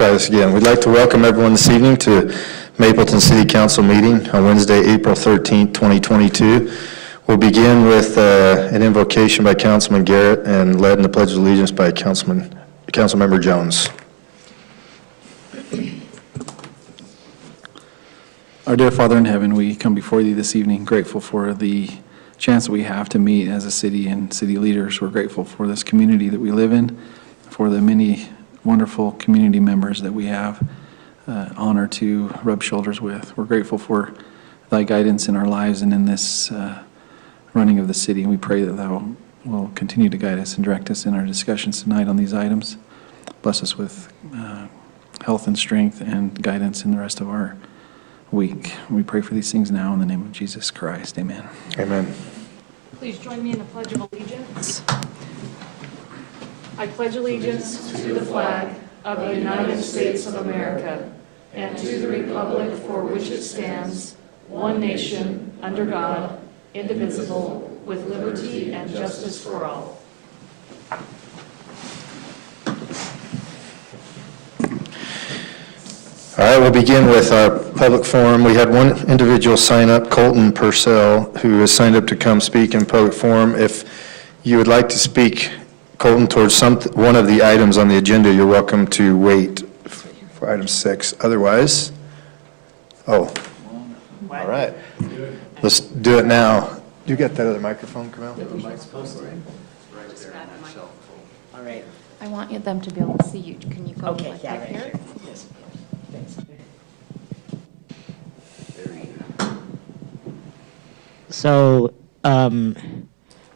try this again. We'd like to welcome everyone this evening to Mapleton City Council meeting on Wednesday, April 13th, 2022. We'll begin with an invocation by Councilman Garrett and led in the Pledge of Allegiance by Councilmember Jones. Our dear Father in heaven, we come before thee this evening grateful for the chance that we have to meet as a city and city leaders. We're grateful for this community that we live in, for the many wonderful community members that we have honor to rub shoulders with. We're grateful for thy guidance in our lives and in this running of the city. And we pray that thou will continue to guide us and direct us in our discussions tonight on these items. Bless us with health and strength and guidance in the rest of our week. We pray for these things now in the name of Jesus Christ. Amen. Amen. Please join me in the Pledge of Allegiance. I pledge allegiance to the flag of the United States of America and to the republic for which it stands, one nation, under God, indivisible, with liberty and justice for all. All right, we'll begin with our public forum. We had one individual sign up, Colton Purcell, who has signed up to come speak in public forum. If you would like to speak, Colton, towards one of the items on the agenda, you're welcome to wait for item 6. Otherwise, all right, let's do it now. You got that other microphone, Camille? All right. I want them to be able to see you. Can you go Okay, like yeah, right right here? here. Yes. Thanks. So,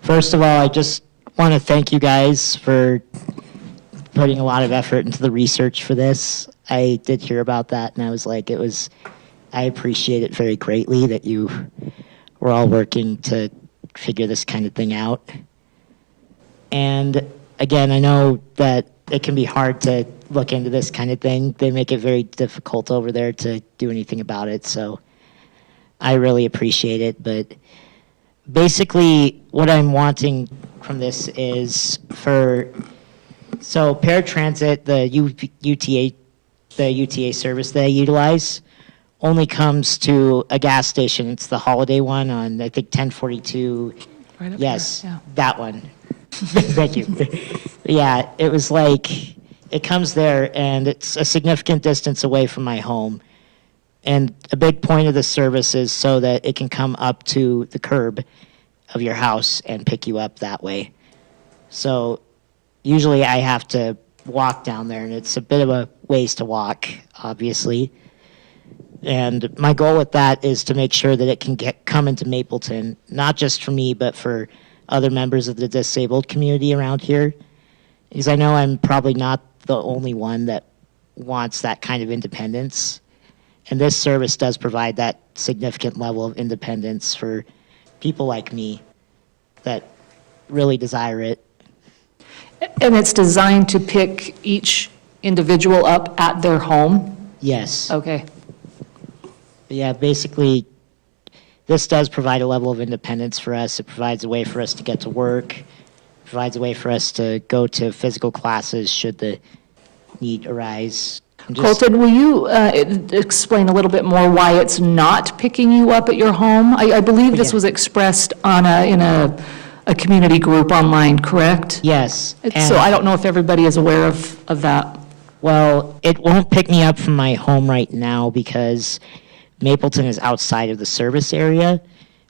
first of all, I just want to thank you guys for putting a lot of effort into the research for this. I did hear about that, and I was like, I appreciate it very greatly that you were all working to figure this kind of thing out. And again, I know that it can be hard to look into this kind of thing. They make it very difficult over there to do anything about it, so I really appreciate it. But basically, what I'm wanting from this is so paratransit, the UTA service that I utilize only comes to a gas station. It's the Holiday one on, I think, 1042. Right up Yes, here, yeah. that one. Thank you. Yeah, it was like, it comes there and it's a significant distance away from my home. And a big point of the service is so that it can come up to the curb of your house and pick you up that way. So usually I have to walk down there, and it's a bit of a ways to walk, obviously. And my goal with that is to make sure that it can come into Mapleton, not just for me, but for other members of the disabled community around here. Because I know I'm probably not the only one that wants that kind of independence. And this service does provide that significant level of independence for people like me that really desire it. And it's designed to pick each individual up at their home? Yes. Okay. Yeah, basically, this does provide a level of independence for us. It provides a way for us to get to work, provides a way for us to go to physical classes should the need arise. Colton, will you explain a little bit more why it's not picking you up at your home? I believe this was expressed on in a community group online, correct? Yes. So I don't know if everybody is aware of that. Well, it won't pick me up from my home right now because Mapleton is outside of the service area.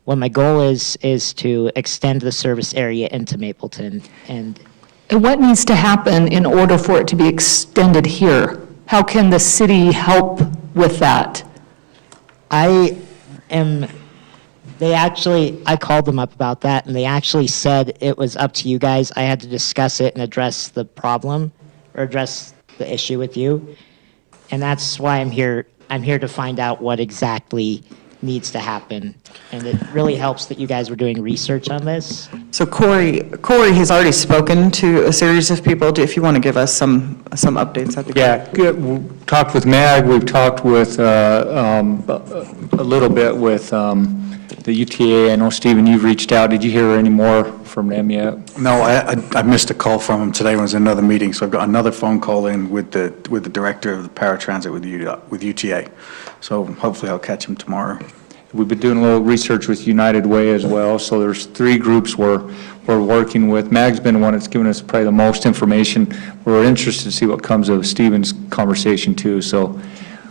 What my goal is to extend the service area into Mapleton. And what needs to happen in order for it to be extended here? How can the city help with that? I called them up about that, and they actually said it was up to you guys. I had to discuss it and address the problem, or address the issue with you. And that's why I'm here. I'm here to find out what exactly needs to happen. And it really helps that you guys were doing research on this. So Corey has already spoken to a series of people. If you want to give us some updates, that'd be great. Yeah, good. We've talked with MAG. We've talked with a little bit with the UTA, I know, Stephen, you've reached out. Did you hear any more from them yet? No, I missed a call from him today when I was in another meeting, so I've got another phone call in with the director of the paratransit with UTA. So hopefully I'll catch him tomorrow. We've been doing a little research with United Way as well, so there's 3 groups we're working with. MAG's been the one that's given us probably the most information. We're interested to see what comes of Stephen's conversation too. So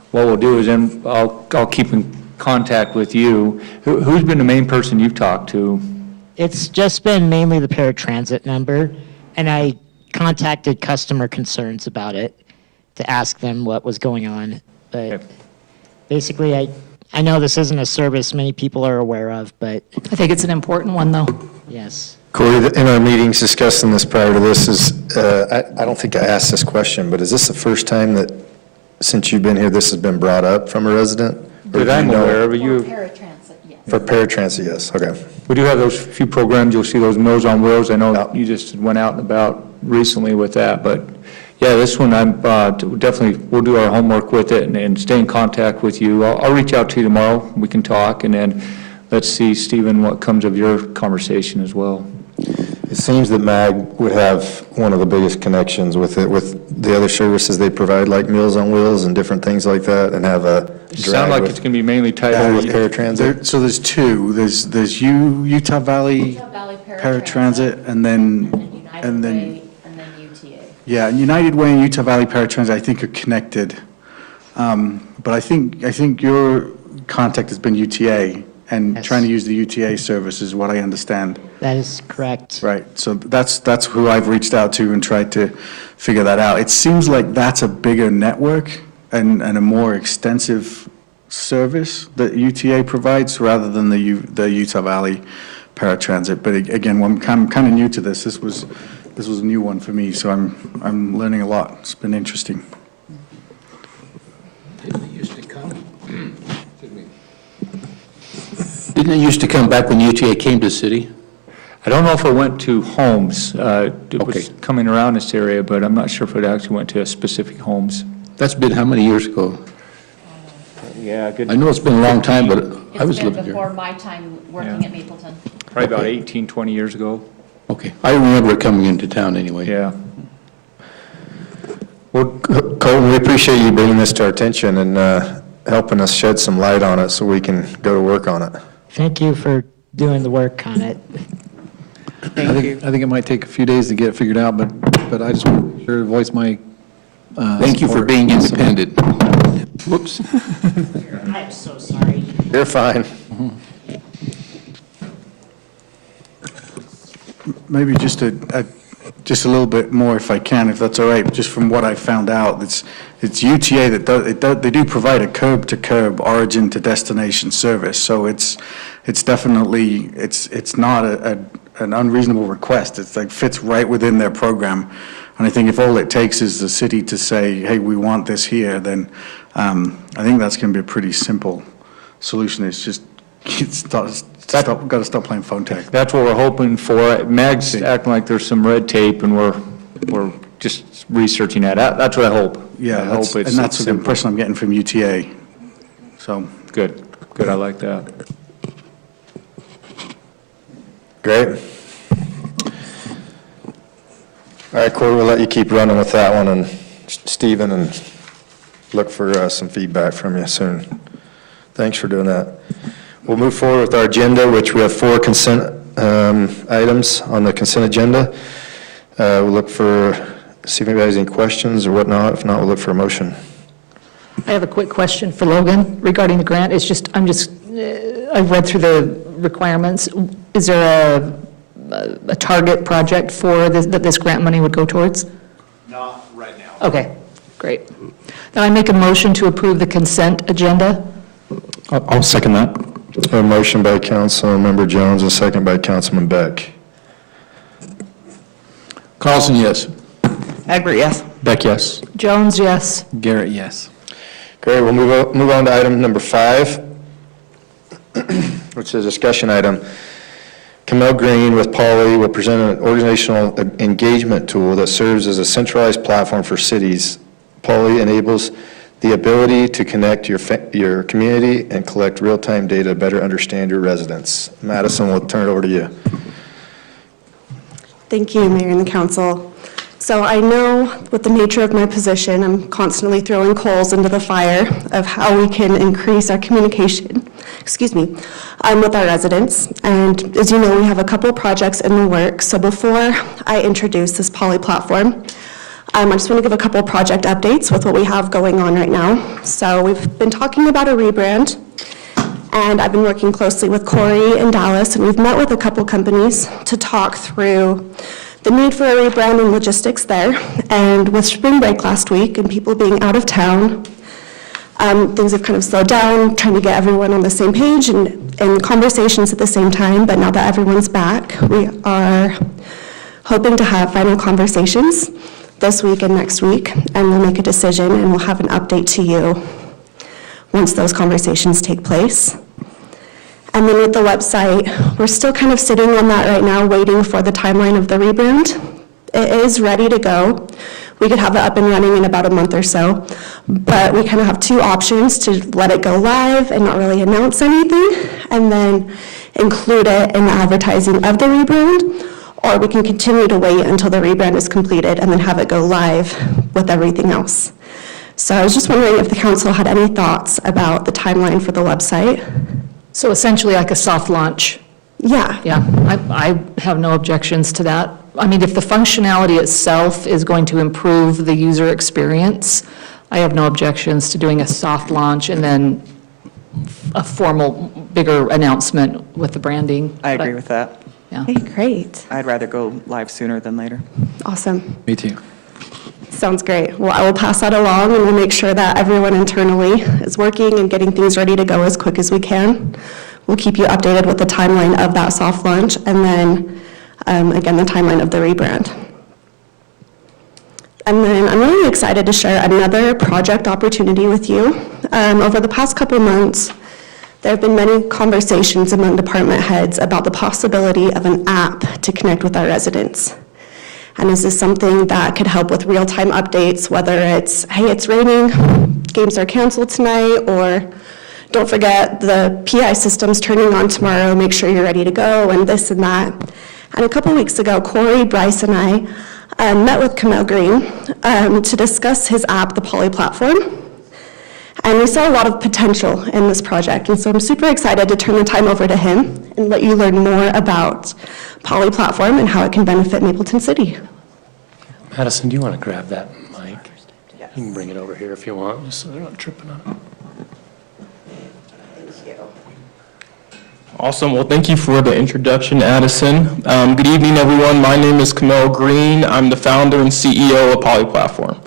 what we'll do is then I'll keep in contact with you. Who's been the main person you've talked to? It's just been mainly the paratransit number, and I contacted customer concerns about it to ask them what was going on. But Okay. basically, I know this isn't a service many people are aware of, but I think it's an important one, though. yes. Corey, in our meetings discussing this prior to this I don't think I asked this question, but is this the first time that, since you've been here, this has been brought up from a resident? Or That do you I'm know- aware of, you. Paratransit, yes. For paratransit, yes, okay. We do have those few programs, you'll see those Meals on Wheels, I know Yeah. you just went out and about recently with that, but yeah, this one, I'm definitely, we'll do our homework with it and stay in contact with you. I'll reach out to you tomorrow, we can talk, and then let's see, Stephen, what comes of your conversation as well. It seems that MAG would have one of the biggest connections with it, with the other services they provide, like Meals on Wheels and different things like that, and have a It sounds drag like with it's going to be mainly tied in with with paratransit. So there's 2. There's Utah Valley Utah Valley Paratransit, and then, United and then, Way, and then UTA. yeah, and United Way and Utah Valley Paratransit, I think, are connected. But I think your contact has been UTA, and Yes. trying to use the UTA service is what I understand. That is correct. Right, so that's who I've reached out to and tried to figure that out. It seems like that's a bigger network and a more extensive service that UTA provides rather than the Utah Valley Paratransit. But again, I'm kind of new to this. This was a new one for me, so I'm learning a lot. It's been interesting. Didn't it used to come back when UTA came to the city? I don't know if it went to homes. It was Okay. coming around this area, but I'm not sure if it actually went to a specific homes. That's been how many years ago? Yeah, good. I know it's been a long time, but I was It's been living here. before my time working Yeah. at Mapleton. Probably about 18, 20 years ago. Okay, I remember it coming into town anyway. Yeah. Well, Colton, we appreciate you bringing this to our attention and helping us shed some light on it so we can go to work on it. Thank you for doing the work on it. Thank you. I think it might take a few days to get it figured out, but I just want to be sure to voice my Thank you for support. being independent. Whoops. I'm so sorry. You're fine. Maybe just a little bit more, if I can, if that's all right, just from what I found out. It's UTA they do provide a curb-to-curb, origin-to-destination service, so it's definitely, it's not an unreasonable request. It's like fits right within their program. And I think if all it takes is the city to say, hey, we want this here, then I think that's going to be a pretty simple solution. It's just, got to stop playing phone tag. That's what we're hoping for. MAG's acting like there's some red tape, and we're just researching that. That's what I hope. Yeah, I hope and that's the impression I'm getting from UTA. So, Good, good, I like that. Great. All right, Corey, we'll let you keep running with that one, and Stephen, and look for some feedback from you soon. Thanks for doing that. We'll move forward with our agenda, which we have 4 consent items on the consent agenda. We'll look for, see if anybody has any questions or whatnot. If not, we'll look for a motion. I have a quick question for Logan regarding the grant. It's just, I've read through the requirements. Is there a target project for this, that this grant money would go towards? Not right now. Okay, great. Then I make a motion to approve the consent agenda. I'll second that. A motion by Councilmember Jones, a second by Councilman Beck. Carlson, yes. Egbert, yes. Beck, yes. Jones, yes. Garrett, yes. Great, we'll move on to item number 5, which is a discussion item. Camille Green with Polly will present an organizational engagement tool that serves as a centralized platform for cities. Polly enables the ability to connect your community and collect real-time data to better understand your residents. Madison, we'll turn it over to you. Thank you, Mayor and the council. So I know with the nature of my position, I'm constantly throwing coals into the fire of how we can increase our communication, with our residents. And as you know, we have a couple of projects in the works. So before I introduce this Poly platform, I just want to give a couple of project updates with what we have going on right now. So we've been talking about a rebrand, and I've been working closely with Corey and Dallas, and we've met with a couple companies to talk through the need for a rebrand and logistics there. And with spring break last week and people being out of town, things have kind of slowed down, trying to get everyone on the same page and conversations at the same time. But now that everyone's back, we are hoping to have final conversations this week and next week, and we'll make a decision and we'll have an update to you once those conversations take place. And then with the website, we're still kind of sitting on that right now, waiting for the timeline of the rebrand. It is ready to go. We could have it up and running in about a month or so, but we kind of have two options: to let it go live and not really announce anything, and then include it in the advertising of the rebrand, or we can continue to wait until the rebrand is completed and then have it go live with everything else. So I was just wondering if the council had any thoughts about the timeline for the website. So essentially like a soft launch. Yeah. Yeah, I have no objections to that. I mean, if the functionality itself is going to improve the user experience, I have no objections to doing a soft launch and then a formal, bigger announcement with the branding. I agree with that. Yeah. Okay, great. I'd rather go live sooner than later. Awesome. Me too. Sounds great. Well, I will pass that along, and we'll make sure that everyone internally is working and getting things ready to go as quick as we can. We'll keep you updated with the timeline of that soft launch, and then, again, the timeline of the rebrand. And then I'm really excited to share another project opportunity with you. Over the past couple months, there have been many conversations among department heads about the possibility of an app to connect with our residents. And is this something that could help with real-time updates, whether it's, hey, it's raining, games are canceled tonight, or don't forget the PI system's turning on tomorrow, make sure you're ready to go, and this and that. And a couple weeks ago, Corey, Bryce, and I met with Camille Green to discuss his app, the Poly platform. And we saw a lot of potential in this project, and so I'm super excited to turn the time over to him and let you learn more about Poly platform and how it can benefit Mapleton City. Madison, do you want to grab that mic? You can bring it over here if you want, just so they're not tripping on it. Awesome. Well, thank you for the introduction, Addison. Good evening, everyone. My name is Camille Green. I'm the founder and CEO of Poly Platform.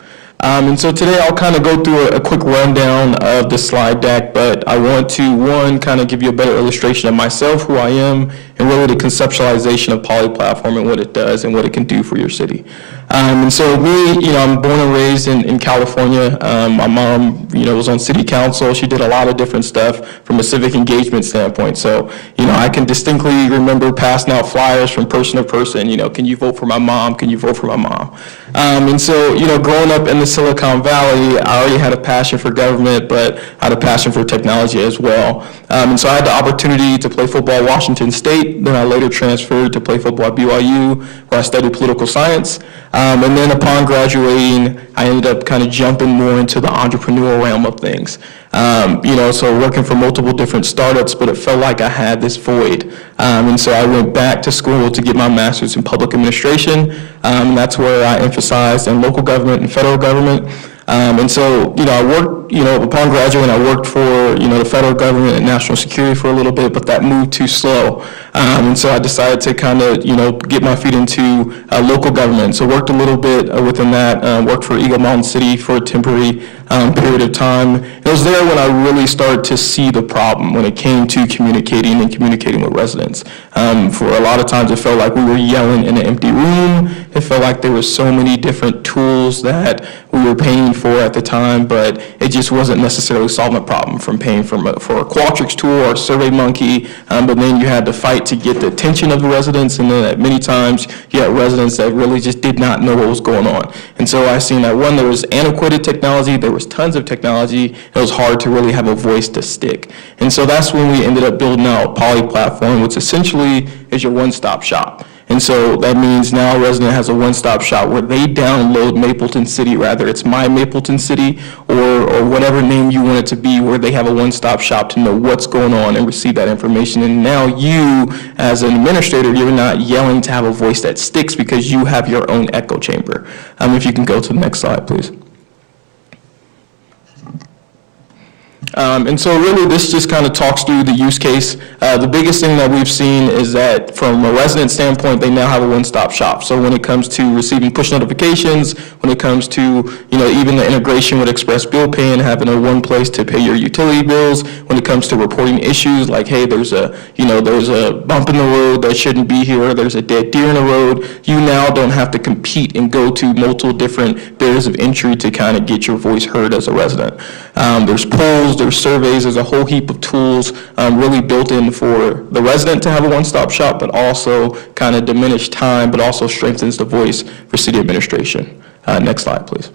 And so today I'll kind of go through a quick rundown of the slide deck, but I want to, one, kind of give you a better illustration of myself, who I am, and really the conceptualization of Poly Platform and what it does and what it can do for your city. And so me, I'm born and raised in California. My mom, was on city council. She did a lot of different stuff from a civic engagement standpoint. So, I can distinctly remember passing out flyers from person to person, can you vote for my mom? Can you vote for my mom? And so, growing up in the Silicon Valley, I already had a passion for government, but I had a passion for technology as well. And so I had the opportunity to play football at Washington State. Then I later transferred to play football at BYU, where I studied political science. And then upon graduating, I ended up kind of jumping more into the entrepreneurial realm of things. So working for multiple different startups, but it felt like I had this void. And so I went back to school to get my master's in public administration. And that's where I emphasized in local government and federal government. And so, I worked, upon graduating, I worked for, the federal government and national security for a little bit, but that moved too slow. And so I decided to kind of, get my feet into local government. So worked a little bit within that, worked for Eagle Mountain City for a temporary period of time. It was there when I really started to see the problem when it came to communicating with residents. For a lot of times it felt like we were yelling in an empty room. It felt like there were so many different tools that we were paying for at the time, but it just wasn't necessarily solving a problem, from paying for a Qualtrics tool or SurveyMonkey, but then you had to fight to get the attention of the residents, and then at many times you had residents that really just did not know what was going on. And so I seen that, one, there was antiquated technology, there was tons of technology, it was hard to really have a voice to stick. And so that's when we ended up building out Poly Platform, which essentially is your one-stop shop. And so that means now a resident has a one-stop shop where they download Mapleton City, rather it's My Mapleton City or whatever name you want it to be, where they have a one-stop shop to know what's going on and receive that information. And now you, as an administrator, you're not yelling to have a voice that sticks because you have your own echo chamber. If you can go to the next slide, please. And so really this just kind of talks through the use case. The biggest thing that we've seen is that from a resident standpoint, they now have a one-stop shop. So when it comes to receiving push notifications, when it comes to, even the integration with Express Bill Pay and having a one place to pay your utility bills, when it comes to reporting issues like, hey, there's a bump in the road that shouldn't be here, or there's a dead deer in the road, you now don't have to compete and go to multiple different barriers of entry to kind of get your voice heard as a resident. There's polls, there's surveys, there's a whole heap of tools really built in for the resident to have a one-stop shop, but also kind of diminish time, but also strengthens the voice for city administration. Next slide, please.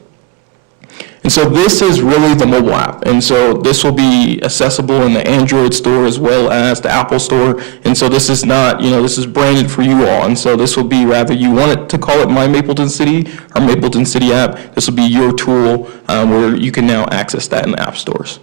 And so this is really the mobile app. And so this will be accessible in the Android store as well as the Apple store. And so this is not, this is branded for you all. And so this will be, rather you want it to call it My Mapleton City or Mapleton City app, this will be your tool where you can now access that in the app stores.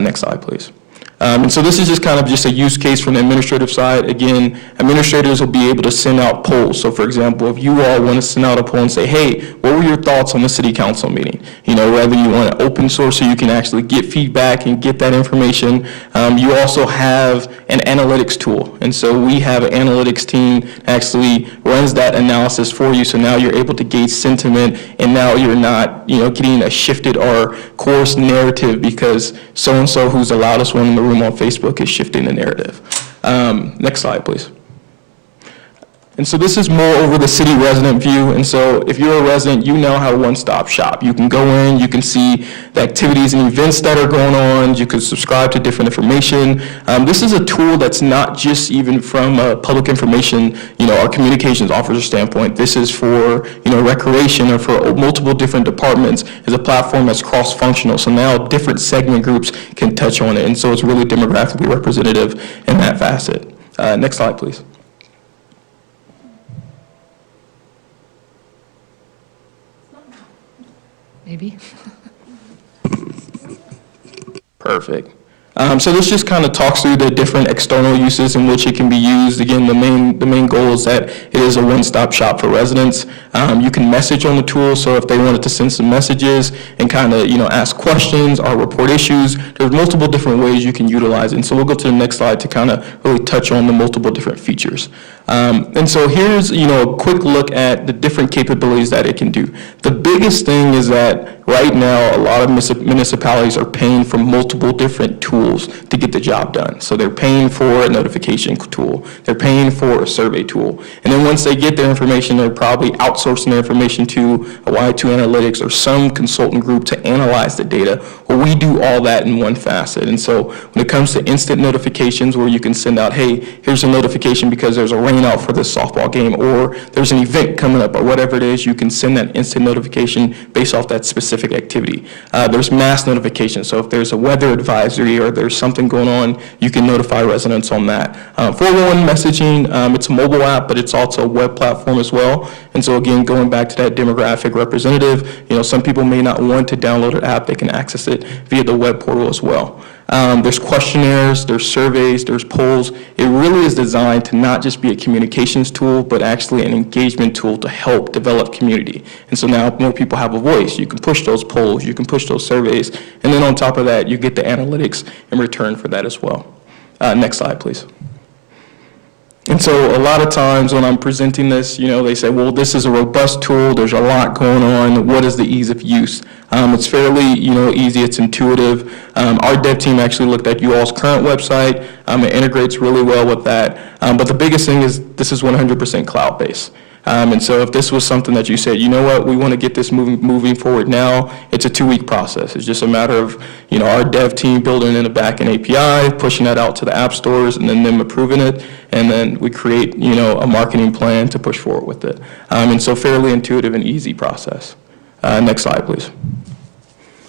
Next slide, please. And so this is just kind of just a use case from the administrative side. Again, administrators will be able to send out polls. So for example, if you all want to send out a poll and say, hey, what were your thoughts on the city council meeting? Whether you want to open source so you can actually get feedback and get that information. You also have an analytics tool. And so we have an analytics team that actually runs that analysis for you. So now you're able to gauge sentiment, and now you're not, getting a shifted or coarse narrative because so-and-so who's the loudest one in the room on Facebook is shifting the narrative. Next slide, please. And so this is more over the city resident view. And so if you're a resident, you now have a one-stop shop. You can go in, you can see the activities and events that are going on. You can subscribe to different information. This is a tool that's not just even from a public information, our communications officer standpoint. This is for, recreation or for multiple different departments. It's a platform that's cross-functional. So now different segment groups can touch on it. And so it's really demographically representative in that facet. Next slide, please. Maybe. Perfect. So this just kind of talks through the different external uses in which it can be used. Again, the main goal is that it is a one-stop shop for residents. You can message on the tool, so if they wanted to send some messages and kind of ask questions or report issues, there's multiple different ways you can utilize it. And so we'll go to the next slide to kind of really touch on the multiple different features. And so here's a quick look at the different capabilities that it can do. The biggest thing is that right now a lot of municipalities are paying for multiple different tools to get the job done. So they're paying for a notification tool, they're paying for a survey tool, and then once they get their information, they're probably outsourcing their information to a Y2 Analytics or some consultant group to analyze the data. Well, we do all that in one facet. And so when it comes to instant notifications, where you can send out, hey, here's a notification because there's a rain out for this softball game, or there's an event coming up, or whatever it is, you can send that instant notification based off that specific activity. There's mass notification, so if there's a weather advisory or there's something going on, you can notify residents on that. 411 messaging, it's a mobile app, but it's also a web platform as well. And so again, going back to that demographic representative, some people may not want to download an app, they can access it via the web portal as well. There's questionnaires, there's surveys, there's polls. It really is designed to not just be a communications tool, but actually an engagement tool to help develop community. And so now more people have a voice. You can push those polls, you can push those surveys, and then on top of that, you get the analytics in return for that as well. Next slide, please. And so a lot of times when I'm presenting this, they say, well, this is a robust tool, there's a lot going on, what is the ease of use? It's fairly, easy, it's intuitive. Our dev team actually looked at you all's current website, it integrates really well with that. But the biggest thing is this is 100% cloud-based. And so if this was something that you said, you know what, we want to get this moving forward now, it's a 2-week process. It's just a matter of, our dev team building in a backend API, pushing that out to the app stores, and then them approving it, and then we create, a marketing plan to push forward with it. And so fairly intuitive and easy process. Next slide, please.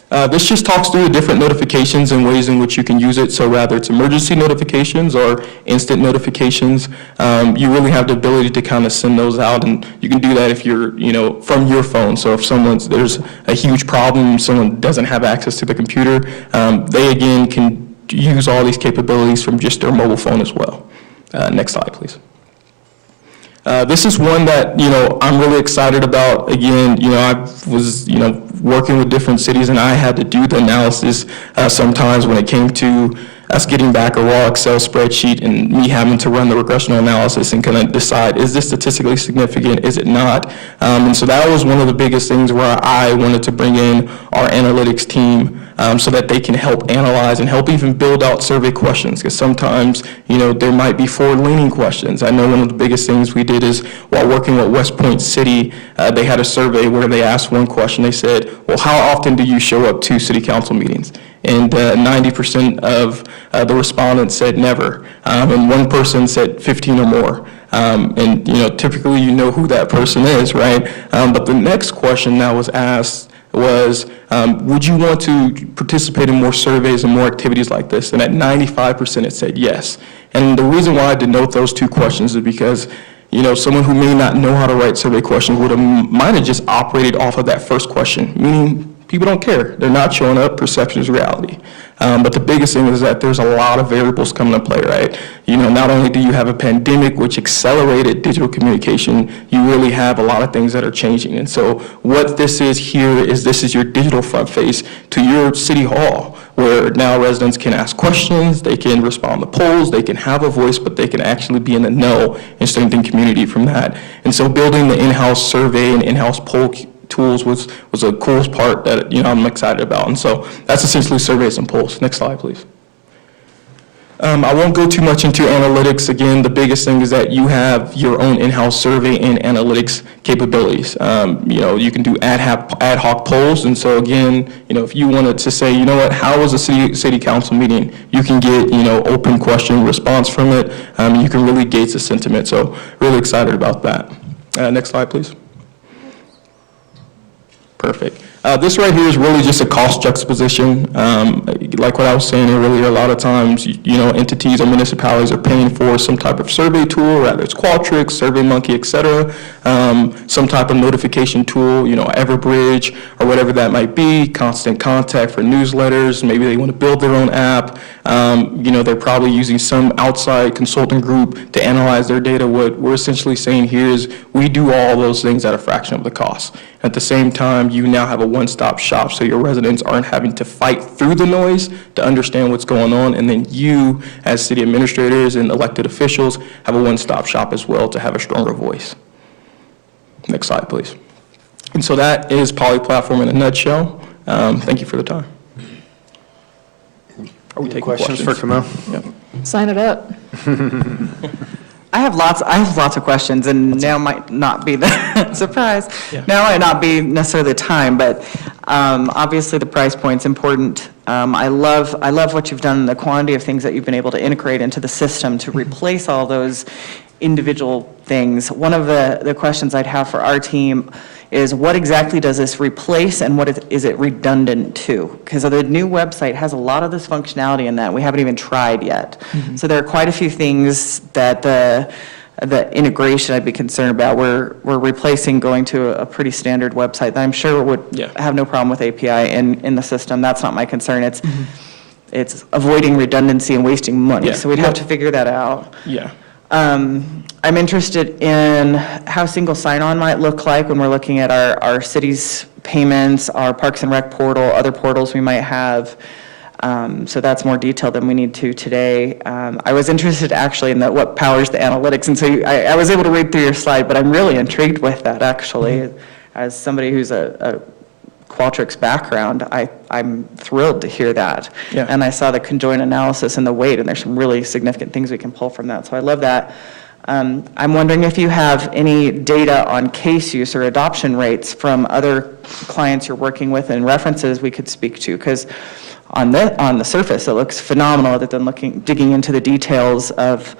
This just talks through the different notifications and ways in which you can use it. So rather it's emergency notifications or instant notifications, you really have the ability to kind of send those out, and you can do that if you're, from your phone. So if there's a huge problem, someone doesn't have access to the computer, they again can use all these capabilities from just their mobile phone as well. Next slide, please. This is one that, I'm really excited about. Again, I was, working with different cities, and I had to do the analysis sometimes when it came to us getting back a raw Excel spreadsheet and me having to run the regressional analysis and kind of decide, is this statistically significant, is it not? And so that was one of the biggest things where I wanted to bring in our analytics team so that they can help analyze and help even build out survey questions, because sometimes, there might be forward-leaning questions. I know one of the biggest things we did is while working with West Point City, they had a survey where they asked one question. They said, well, how often do you show up to city council meetings? And 90% of the respondents said never, and one person said 15 or more. And typically who that person is, right? But the next question that was asked was, would you want to participate in more surveys and more activities like this? And at 95% it said yes. And the reason why I denote those two questions is because someone who may not know how to write survey questions might have just operated off of that first question, meaning people don't care. They're not showing up. Perception is reality. But the biggest thing is that there's a lot of variables coming into play, right? Not only do you have a pandemic which accelerated digital communication, you really have a lot of things that are changing. And so what this is here is this is your digital front face to your city hall, where now residents can ask questions, they can respond to polls, they can have a voice, but they can actually be in the know and strengthen community from that. And so building the in-house survey and in-house poll tools was a cool part that I'm excited about. And so that's essentially surveys and polls. Next slide, please. I won't go too much into analytics. Again, the biggest thing is that you have your own in-house survey and analytics capabilities. You can do ad hoc polls. And so again, if you wanted to say, how was a city council meeting? You can get, open question response from it. You can really gauge the sentiment. So really excited about that. Next slide, please. Perfect. This right here is really just a cost juxtaposition. Like what I was saying earlier, a lot of times, entities or municipalities are paying for some type of survey tool, whether it's Qualtrics, SurveyMonkey, et cetera, some type of notification tool, Everbridge, or whatever that might be, Constant Contact for newsletters. Maybe they want to build their own app. They're probably using some outside consulting group to analyze their data. What we're essentially saying here is we do all those things at a fraction of the cost. At the same time, you now have a one-stop shop, so your residents aren't having to fight through the noise to understand what's going on, and then you, as city administrators and elected officials, have a one-stop shop as well to have a stronger voice. Next slide, please. And so that is Poly Platform in a nutshell. Thank you for the time. Are we taking Questions for Kamel? Yep. Sign it up. I have lots of questions, and now might not be the surprise. Yeah. Now might not be necessarily the time, but obviously the price point's important. I love what you've done, the quantity of things that you've been able to integrate into the system to replace all those individual things. One of the questions I'd have for our team is what exactly does this replace, and what is it redundant to? Because the new website has a lot of this functionality in that we haven't even tried yet. So there are quite a few things that the integration I'd be concerned about. We're replacing going to a pretty standard website that I'm sure would have no problem with API in the system. That's not my concern. It's avoiding redundancy and wasting money. Yeah. So we'd have to figure that out. Yeah. I'm interested in how single sign-on might look like when we're looking at our city's payments, our Parks and Rec portal, other portals we might have. So that's more detailed than we need to today. I was interested actually in what powers the analytics, and so I was able to read through your slide, but I'm really intrigued with that actually. As somebody who's a Qualtrics background, I'm thrilled to hear that. Yeah. And I saw the conjoint analysis and the weight, and there's some really significant things we can pull from that. So I love that. I'm wondering if you have any data on case use or adoption rates from other clients you're working with and references we could speak to, because on the surface, it looks phenomenal, other than digging into the details of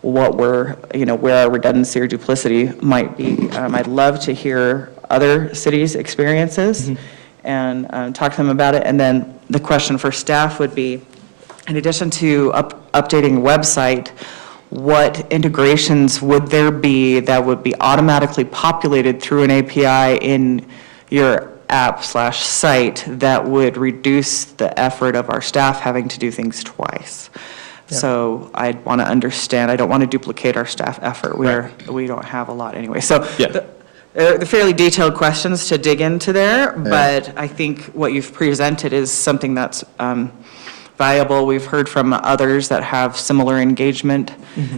what where our redundancy or duplicity might be. I'd love to hear other cities' experiences and talk to them about it. And then the question for staff would be, in addition to updating website, what integrations would there be that would be automatically populated through an API in your app/site that would reduce the effort of our staff having to do things twice? So I'd want to understand, I don't want to duplicate our staff effort. We don't have a lot anyway. So they're fairly detailed questions to dig into there, but I think what you've presented is something that's valuable. We've heard from others that have similar engagement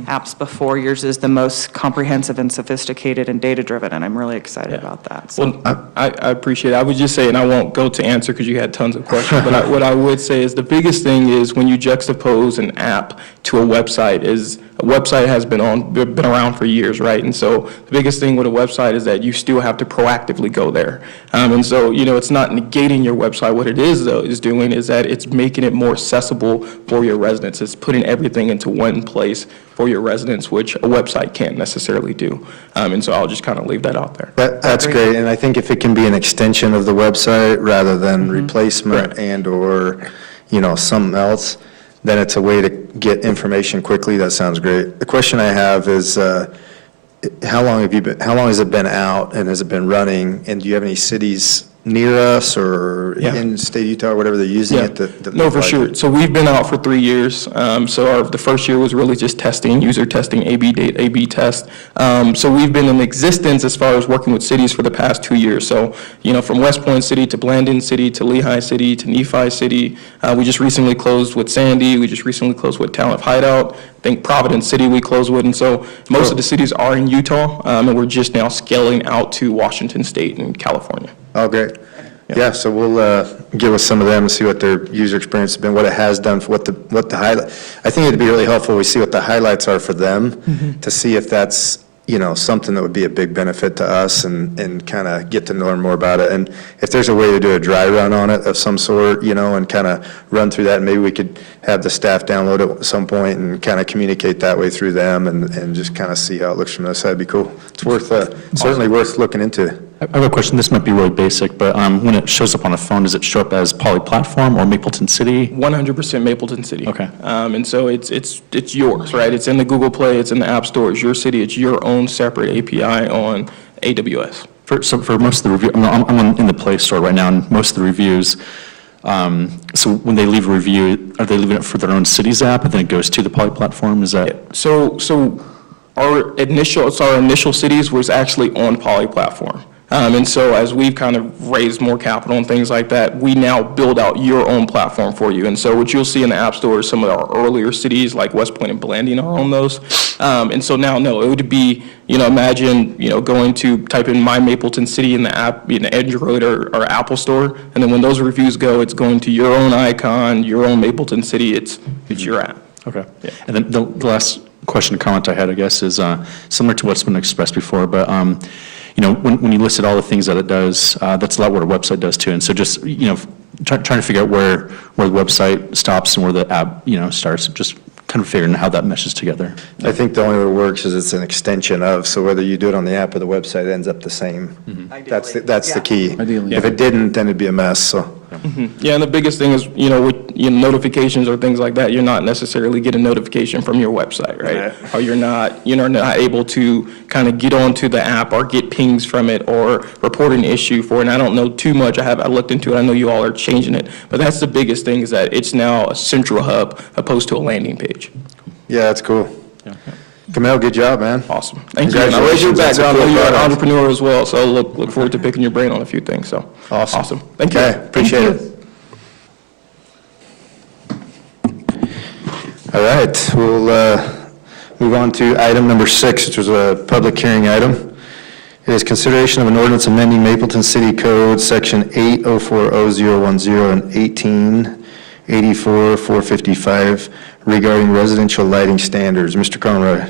apps before. Yours is the most comprehensive and sophisticated and data-driven, and I'm really excited about that. So. Well, I appreciate it. I would just say, and I won't go to answer because you had tons of questions, but what I would say is the biggest thing is when you juxtapose an app to a website is a website has been around for years, right? And so the biggest thing with a website is that you still have to proactively go there. And so, it's not negating your website. What it is, though, is doing is that it's making it more accessible for your residents. It's putting everything into one place for your residents, which a website can't necessarily do. And so I'll just kind of leave that out there. That's great, and I think if it can be an extension of the website rather than replacement and/or, something else, then it's a way to get information quickly. That sounds great. The question I have is, how long has it been out, and has it been running, and do you have any cities near us or in state of Utah or whatever they're using it? No, for sure. So we've been out for 3 years. So the first year was really just testing, user testing, A/B test. So we've been in existence as far as working with cities for the past 2 years. So, from West Point City to Blandon City to Lehigh City to Nephi City. We just recently closed with Sandy. We just recently closed with Talent Hideout. I think Providence City we closed with. And so most of the cities are in Utah, and we're just now scaling out to Washington State and California. Oh, great. Yeah, so we'll get with some of them and see what their user experience has been, what it has done, for what the highlight. I think it'd be really helpful, we see what the highlights are for them, to see if that's, something that would be a big benefit to us and kind of get to learn more about it. And if there's a way to do a dry run on it of some sort, and kind of run through that, maybe we could have the staff download it at some point and kind of communicate that way through them and just kind of see how it looks from this side. It'd be cool. It's certainly worth looking into. I have a question. This might be really basic, but when it shows up on a phone, does it show up as Poly Platform or Mapleton City? 100% Mapleton City. Okay. And so it's yours, right? It's in the Google Play, it's in the App Store, it's your city, it's your own separate API on AWS. For most of the review, I'm in the Play Store right now, and most of the reviews, so when they leave a review, are they leaving it for their own city's app, and then it goes to the Poly Platform? Is that? So our initial cities was actually on Poly Platform. And so as we've kind of raised more capital and things like that, we now build out your own platform for you. And so what you'll see in the App Store is some of our earlier cities like West Point and Blanding are on those. And so now, no, it would be, imagine, going to type in My Mapleton City in the app, in the Android or Apple Store. And then when those reviews go, it's going to your own icon, your own Mapleton City. It's your app. Okay. Yeah. And then the last question or comment I had, I guess, is similar to what's been expressed before, but when you listed all the things that it does, that's a lot what a website does too. And so just, trying to figure out where the website stops and where the app, starts, just kind of figuring out how that meshes together. I think the only way it works is it's an extension of, so whether you do it on the app or the website, it ends up the same. That's the key. Ideally. If it didn't, then it'd be a mess, so. Yeah, and the biggest thing is, with notifications or things like that, you're not necessarily getting notification from your website, right? Or you're not able to kind of get onto the app or get pings from it or report an issue for it. And I don't know too much. I looked into it. I know you all are changing it. But that's the biggest thing, is that it's now a central hub opposed to a landing page. Yeah, that's cool. Camille, good job, man. Awesome. Thank you. And I read your background. I know you're an entrepreneur as well, so look forward to picking your brain on a few things. So awesome. Thank you. Okay, appreciate it. All right, we'll move on to item number 6, which was a public hearing item. It is consideration of an ordinance amending Mapleton City Code, Section 8040010 and 1884455 regarding residential lighting standards. Mr. Conroy.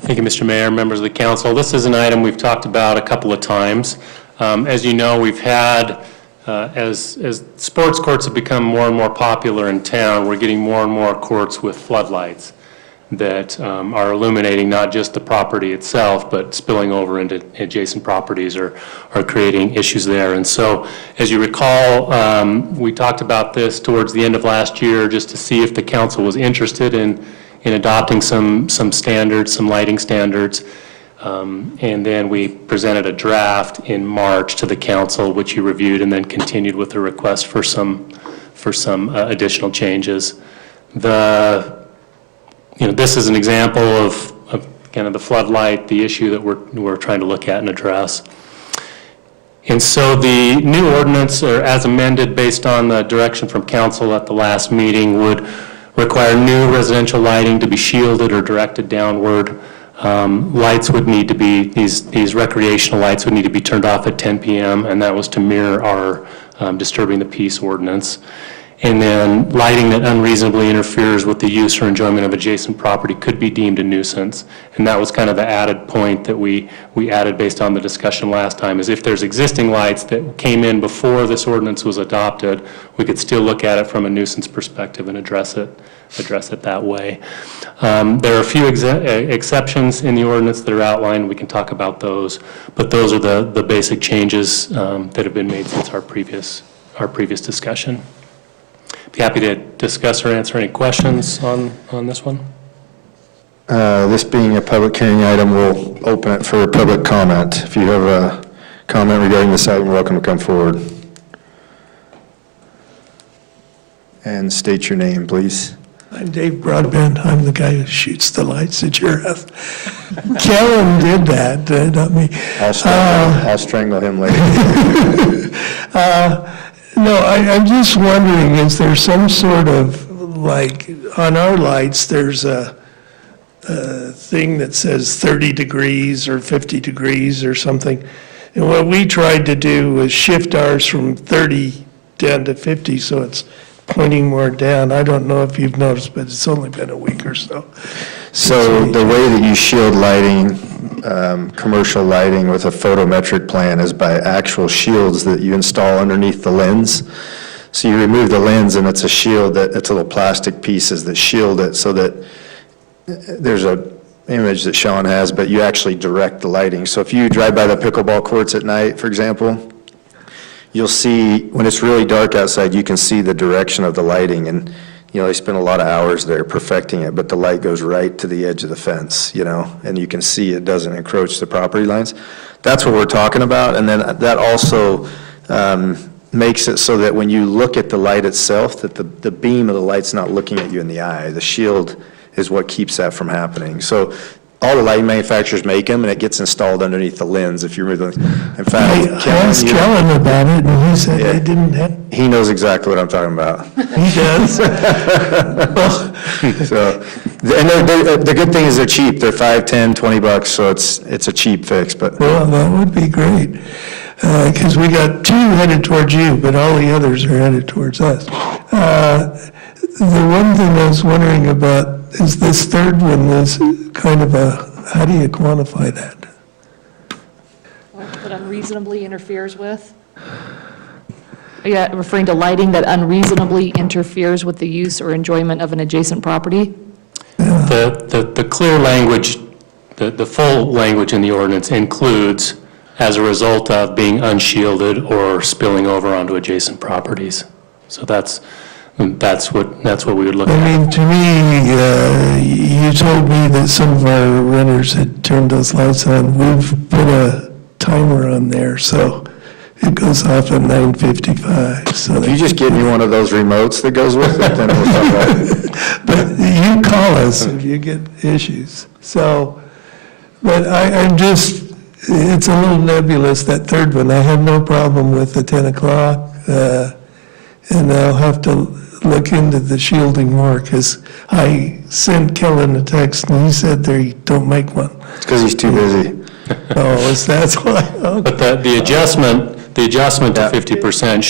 Thank you, Mr. Mayor, members of the council. This is an item we've talked about a couple of times. As you know, we've had, as sports courts have become more and more popular in town, we're getting more and more courts with floodlights that are illuminating not just the property itself, but spilling over into adjacent properties or creating issues there. And so, as you recall, we talked about this towards the end of last year just to see if the council was interested in adopting some standards, some lighting standards. And then we presented a draft in March to the council, which you reviewed, and then continued with a request for some additional changes. This is an example of kind of the floodlight, the issue that we're trying to look at and address. And so the new ordinance, or as amended based on the direction from council at the last meeting, would require new residential lighting to be shielded or directed downward. Lights would need to be, these recreational lights would need to be turned off at 10 p.m., and that was to mirror our disturbing the peace ordinance. And then lighting that unreasonably interferes with the use or enjoyment of adjacent property could be deemed a nuisance. And that was kind of the added point that we added based on the discussion last time, is if there's existing lights that came in before this ordinance was adopted, we could still look at it from a nuisance perspective and address it that way. There are a few exceptions in the ordinance that are outlined. We can talk about those, but those are the basic changes that have been made since our previous discussion. Be happy to discuss or answer any questions on this one. This being a public hearing item, we'll open it for public comment. If you have a comment regarding this item, you're welcome to come forward. And state your name, please. I'm Dave Broadbent. I'm the guy who shoots the lights at your house. Kellen did that, not me. I'll strangle him later. No, I'm just wondering, is there some sort of, like, on our lights, there's a thing that says 30 degrees or 50 degrees or something. And what we tried to do was shift ours from 30 down to 50, so it's pointing more down. I don't know if you've noticed, but it's only been a week or so. So the way that you shield lighting, commercial lighting with a photometric plan is by actual shields that you install underneath the lens. So you remove the lens and it's a shield it's little plastic pieces that shield it so that there's a image that Sean has, but you actually direct the lighting. So if you drive by the pickleball courts at night, for example, you'll see when it's really dark outside, you can see the direction of the lighting, and they spend a lot of hours there perfecting it, but the light goes right to the edge of the fence, and you can see it doesn't encroach the property lines. That's what we're talking about, and then that also makes it so that when you look at the light itself, that the beam of the light's not looking at you in the eye. The shield is what keeps that from happening. So all the lighting manufacturers make them, and it gets installed underneath the lens if you remove them. In fact, I asked Kellen about it, and he said they didn't have. He knows exactly what I'm talking about. He does? So, and the good thing is they're cheap. They're $5, $10, $20, so it's a cheap fix. But Well, that would be great, because we got two headed towards you, but all the others are headed towards us. The one thing I was wondering about is this third one is kind of how do you quantify that? That unreasonably interferes with? Are you referring to lighting that unreasonably interferes with the use or enjoyment of an adjacent property? The clear language, the full language in the ordinance includes as a result of being unshielded or spilling over onto adjacent properties. So that's what we would look I at. mean, to me, you told me that some of our renters had turned those lights on. We've put a timer on there, so it goes off at 9:55. So if you just get me one of those remotes that goes with it, then we'll talk about it. But you call us if you get issues. So, but I'm just, it's a little nebulous, that third one. I have no problem with the 10 o'clock, and I'll have to look into the shielding more, because I sent Kellen a text, and he said they don't make one. It's because he's too busy. Oh, is that why? Okay. But the adjustment to 50%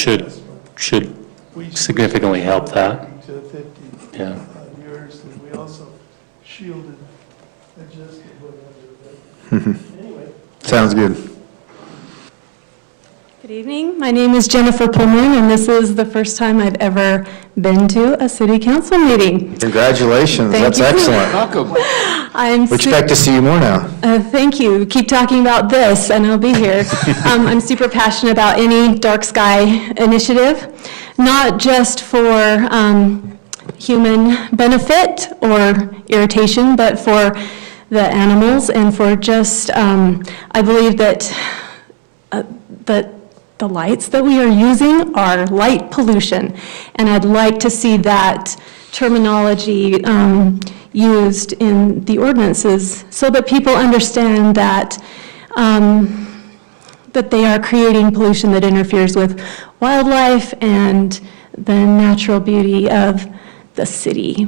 should significantly help that. To 50 Yeah. on yours, and we also shielded, adjusted what Sounds good. Good evening. My name is Jennifer Pullman, and this is the first time I've ever been to a city council meeting. Congratulations, Thank that's you. excellent. Welcome. I'm We expect to see you more now. Thank you. Keep talking about this, and I'll be here. I'm super passionate about any dark sky initiative, not just for human benefit or irritation, but for the animals and for just, I believe that the lights that we are using are light pollution, and I'd like to see that terminology used in the ordinances so that people understand that that they are creating pollution that interferes with wildlife and the natural beauty of the city.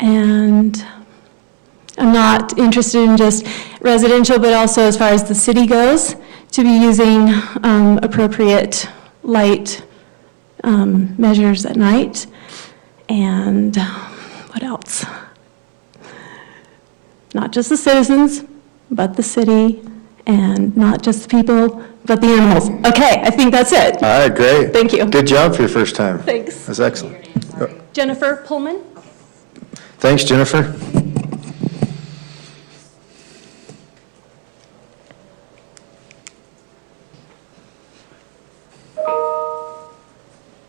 And I'm not interested in just residential, but also as far as the city goes, to be using appropriate light measures at night. And what else? Not just the citizens, but the city, and not just the people, but the animals. Okay, I think that's it. All right, great. Thank you. Good job for your first time. Thanks. That's excellent. Jennifer Pullman. Thanks, Jennifer.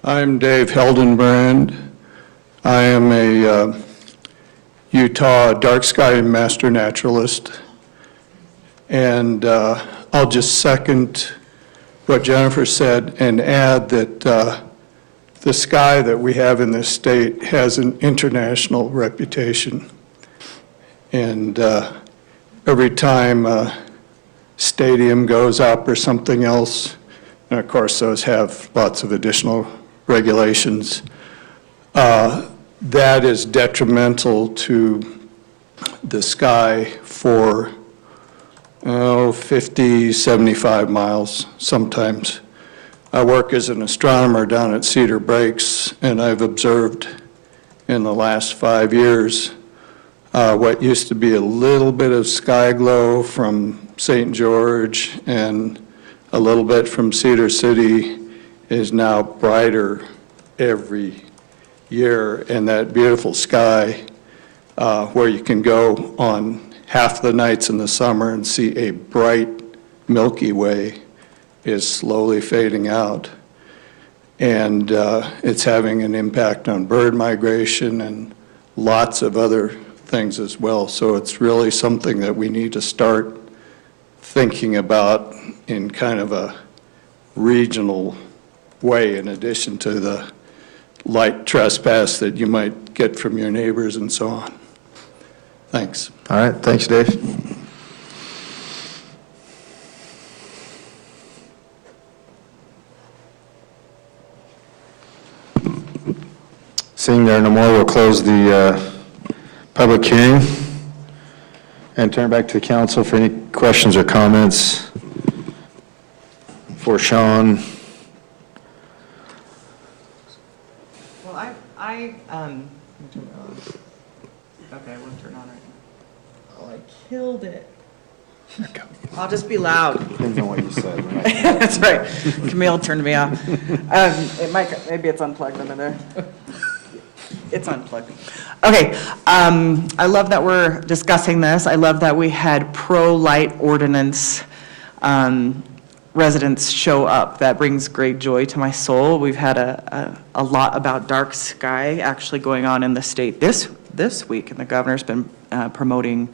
I'm Dave Heldenbrand. I am a Utah dark sky master naturalist. And I'll just second what Jennifer said and add that the sky that we have in this state has an international reputation. And every time a stadium goes up or something else, and of course those have lots of additional regulations, that is detrimental to the sky for 50, 75 miles sometimes. I work as an astronomer down at Cedar Breaks, and I've observed in the last 5 years what used to be a little bit of sky glow from St. George and a little bit from Cedar City is now brighter every year, and that beautiful sky where you can go on half the nights in the summer and see a bright Milky Way is slowly fading out. And it's having an impact on bird migration and lots of other things as well. So it's really something that we need to start thinking about in kind of a regional way, in addition to the light trespass that you might get from your neighbors and so on. Thanks. All right, thanks, Dave. Seeing there are no more, we'll close the public hearing and turn back to the council for any questions or comments for Sean. Well, okay, I won't turn on right now. Oh, I killed it. I'll just be loud. Depends on what you said. That's right. Camille turned me off. Maybe it's unplugged under there. It's unplugged. Okay, I love that we're discussing this. I love that we had pro-light ordinance residents show up. That brings great joy to my soul. We've had a lot about dark sky actually going on in the state this week, and the governor's been promoting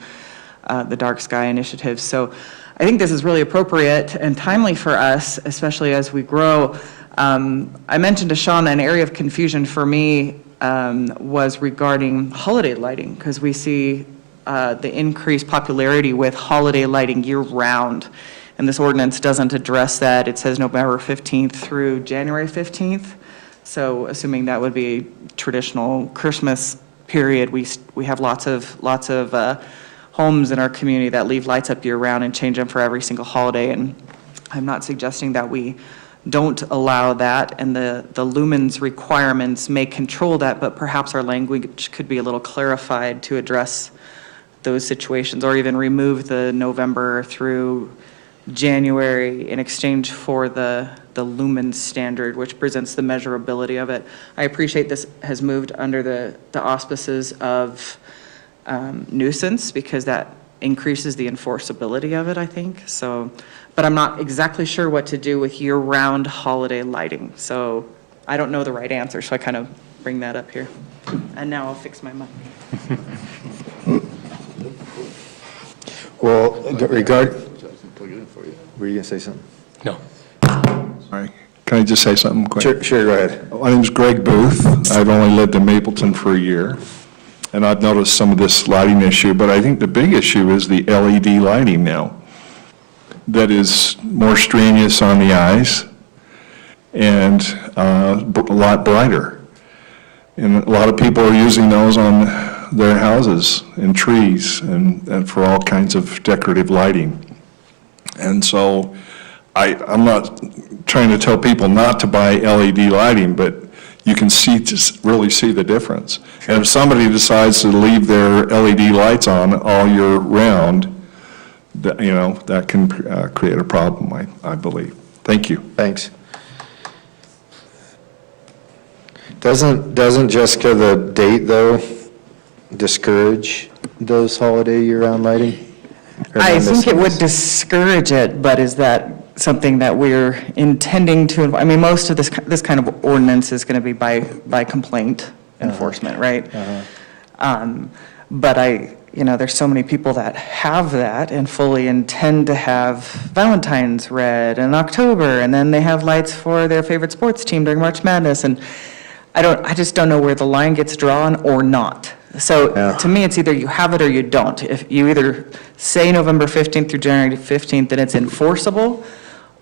the Dark Sky Initiative. So I think this is really appropriate and timely for us, especially as we grow. I mentioned to Sean an area of confusion for me was regarding holiday lighting, because we see the increased popularity with holiday lighting year-round, and this ordinance doesn't address that. It says November 15th through January 15th, so assuming that would be traditional Christmas period, we have lots of homes in our community that leave lights up year-round and change them for every single holiday, and I'm not suggesting that we don't allow that, and the lumens requirements may control that, but perhaps our language could be a little clarified to address those situations, or even remove the November through January in exchange for the lumen standard, which presents the measurability of it. I appreciate this has moved under the auspices of nuisance, because that increases the enforceability of it, I think. So, but I'm not exactly sure what to do with year-round holiday lighting. So I don't know the right answer, so I kind of bring that up here. And now I'll fix my mic. Well, were you going to say something? No. All right. Can I just say something quick? Sure, go ahead. My name's Greg Booth. I've only lived in Mapleton for a year, and I've noticed some of this lighting issue, but I think the big issue is the LED lighting now that is more strenuous on the eyes and a lot brighter. And a lot of people are using those on their houses and trees and for all kinds of decorative lighting. And so I'm not trying to tell people not to buy LED lighting, but you can just really see the difference. And if somebody decides to leave their LED lights on all year round, that can create a problem, I believe. Thank you. Thanks. Doesn't Jessica, the date, though, discourage those holiday year-round lighting? Or am I missing think it would this? discourage it, but is that something that we're intending to, I mean, most of this kind of ordinance is going to be by complaint enforcement, right? But there's so many people that have that and fully intend to have Valentine's red in October, and then they have lights for their favorite sports team during March Madness, and I just don't know where the line gets drawn or not. So to me, it's either you have it or you don't. If you either say November 15th through January 15th, then it's enforceable,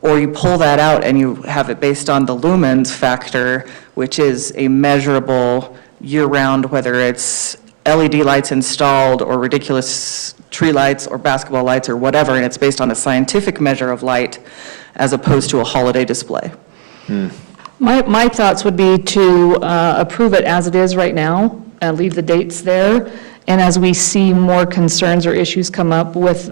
or you pull that out and you have it based on the lumens factor, which is a measurable year-round, whether it's LED lights installed or ridiculous tree lights or basketball lights or whatever, and it's based on a scientific measure of light as opposed to a holiday display. My thoughts would be to approve it as it is right now, and leave the dates there. And as we see more concerns or issues come up with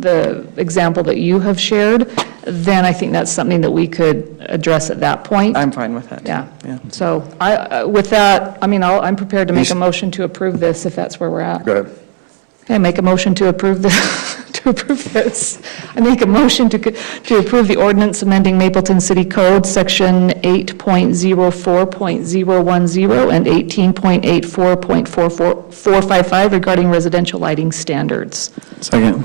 the example that you have shared, then I think that's something that we could address at that point. I'm fine with that. Yeah. So with that, I'm prepared to make a motion to approve this if that's where we're at. Go ahead. Okay, make a motion to approve this. I make a motion to approve the ordinance amending Mapleton City Code, Section 8.04.010 and 18.84.455 regarding residential lighting standards. Second.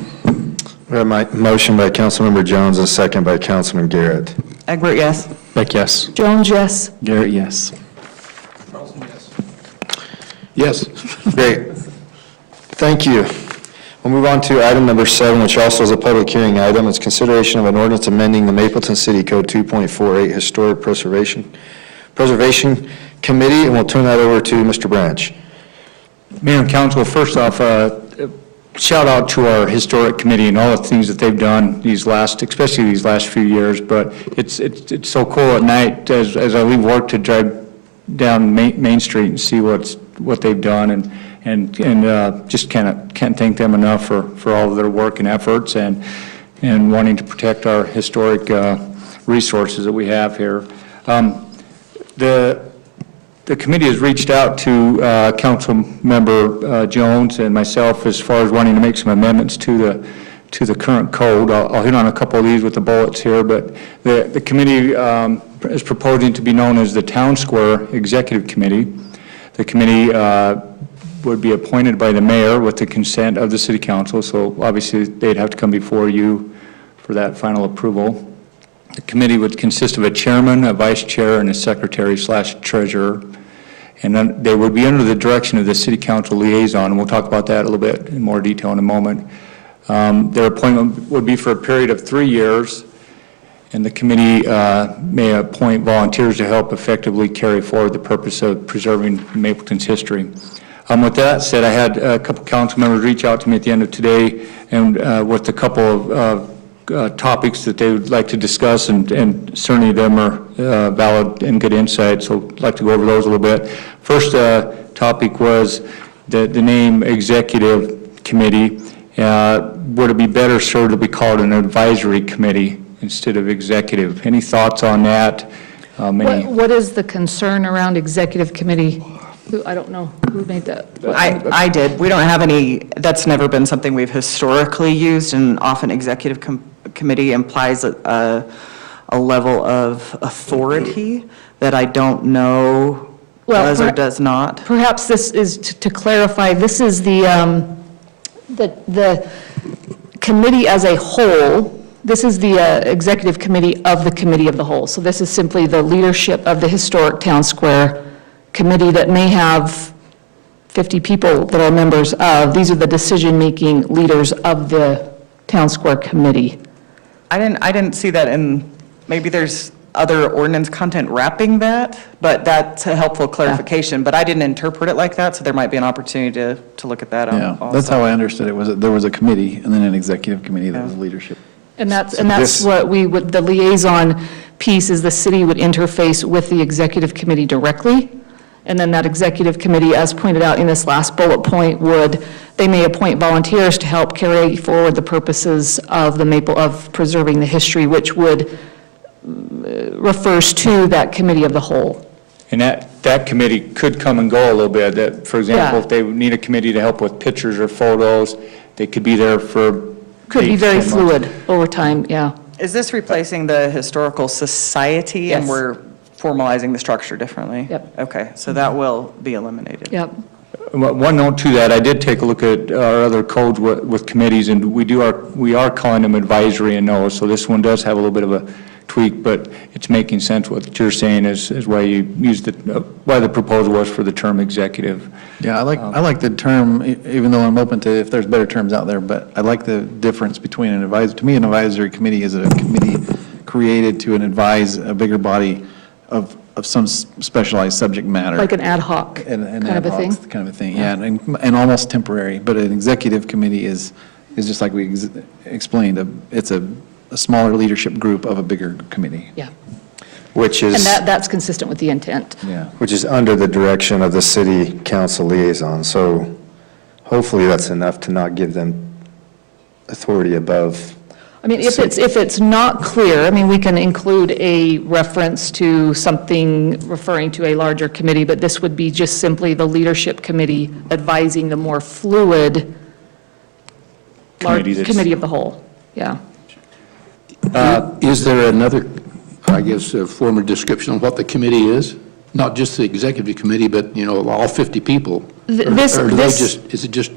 We have my motion by Councilmember Jones and a second by Councilman Garrett. Egbert, yes. Beck, yes. Jones, yes. Garrett, yes. Yes. Great. Thank you. We'll move on to item number 7, which also is a public hearing item. It's consideration of an ordinance amending the Mapleton City Code 2.48 Historic Preservation Committee, and we'll turn that over to Mr. Branch. Mayor and council, first off, shout out to our historic committee and all the things that they've done especially these last few years. But it's so cool at night as I leave work to drive down Main Street and see what they've done, and just can't thank them enough for all of their work and efforts and wanting to protect our historic resources that we have here. The committee has reached out to Councilmember Jones and myself as far as wanting to make some amendments to the current code. I'll hit on a couple of these with the bullets here, but the committee is proposing to be known as the Town Square Executive Committee. The committee would be appointed by the mayor with the consent of the city council, so obviously they'd have to come before you for that final approval. The committee would consist of a chairman, a vice chair, and a secretary/treasurer. And then they would be under the direction of the city council liaison, and we'll talk about that a little bit in more detail in a moment. Their appointment would be for a period of 3 years, and the committee may appoint volunteers to help effectively carry forward the purpose of preserving Mapleton's history. With that said, I had a couple council members reach out to me at the end of today and with a couple of topics that they would like to discuss, and certainly them are valid and good insight, so I'd like to go over those a little bit. First topic was the name executive committee. Would it be better served if we call it an advisory committee instead of executive? Any thoughts on that? What is the concern around executive committee? I don't know who made that. I did. We don't have any, that's never been something we've historically used, and often executive committee implies a level of authority that I don't know does or does not. Perhaps this is, to clarify, this is the committee as a whole. This is the executive committee of the committee of the whole. So this is simply the leadership of the Historic Town Square Committee that may have 50 people that are members of. These are the decision-making leaders of the Town Square Committee. I didn't see that, and maybe there's other ordinance content wrapping that, but that's a helpful clarification. But I didn't interpret it like that, so there might be an opportunity to look at that Yeah, also. that's how I understood it, was that there was a committee and then an executive committee that was leadership. And that's what we would, the liaison piece is the city would interface with the executive committee directly. And then that executive committee, as pointed out in this last bullet point, they may appoint volunteers to help carry forward the purposes of of preserving the history, which refers to that committee of the whole. And that committee could come and go a little bit. That, for example, Yeah. if they need a committee to help with pictures or photos, they could be there for. Could be 8, very 10 months. fluid over time, yeah. Is this replacing the Historical Society? And Yes. we're formalizing the structure differently? Yep. Okay, so that will be eliminated. Yep. One note to that, I did take a look at our other codes with committees, and we are calling them advisory and no, so this one does have a little bit of a tweak, but it's making sense what you're saying is why you used why the proposal was for the term executive. Yeah, I like the term, even though I'm open to if there's better terms out there, but I like the difference between to me, an advisory committee is a committee created to advise a bigger body of some specialized subject matter. Like an ad hoc And kind of a thing. kind of a thing, yeah, and almost temporary, but an executive committee is just like we explained, it's a smaller leadership group of a bigger committee. Yeah. Which And is, that's consistent with the intent. Yeah. which is under the direction of the city council liaison. So hopefully that's enough to not give them authority above. I mean, if it's not clear, I mean, we can include a reference to something referring to a larger committee, but this would be just simply the leadership committee advising the more fluid committee of the whole, yeah. Is there another, I guess, form of description of what the committee is? Not just the executive committee, but, all 50 people? Or do they just, is it just,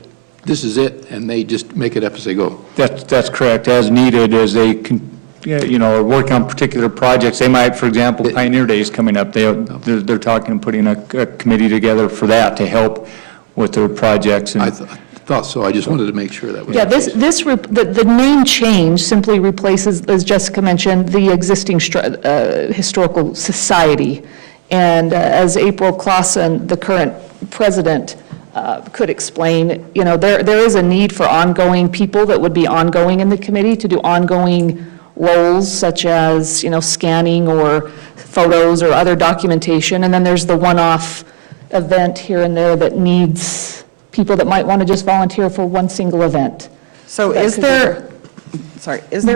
this is it, and they just make it up as they go? That's correct, as needed, as they are working on particular projects. They might, for example, Pioneer Day is coming up. They're talking and putting a committee together for that to help with their projects. I thought so, I just wanted to make sure that was. Yeah, the name change simply replaces, as Jessica mentioned, the existing historical society. And as April Clausen, the current president, could explain, there is a need for ongoing people that would be ongoing in the committee to do ongoing roles such as, scanning or photos or other documentation. And then there's the one-off event here and there that needs people that might want to just volunteer for one single event. So is there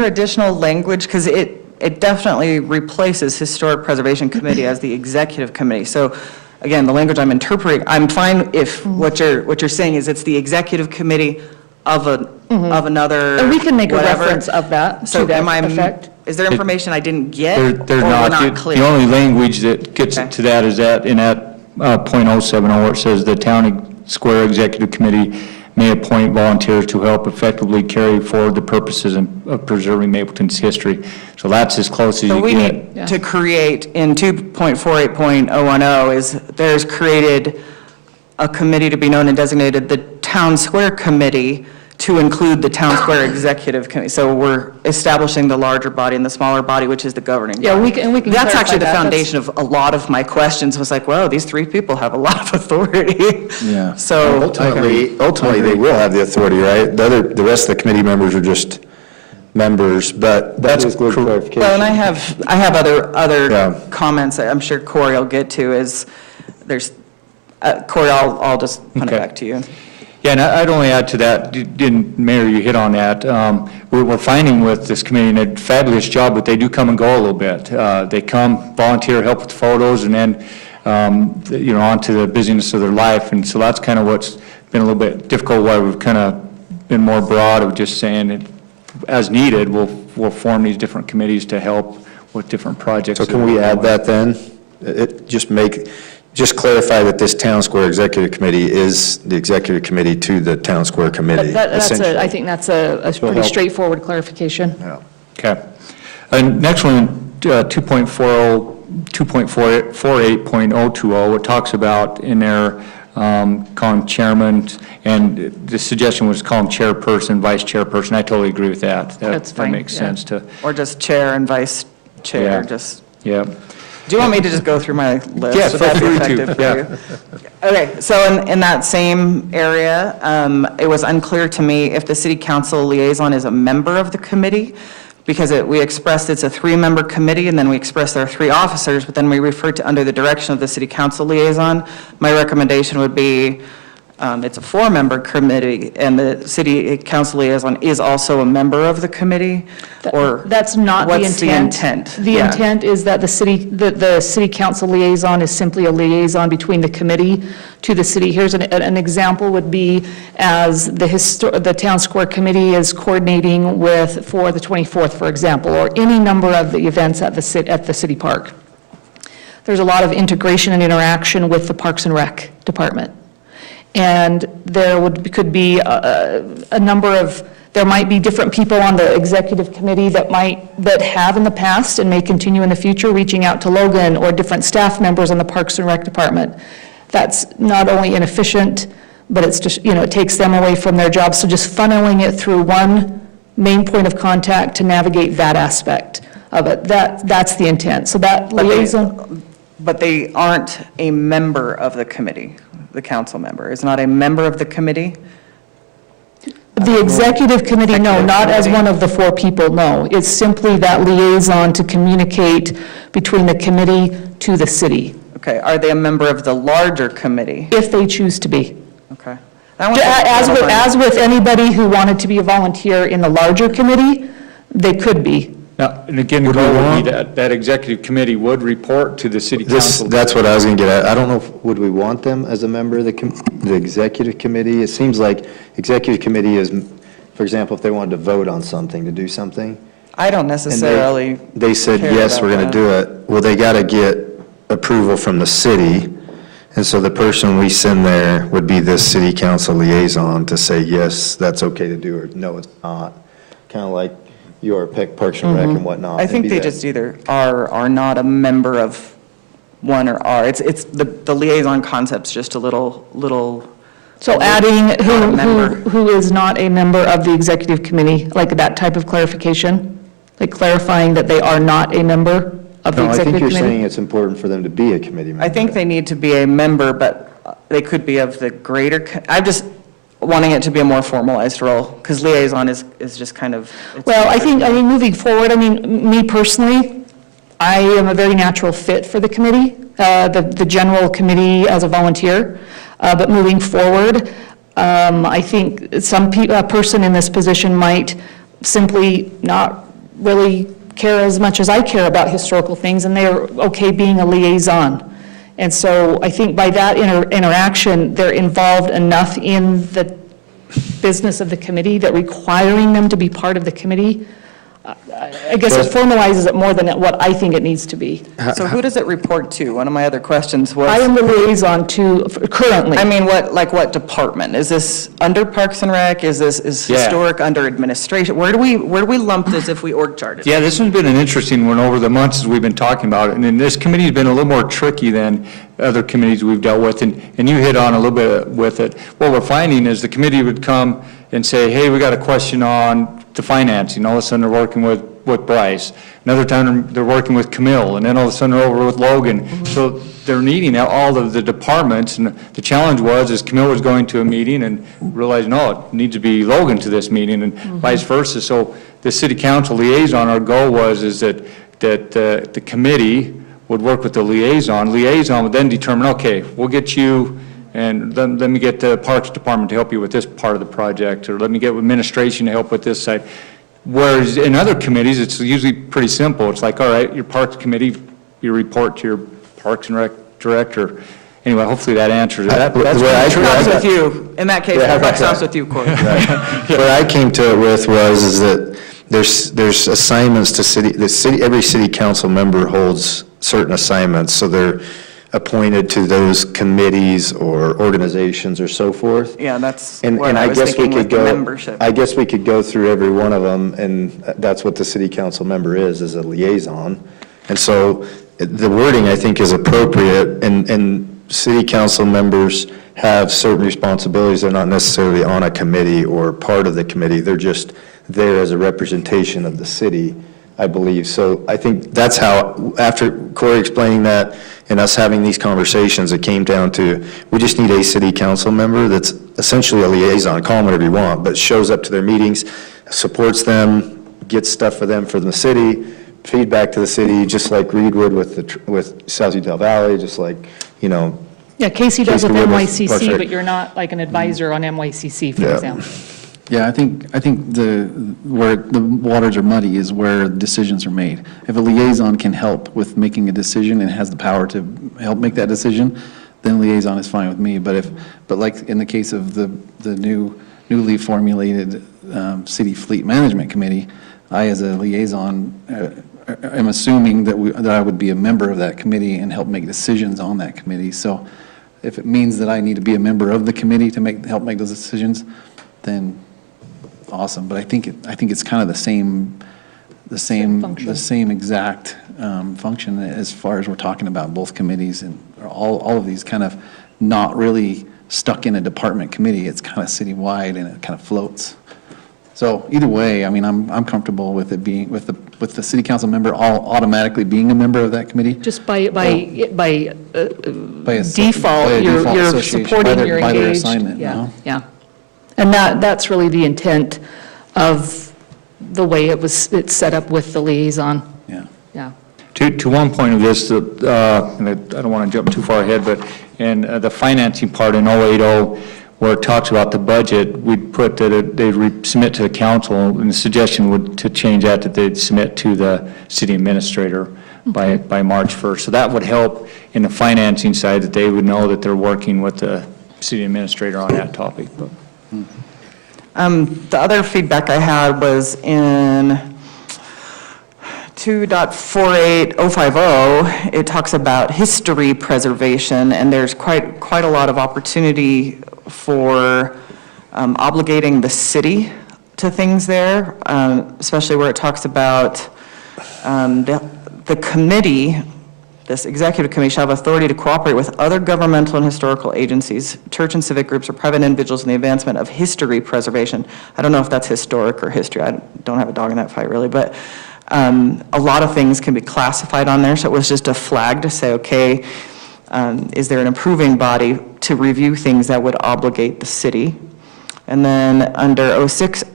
additional language? Because it definitely replaces Historic Preservation Committee as the executive committee. So again, the language I'm interpreting, I'm fine if what you're saying is it's the executive committee of another. And we can make whatever. a reference of that So to that am I, effect. is there information I didn't get? They're or we're not. clear? The only language that gets to that is that in that .070 where it says the town square executive committee may appoint volunteers to help effectively carry forward the purposes of preserving Mapleton's history. So that's as close as So you we get. need to create, in 2.48.010, is there's created a committee to be known and designated the Town Square Committee to include the Town Square Executive Committee. So we're establishing the larger body and the smaller body, which is the governing body. Yeah, we can That's clarify actually the that. foundation of a lot of my questions, was like, whoa, these 3 people have a lot of authority. Yeah. So, Ultimately, they will have the authority, right? The rest of the committee members are just members, but that's good clarification. well, and I have other Yeah. comments that I'm sure Corey will get to, is there's, Corey, I'll just punt it Okay. back to you. Yeah, and I'd only add to that, didn't, Mayor, you hit on that. We're finding with this committee, and they did a fabulous job, but they do come and go a little bit. They come, volunteer, help with the photos, and then, on to the busyness of their life. And so that's kind of what's been a little bit difficult, why we've kind of been more broad of just saying, that as needed, we'll form these different committees to help with different projects. So can we add that then? Just clarify that this Town Square Executive Committee is the executive committee to the Town Square Committee. I think that's a pretty help. straightforward clarification. Okay. And next one, 2.48.020, it talks about in there, call him chairman, and the suggestion was call him chairperson, vice chairperson. I totally agree with that. That's fine, That makes yeah. sense to, Or just chair and vice chair, Yeah. just, yeah. do you want me to just go through my list? Yeah, Would feel that be free to, effective for yeah. you? Okay, so in that same area, it was unclear to me if the city council liaison is a member of the committee, because we expressed it's a 3-member committee, and then we expressed there are 3 officers, but then we referred to under the direction of the city council liaison. My recommendation would be, it's a 4-member committee, and the city council liaison is also a member of the committee, or That's not the intent. what's the intent? The Yeah. intent is that the city council liaison is simply a liaison between the committee to the city. Here's an example would be as the Town Square Committee is coordinating for the 24th, for example, or any number of the events at the city park. There's a lot of integration and interaction with the Parks and Rec Department. And there could be a number of, there might be different people on the executive committee that have in the past and may continue in the future, reaching out to Logan or different staff members on the Parks and Rec Department. That's not only inefficient, but it's just, it takes them away from their jobs. So just funneling it through one main point of contact to navigate that aspect of it. That's the intent. So that liaison. But they aren't a member of the committee, the council member is not a member of the committee? The executive committee, no, not as one of the 4 people, no. It's simply that liaison to communicate between the committee to the city, Okay, are they a member of the larger committee? if they choose to be. Okay. That one's As with anybody who wanted to be a volunteer in the larger committee, they could be. Now, and again, the goal would be that executive committee would report to the city council. That's what I was going to get at. I don't know, would we want them as a member of the executive committee? It seems like executive committee is, for example, if they wanted to vote on something, to do something. I don't and necessarily. They said, care yes, about we're going to that. do it. Well, they got to get approval from the city. And so the person we send there would be this city council liaison to say, yes, that's okay to do, or no, it's not. Kind of like your Parks and Rec and whatnot. I think It'd be they that- just either are or not a member of one or are. It's the liaison concept's just a little. So adding member. who is not a member of the executive committee, like that type of clarification? Like clarifying that they are not a member of the No, I think executive you're committee? saying it's important for them to be a committee member. I think they need to be a member, but they could be of the greater, I'm just wanting it to be a more formalized role, because liaison is just kind of. Well, I think moving forward, me personally, I am a very natural fit for the committee, the general committee as a volunteer. But moving forward, I think a person in this position might simply not really care as much as I care about historical things, and they're okay being a liaison. And so I think by that interaction, they're involved enough in the business of the committee that requiring them to be part of the committee, I guess it formalizes it more than what I think it needs to be. So who does it report to? One of my other questions was. I am the liaison currently. I mean, what department? Is this under Parks and Rec? Is Yeah. historic under administration? Where do we lump this if we org chart it? Yeah, this one's been an interesting one over the months as we've been talking about it. And then this committee's been a little more tricky than other committees we've dealt with, and you hit on a little bit with it. What we're finding is the committee would come and say, hey, we got a question on the financing. All of a sudden, they're working with Bryce. Another time, they're working with Camille, and then all of a sudden, they're over with Logan. So they're needing all of the departments, and the challenge is Camille was going to a meeting and realized, no, it needs to be Logan to this meeting, and vice versa. So the city council liaison, our goal is that the committee would work with the liaison. Liaison would then determine, okay, we'll get you and let me get the Parks Department to help you with this part of the project, or let me get administration to help with this side. Whereas in other committees, it's usually pretty simple. It's like, all right, your Parks Committee, you report to your Parks and Rec Director. Anyway, hopefully that answers it. That's where I- Stops with you. In that case, the buck stops with you, Corey. What I came to it with is that there's assignments to every city council member holds certain assignments, so they're appointed to those committees or organizations or so forth. Yeah, that's And what I I was guess we thinking with could the go, membership. I guess we could go through every one of them, and that's what the city council member is a liaison. And so the wording, I think, is appropriate, and city council members have certain responsibilities. They're not necessarily on a committee or part of the committee. They're just there as a representation of the city, I believe. So I think that's how, after Corey explaining that and us having these conversations, it came down to, we just need a city council member that's essentially a liaison, call them whatever you want, but shows up to their meetings, supports them, gets stuff for them from the city, feedback to the city, just like Reed would with South Utah Valley, just like, you know. Yeah, Casey does with Casey would with Parks and NYCC, Rec. but you're not like an advisor on NYCC, for Yeah. example. Yeah, I think where the waters are muddy is where decisions are made. If a liaison can help with making a decision and has the power to help make that decision, then liaison is fine with me. But like in the case of the newly formulated City Fleet Management Committee, I, as a liaison, am assuming that I would be a member of that committee and help make decisions on that committee. So if it means that I need to be a member of the committee to help make those decisions, then awesome. But I think it's kind of the same exact function as far as we're talking about both committees and all of these kind of not really stuck in a department committee. It's kind of citywide and it kind of floats. So either way, I mean, I'm comfortable with it being, with the city council member all automatically being a member of that committee. Just by By default, a you're default association, supporting, you're by their engaged. assignment, Yeah, no? yeah. And that's really the intent of the way it's set up with the liaison. Yeah. Yeah. To one point of this, and I don't want to jump too far ahead, but in the financing part in 080, where it talks about the budget, we'd put that they'd submit to the council, and the suggestion would to change that they'd submit to the city administrator by March 1st. So that would help in the financing side, that they would know that they're working with the city administrator on that topic. But The other feedback I had was in 2.48050, it talks about history preservation, and there's quite a lot of opportunity for obligating the city to things there, especially where it talks about the committee, this executive committee shall have authority to cooperate with other governmental and historical agencies, church and civic groups, or private individuals in the advancement of history preservation. I don't know if that's historic or history. I don't have a dog in that fight, really, but a lot of things can be classified on there, so it was just a flag to say, okay, is there an approving body to review things that would obligate the city? And then under 060,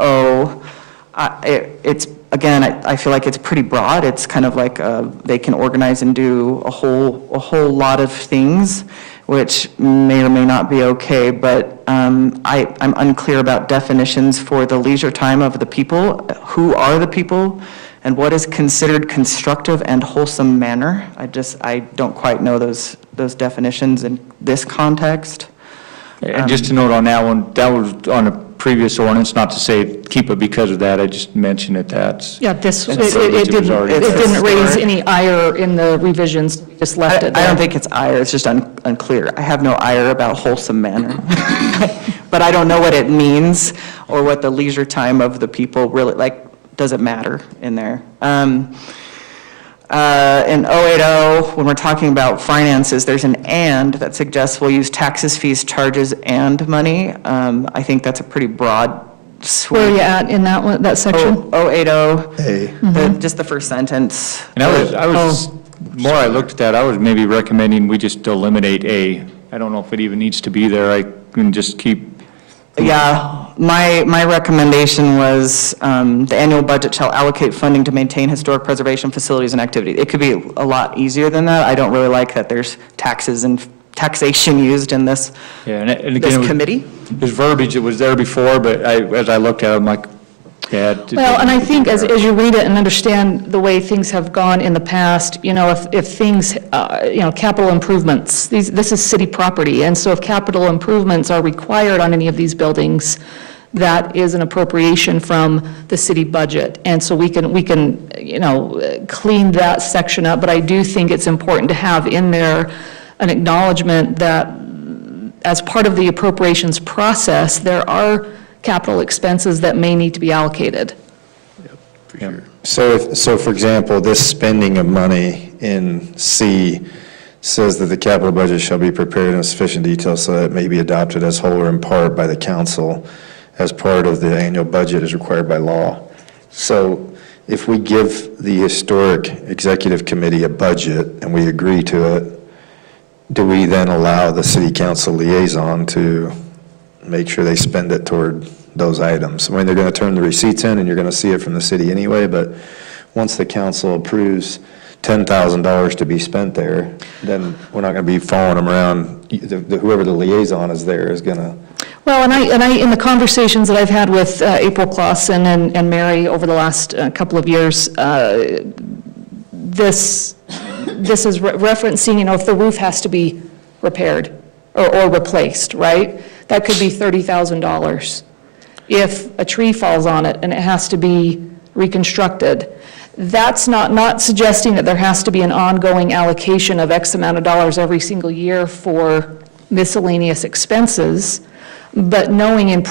it's, again, I feel like it's pretty broad. It's kind of like they can organize and do a whole lot of things, which may or may not be okay, but I'm unclear about definitions for the leisure time of the people. Who are the people? And what is considered constructive and wholesome manner? I don't quite know those definitions in this context. And just to note on that one, that was on a previous ordinance, not to say keep it because of that, I just mentioned it, that's. Yeah, it was didn't already- raise any ire in the revisions, we just left it there. I don't think it's ire, it's just unclear. I have no ire about wholesome manner. But I don't know what it means or what the leisure time of the people really, like, does it matter in there? In 080, when we're talking about finances, there's an "and" that suggests we'll use taxes, fees, charges, and money. I think that's a pretty broad sweep. Where are you at in that one, that section? 080, just the first sentence. And I was, more I looked at that, I was maybe recommending we just eliminate A. I don't know if it even needs to be there, I can just keep. Yeah, my recommendation was the annual budget shall allocate funding to maintain historic preservation facilities and activities. It could be a lot easier than that. I don't really like that there's taxes and taxation used in this, Yeah, and again, this it was- committee. there's verbiage that was there before, but as I looked at it, I'm like, yeah. Well, and I think as you read it and understand the way things have gone in the past, if things, capital improvements, this is city property, and so if capital improvements are required on any of these buildings, that is an appropriation from the city budget. And so we can clean that section up, but I do think it's important to have in there an acknowledgement that as part of the appropriations process, there are capital expenses that may need to be allocated. So for example, this spending of money in C says that the capital budget shall be prepared in sufficient detail so that it may be adopted as whole or in part by the council as part of the annual budget as required by law. So if we give the historic executive committee a budget and we agree to it, do we then allow the city council liaison to make sure they spend it toward those items? I mean, they're going to turn the receipts in and you're going to see it from the city anyway, but once the council approves $10,000 to be spent there, then we're not going to be following them around. Whoever the liaison is there is going to. Well, and I, in the conversations that I've had with April Clausen and Mary over the last couple of years, this is referencing, if the roof has to be repaired or replaced, right? That could be $30,000. If a tree falls on it and it has to be reconstructed, that's not suggesting that there has to be an ongoing allocation of X amount of dollars every single year for miscellaneous expenses, but knowing in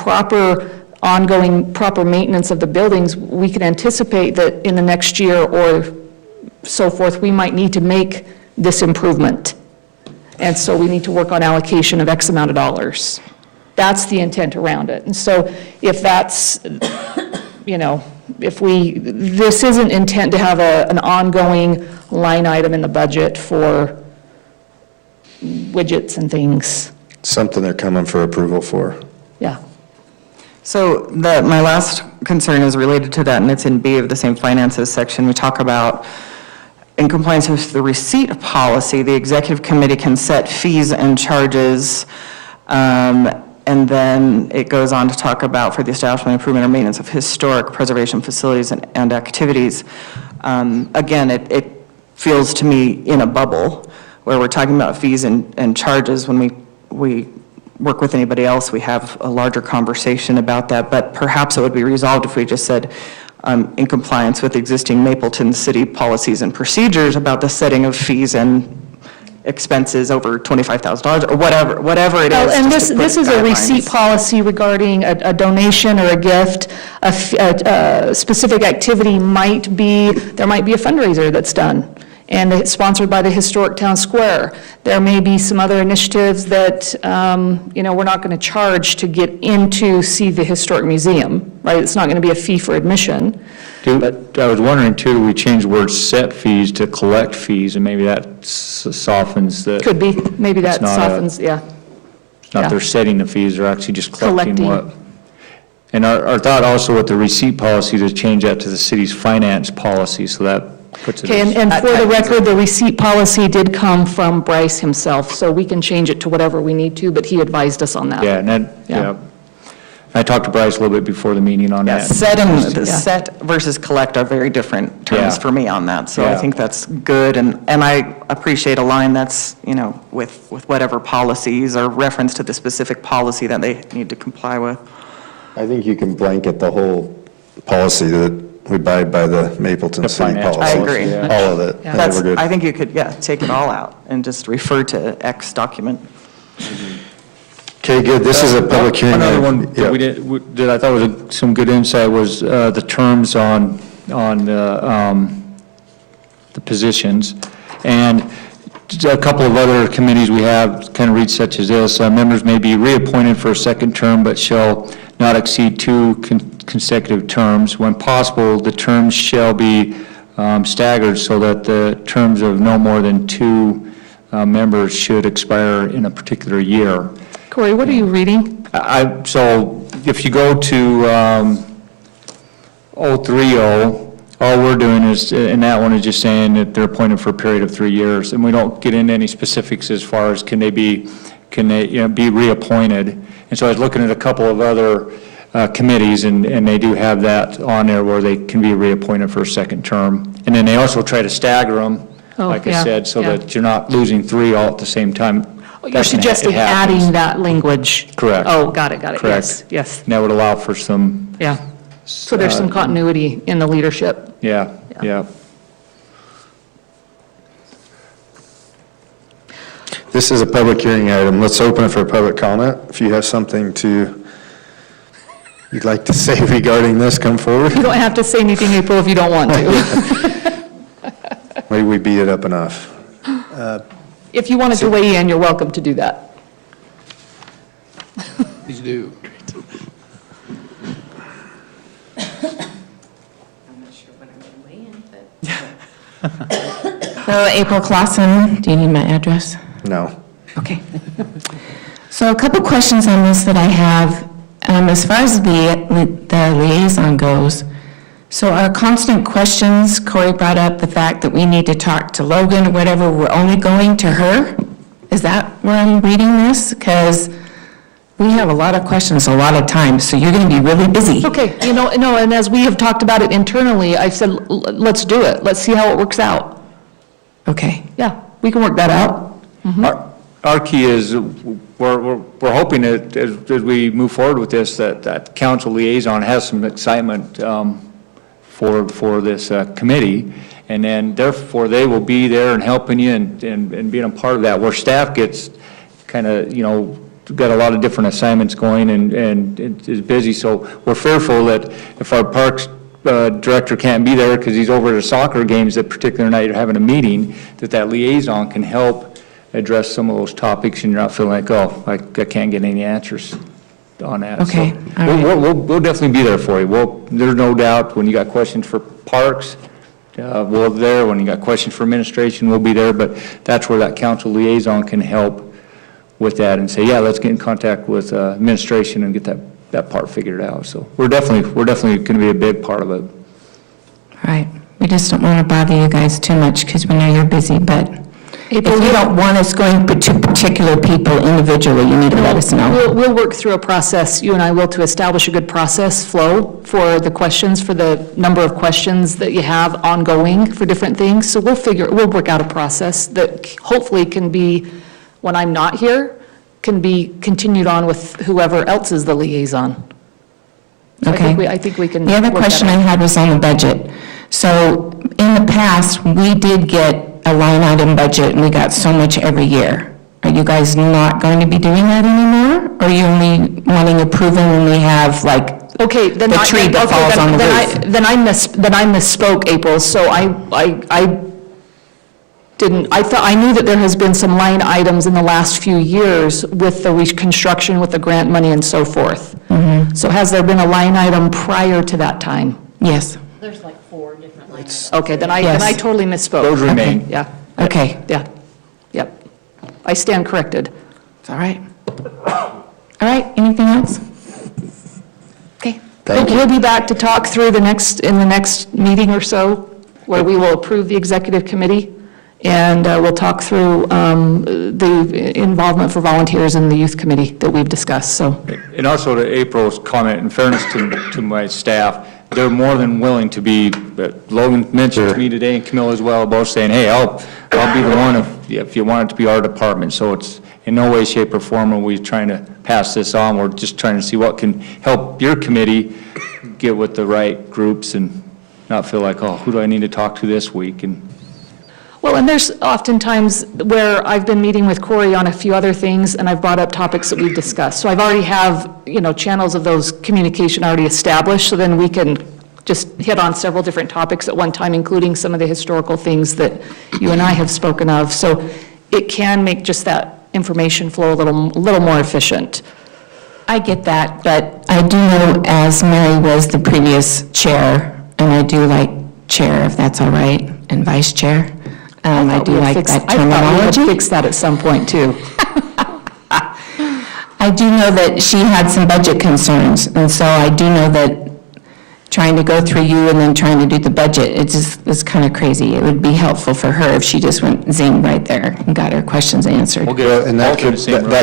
ongoing proper maintenance of the buildings, we can anticipate that in the next year or so forth, we might need to make this improvement. And so we need to work on allocation of X amount of dollars. That's the intent around it. And so if that's, this isn't intent to have an ongoing line item in the budget for widgets and things. Something they're coming for approval for. Yeah. So my last concern is related to that, and it's in B of the same finances section. We talk about, in compliance with the receipt policy, the executive committee can set fees and charges, and then it goes on to talk about for the establishment, improvement, or maintenance of historic preservation facilities and activities. Again, it feels to me in a bubble where we're talking about fees and charges. When we work with anybody else, we have a larger conversation about that, but perhaps it would be resolved if we just said, in compliance with existing Mapleton city policies and procedures about the setting of fees and expenses over $25,000 or whatever it is. Well, and just to put this is a receipt guidelines. policy regarding a donation or a gift. A specific activity there might be a fundraiser that's done, and it's sponsored by the Historic Town Square. There may be some other initiatives that, we're not going to charge to get in to see the Historic Museum, right? It's not going to be a fee for admission. But I was wondering too, do we change the word set fees to collect fees, and maybe that softens the. Could be, maybe that It's not softens, yeah. It's not Yeah. they're setting the fees, they're actually just collecting Collecting. what. And our thought also with the receipt policy to change that to the city's finance policy, so that puts it Okay, as. and for the record, the receipt policy did come from Bryce himself, so we can change it to whatever we need to, but he advised us on that. Yeah, and that, yeah. I talked to Bryce a little bit before the meeting on that. Set versus collect are very different terms Yeah. for me on that, so I Yeah. think that's good, and I appreciate a line that's, with whatever policies or reference to the specific policy that they need to comply with. I think you can blanket the whole policy that we abide by the Mapleton City finance policy. I agree. All of it. and then we're good. I think you could, take it all out and just refer to X document. Okay, good. This is a public hearing. Another one Yeah. that we did, that I thought was some good insight was the terms on the positions. And a couple of other committees we have kind of read such as this, members may be reappointed for a second term, but shall not exceed 2 consecutive terms. When possible, the terms shall be staggered so that the terms of no more than 2 members should expire in a particular year. Corey, what are you reading? So if you go to 030, All we're doing is, in that one, is just saying that they're appointed for a period of 3 years, and we don't get into any specifics as far as can they be reappointed. And so I was looking at a couple of other committees, and they do have that on there where they can be reappointed for a second term. And then they also try to stagger them, like I said, so that you're not losing 3 all at the same time. You're suggesting adding that language? Correct. Oh, got it, Correct. yes, yes, And that would allow for some, yeah. So there's some continuity in the leadership. yeah. This is a public hearing item. Let's open it for public comment. If you have something you'd like to say regarding this, come forward. You don't have to say anything, April, if you don't want to. Maybe we beat it up enough. If you wanted to weigh in, you're welcome to do that. Please do. Hello, April Clausen. Do you need my address? No. Okay. So a couple questions on this that I have. As far as the liaison goes, so our constant questions, Corey brought up the fact that we need to talk to Logan or whatever, we're only going to her? Is that where I'm reading this? Because we have a lot of questions a lot of times, so you're going to be really busy. Okay, no, and as we have talked about it internally, I said, let's do it. Let's see how it works out. Okay. Yeah, we can work that out. Our key is, we're hoping that as we move forward with this, that council liaison has some excitement for this committee, and then therefore they will be there and helping you and being a part of that, where staff gets kind of, got a lot of different assignments going and is busy. So we're fearful that if our parks director can't be there because he's over at soccer games that particular night you're having a meeting, that liaison can help address some of those topics, and you're not feeling like, oh, I can't get any answers on that. Okay, So all right. we'll definitely be there for you. There's no doubt, when you got questions for parks, we'll be there. When you got questions for administration, we'll be there. But that's where that council liaison can help with that and say, yeah, let's get in contact with administration and get that part figured out. So we're definitely going to be a big part of it. All right. We just don't want to bother you guys too much because we know you're busy, but if you don't want us going to particular people individually, you need to let us know. We'll work through a process, you and I will, to establish a good process flow for the questions, for the number of questions that you have ongoing for different things. So we'll work out a process that hopefully can be, when I'm not here, can be continued on with whoever else is the liaison. So Okay. I think we can. The other work that question I out. had was on the budget. So in the past, we did get a line item budget and we got so much every year. Are you guys not going to be doing that anymore? Or are you only wanting approval when we have like Okay, then the I- tree that okay, falls then- on the then roof? Then I misspoke, April, so I thought, I knew that there has been some line items in the last few years with the reconstruction, with the grant money and so forth. Mm-hmm. So has there been a line item prior to that time? Yes. There's like 4 different lines. Okay, then I Yes. totally misspoke. Those remain. Yeah. Okay. Yeah, yep. I stand corrected. It's all right. All right, anything else? Okay. We'll be back to talk through in the next meeting or so, where we will approve the executive committee, and we'll talk through the involvement for volunteers in the youth committee that we've discussed, so. And also to April's comment, in fairness to my staff, they're more than willing to be, Logan mentioned to me today, and Camille as well, both saying, hey, I'll be the one if you want it to be our department. So it's in no way, shape, or form are we trying to pass this on. We're just trying to see what can help your committee get with the right groups and not feel like, oh, who do I need to talk to this week? Well, and there's oftentimes where I've been meeting with Corey on a few other things, and I've brought up topics that we've discussed. So I've already have, channels of those communication already established, so then we can just hit on several different topics at one time, including some of the historical things that you and I have spoken of. So it can make just that information flow a little more efficient. I get that, but I do know, as Mary was the previous chair, and I do like chair, if that's all right, and vice chair. I do like that I thought we terminology. would fix that at some point, too. I do know that she had some budget concerns, and so I do know that trying to go through you and then trying to do the budget. It just is kind of crazy. It would be helpful for her if she just went zing right there and got her questions answered. Well, and that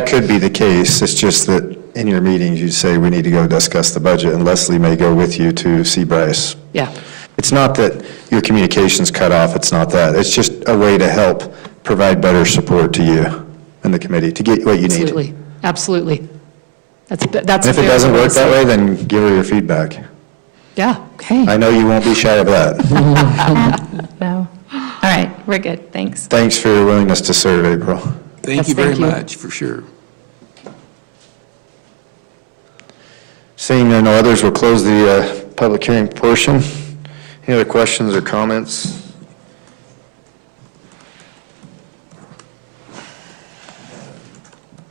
could be the case. It's just that in your meetings, you say, we need to go discuss the budget, and Leslie may go with you to see Bryce. Yeah. It's not that your communication's cut off, it's not that. It's just a way to help provide better support to you and the committee to get what you need. Absolutely, absolutely. That's And a if it fair doesn't way to work that say way, it. then give her your feedback. Yeah. Okay. I know you won't be shy of that. No. All right, we're good. Thanks. Thanks for your willingness to serve, April. Thank you very much, for sure. Seeing no others, we'll close the public hearing portion. Any other questions or comments?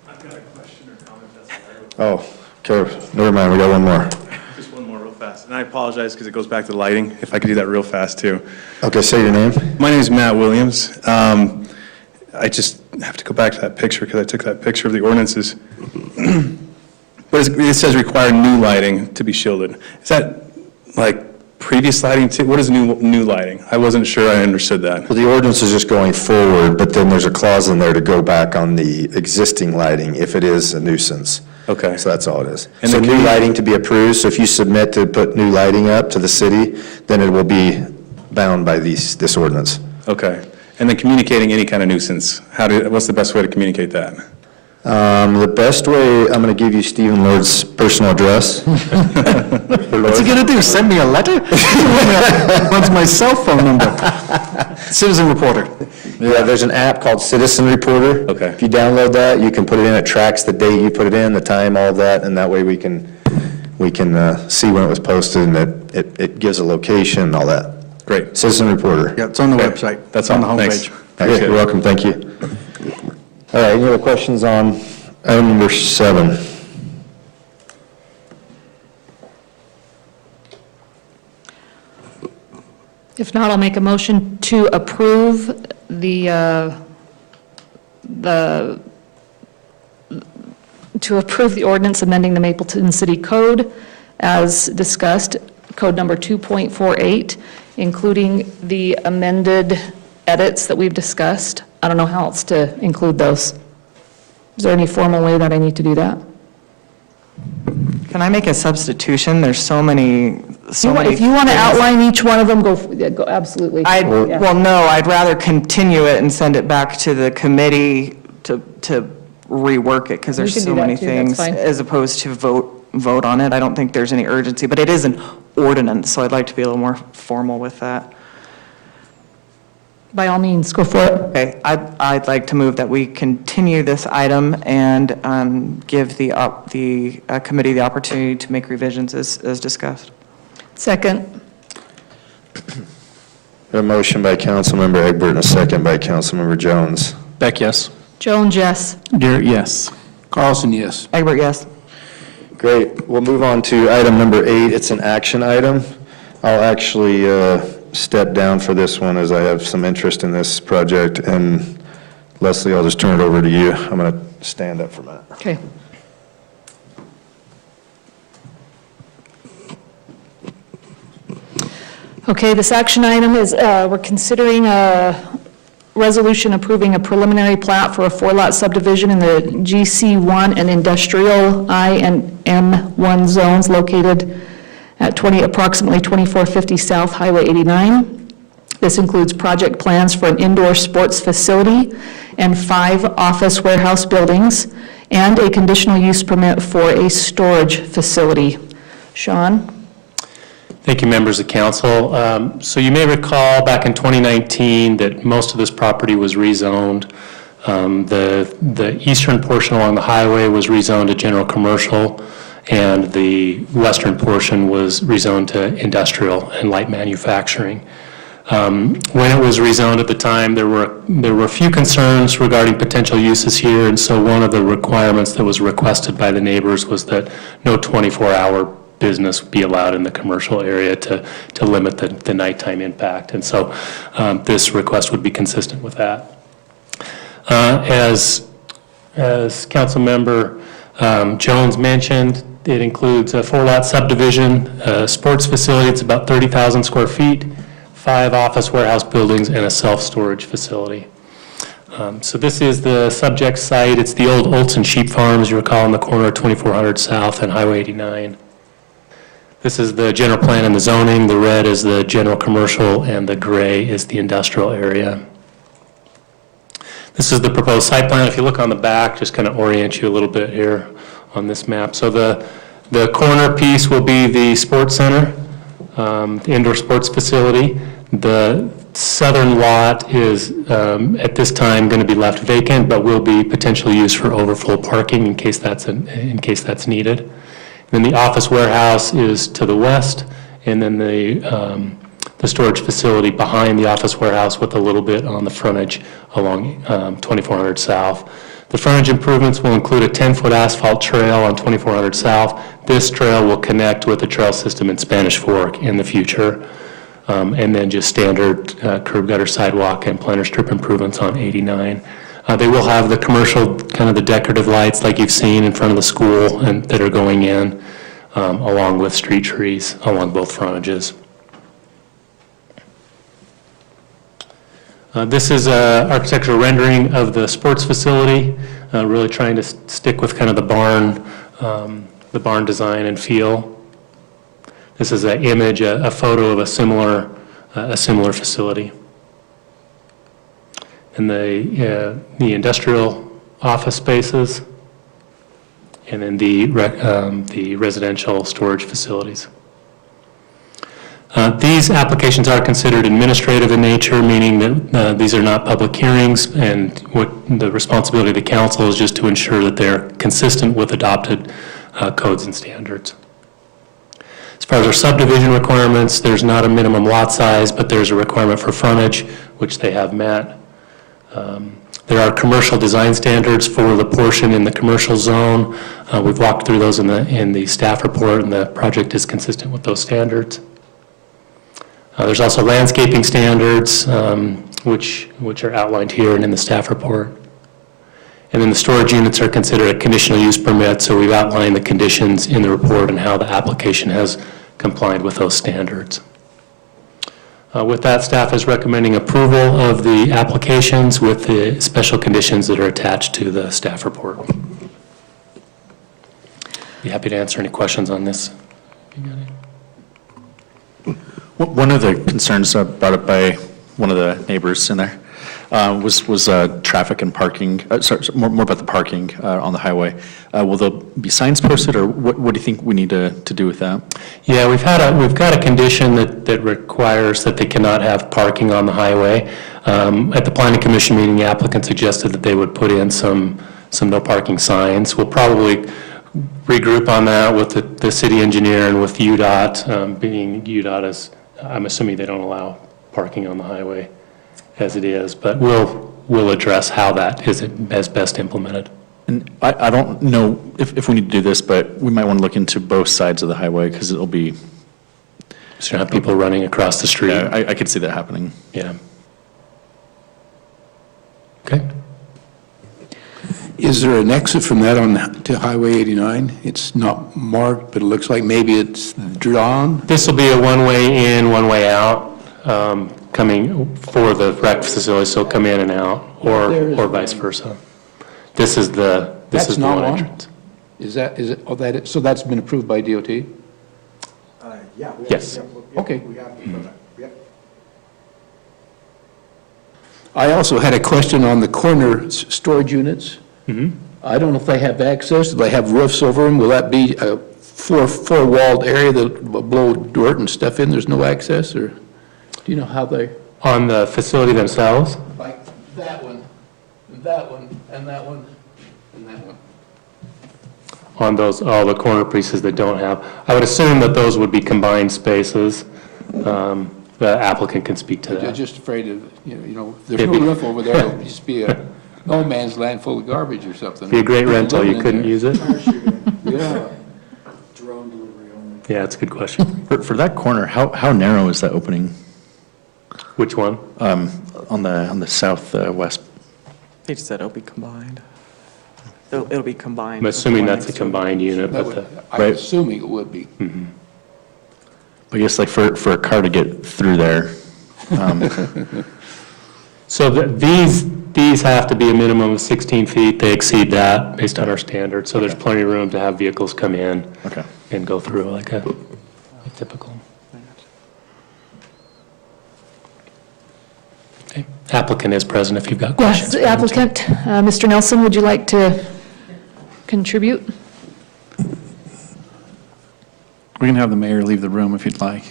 I've got a question or comment, that's Oh, okay, never mind, we got one more. Just one more real fast. And I apologize because it goes back to the lighting, if I could do that real fast too. Okay, say your name. My name is Matt Williams. I just have to go back to that picture because I took that picture of the ordinances. But it says require new lighting to be shielded. Is that like previous lighting too? What is new lighting? I wasn't sure I understood that. Well, the ordinance is just going forward, but then there's a clause in there to go back on the existing lighting if it is a nuisance. Okay. So that's all it is. And So the new commu- lighting to be approved, so if you submit to put new lighting up to the city, then it will be bound by this ordinance. Okay. And then communicating any kind of nuisance, what's the best way to communicate that? The best way, I'm going to give you Stephen Lord's personal address. What's he gonna do, send me a letter? Wants my cell phone number. Citizen reporter. Yeah, there's an app called Citizen Reporter. Okay. If you download that, you can put it in, it tracks the date you put it in, the time, all of that, and that way we can see when it was posted, and it gives a location and all that. Great. Citizen Reporter. Yeah, it's on the website. That's on the all. Thanks. homepage. Yeah, you're welcome, thank you. All right, any other questions on item number 7? If not, I'll make a motion to approve to approve the ordinance amending the Mapleton City Code as discussed, code number 2.48, including the amended edits that we've discussed. I don't know how else to include those. Is there any formal way that I need to do that? Can I make a substitution? There's so many If you want to outline each one of them, go, absolutely. Yeah. Well, no, I'd rather continue it and send it back to the committee to rework it, because We there's can so do that many too, that's things, fine. as opposed to vote on it. I don't think there's any urgency, but it is an ordinance, so I'd like to be a little more formal with that. By all means, go for it. Okay, I'd like to move that we continue this item and give the committee the opportunity to make revisions as discussed. Second. A motion by Councilmember Egbert and a second by Councilmember Jones. Beck, yes. Jones, yes. Garrett, yes. Carlson, yes. Egbert, yes. Great, we'll move on to item number 8. It's an action item. I'll actually step down for this one as I have some interest in this project. And Leslie, I'll just turn it over to you. I'm going to stand up for a minute. Okay. Okay, this action item is, we're considering a resolution approving a preliminary plat for a 4-lot subdivision in the GC1 and Industrial I and M1 zones located at approximately 2450 South Highway 89. This includes project plans for an indoor sports facility and 5 office warehouse buildings, and a conditional use permit for a storage facility. Sean? Thank you, members of council. So you may recall back in 2019 that most of this property was rezoned. The eastern portion along the highway was rezoned to general commercial, and the western portion was rezoned to industrial and light manufacturing. When it was rezoned at the time, there were a few concerns regarding potential uses here, and so one of the requirements that was requested by the neighbors was that no 24-hour business be allowed in the commercial area to limit the nighttime impact. And so this request would be consistent with that. As Councilmember Jones mentioned, it includes a 4-lot subdivision, a sports facility, it's about 30,000 square feet, 5 office warehouse buildings, and a self-storage facility. So this is the subject site. It's the old Olson Sheep Farm, as you recall, on the corner of 2400 South and Highway 89. This is the general plan and the zoning. The red is the general commercial, and the gray is the industrial area. This is the proposed site plan. If you look on the back, just kind of orient you a little bit here on this map. So the corner piece will be the sports center, the indoor sports facility. The southern lot is, at this time, going to be left vacant, but will be potentially used for overflow parking in case that's needed. Then the office warehouse is to the west, and then the storage facility behind the office warehouse with a little bit on the frontage along 2400 South. The frontage improvements will include a 10-foot asphalt trail on 2400 South. This trail will connect with the trail system in Spanish Fork in the future. And then just standard curb gutter sidewalk and planter strip improvements on 89. They will have the commercial, kind of the decorative lights like you've seen in front of the school and that are going in, along with street trees along both frontages. This is an architectural rendering of the sports facility, really trying to stick with kind of the barn design and feel. This is an image, a photo of a similar facility. And the industrial office spaces, and then the residential storage facilities. These applications are considered administrative in nature, meaning that these are not public hearings, and what the responsibility of the council is just to ensure that they're consistent with adopted codes and standards. As far as our subdivision requirements, there's not a minimum lot size, but there's a requirement for frontage, which they have met. There are commercial design standards for the portion in the commercial zone. We've walked through those in the staff report, and the project is consistent with those standards. There's also landscaping standards, which are outlined here and in the staff report. And then the storage units are considered a conditional use permit, so we've outlined the conditions in the report and how the application has complied with those standards. With that, staff is recommending approval of the applications with the special conditions that are attached to the staff report. Be happy to answer any questions on this. One of the concerns brought up by one of the neighbors in there was traffic and parking, more about the parking on the highway. Will there be signs posted, or what do you think we need to do with that? Yeah, we've got a condition that requires that they cannot have parking on the highway. At the Planning Commission meeting, the applicant suggested that they would put in some no parking signs. We'll probably regroup on that with the city engineer and with UDOT, being UDOT is, I'm assuming they don't allow parking on the highway as it is, but we'll address how that is best implemented. And I don't know if we need to do this, but we might want to look into both sides of the highway, because it'll be... So you have people running across the street. Yeah, I could see that happening. Yeah. Okay. Is there an exit from that on to Highway 89? It's not marked, but it looks like maybe it's drawn. This will be a one-way in, one-way out, coming for the rec facility, so come in and out, or vice versa. This is the one entrance. Is it, oh, so that's been approved by DOT? Yeah. Yes. Okay. I also had a question on the corner storage units. I don't know if they have access, do they have roofs over them? Will that be a four-walled area that will blow dirt and stuff in, there's no access, or do you know how they? On the facility themselves? Like that one, and that one, and that one, and that one. On those, all the corner pieces that don't have. I would assume that those would be combined spaces. The applicant can speak to I'm that. just afraid of, you know, if there's no roof over there, it'll just be a no man's land full of garbage or something. Be a great rental, you couldn't use it? Yeah. Yeah, it's a good question. For that corner, how narrow is that opening? Which one? On the southwest. They just said it'll be combined. It'll be combined. I'm with the assuming one that's a next to it. combined unit, but the, I'm assuming it would be. I guess like for a car to get through there, so these have to be a minimum of 16 feet. They exceed that based on our standards. So there's plenty of room to have vehicles come in and go through like a typical. Okay. Applicant is present if you've got questions. Yes, the applicant, Mr. Nelson, would you like to contribute? We can have the mayor leave the room if you'd like.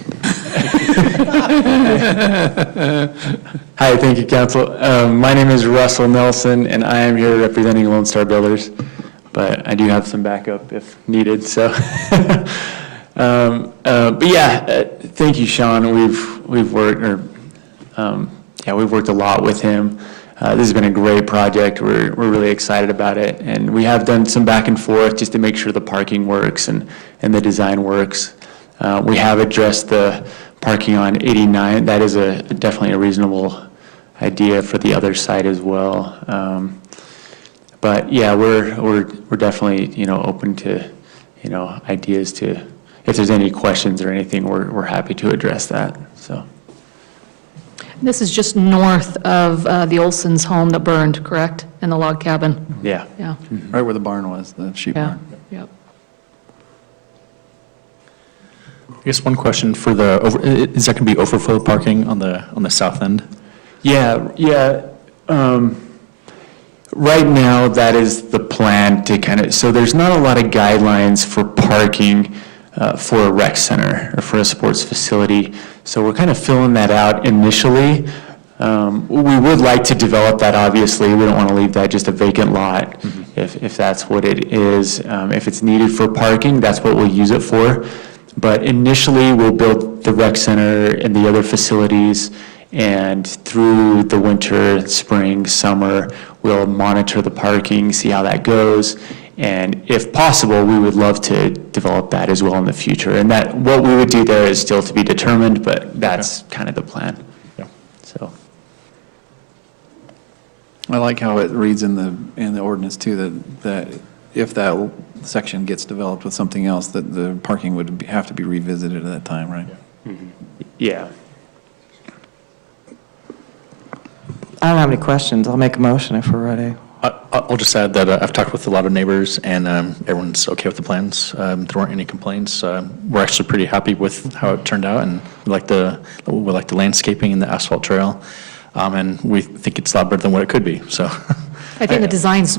Hi, thank you, council. My name is Russell Nelson, and I am here representing Lone Star Builders, but I do have some backup if needed, so. But yeah, thank you, Sean. We've worked a lot with him. This has been a great project. We're really excited about it, and we have done some back and forth just to make sure the parking works and the design works. We have addressed the parking on 89. That is definitely a reasonable idea for the other side as well. But yeah, we're definitely open to ideas to, if there's any questions or anything, we're happy to address that. So. This is just north of the Olson's home that burned, correct? In the log cabin? Yeah. Yeah. Right where the barn was, the sheep Yeah. barn. Yep. I guess one question for is that going to be overflow parking on the south end? Yeah. Right now, that is the plan to so there's not a lot of guidelines for parking for a rec center or for a sports facility. So we're kind of filling that out initially. We would like to develop that, obviously. We don't want to leave that just a vacant lot if that's what it is. If it's needed for parking, that's what we'll use it for. But initially, we'll build the rec center and the other facilities, and through the winter, spring, summer, we'll monitor the parking, see how that goes. And if possible, we would love to develop that as well in the future. And that what we would do there is still to be determined, but that's kind of the plan. Yeah. So. I like how it reads in the ordinance too, that if that section gets developed with something else, that the parking would have to be revisited at that time, right? Yeah. I don't have any questions. I'll make a motion if we're ready. I'll just add that I've talked with a lot of neighbors, and everyone's okay with the plans. There weren't any complaints. We're actually pretty happy with how it turned out, and we like the landscaping and the asphalt trail, and we think it's a lot better than what it could be. So, I think the design's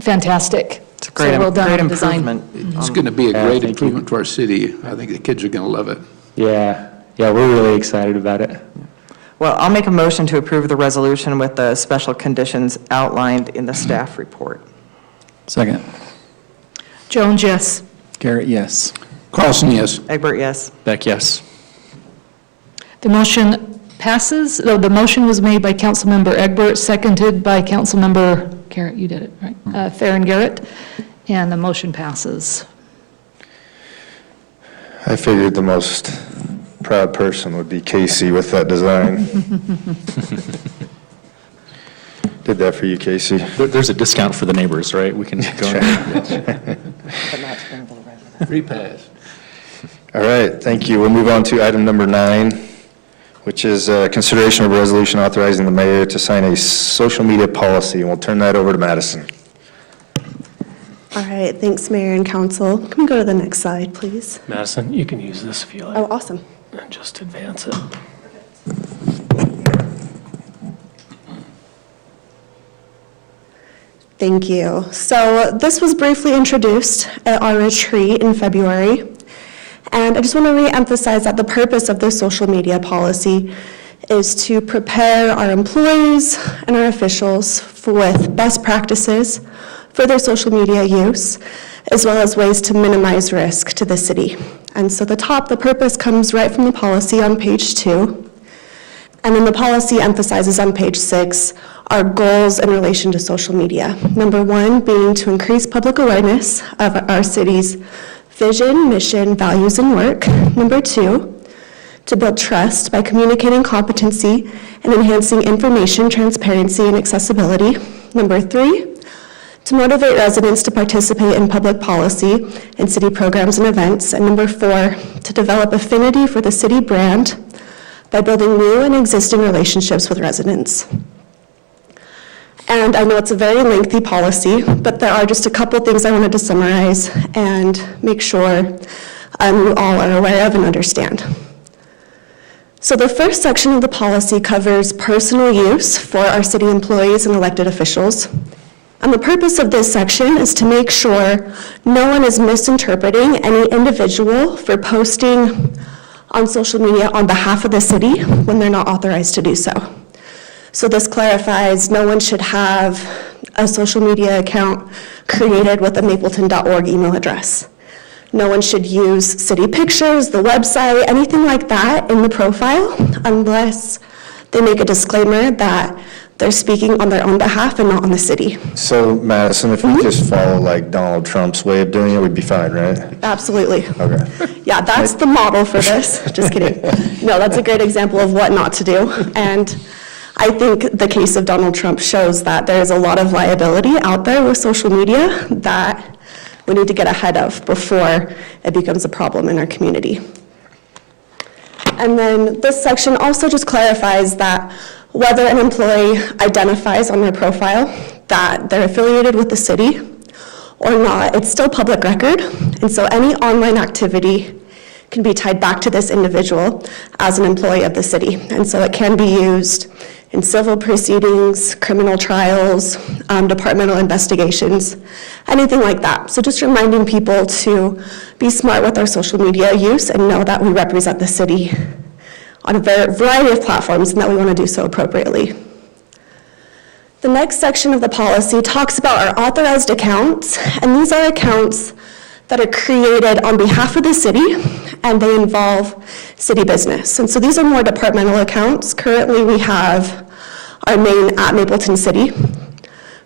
fantastic. It's a great, So well done great on design. improvement. It's going to be a great thank you. improvement to our city. I think the kids are going to love it. Yeah, we're really excited about it. Well, I'll make a motion to approve the resolution with the special conditions outlined in the staff report. Second. Jones, yes. Garrett, yes. Carlson, yes. Egbert, yes. Beck, yes. The motion passes. The motion was made by Councilmember Egbert, seconded by Councilmember Garrett. You did it, right? Farron Garrett. And the motion passes. I figured the most proud person would be Casey with that design. Did that for you, Casey. There's a discount for the neighbors, right? We can go in. Free pass. All right, thank you. We'll move on to item number 9, which is consideration of a resolution authorizing the mayor to sign a social media policy, and we'll turn that over to Madison. All right, thanks, Mayor and Council. Can we go to the next slide, please? Madison, you can use this if you like. Oh, awesome. And just advance it. Thank you. So this was briefly introduced at our retreat in February. And I just want to reemphasize that the purpose of this social media policy is to prepare our employees and our officials with best practices for their social media use, as well as ways to minimize risk to the city. And so the purpose comes right from the policy on page 2. And then the policy emphasizes on page 6 our goals in relation to social media. Number 1 being to increase public awareness of our city's vision, mission, values, and work. Number 2, to build trust by communicating competency and enhancing information, transparency, and accessibility. Number 3, to motivate residents to participate in public policy and city programs and events. And number 4, to develop affinity for the city brand by building new and existing relationships with residents. And I know it's a very lengthy policy, but there are just a couple things I wanted to summarize and make sure you all are aware of and understand. So the first section of the policy covers personal use for our city employees and elected officials. And the purpose of this section is to make sure no one is misinterpreting any individual for posting on social media on behalf of the city when they're not authorized to do so. So this clarifies no one should have a social media account created with a mapleton.org email address. No one should use city pictures, the website, anything like that in the profile unless they make a disclaimer that they're speaking on their own behalf and not on the city. So Madison, if we just follow like Donald Trump's way of doing it, we'd be fine, right? Absolutely. Okay. Yeah, that's the model for this. Just kidding. No, that's a great example of what not to do. And I think the case of Donald Trump shows that there's a lot of liability out there with social media that we need to get ahead of before it becomes a problem in our community. And then this section also just clarifies that whether an employee identifies on their profile that they're affiliated with the city or not, it's still public record. And so any online activity can be tied back to this individual as an employee of the city. And so it can be used in civil proceedings, criminal trials, departmental investigations, anything like that. So just reminding people to be smart with our social media use and know that we represent the city on a variety of platforms and that we want to do so appropriately. The next section of the policy talks about our authorized accounts, and these are accounts that are created on behalf of the city, and they involve city business. And so these are more departmental accounts. Currently, we have our main at Mapleton City.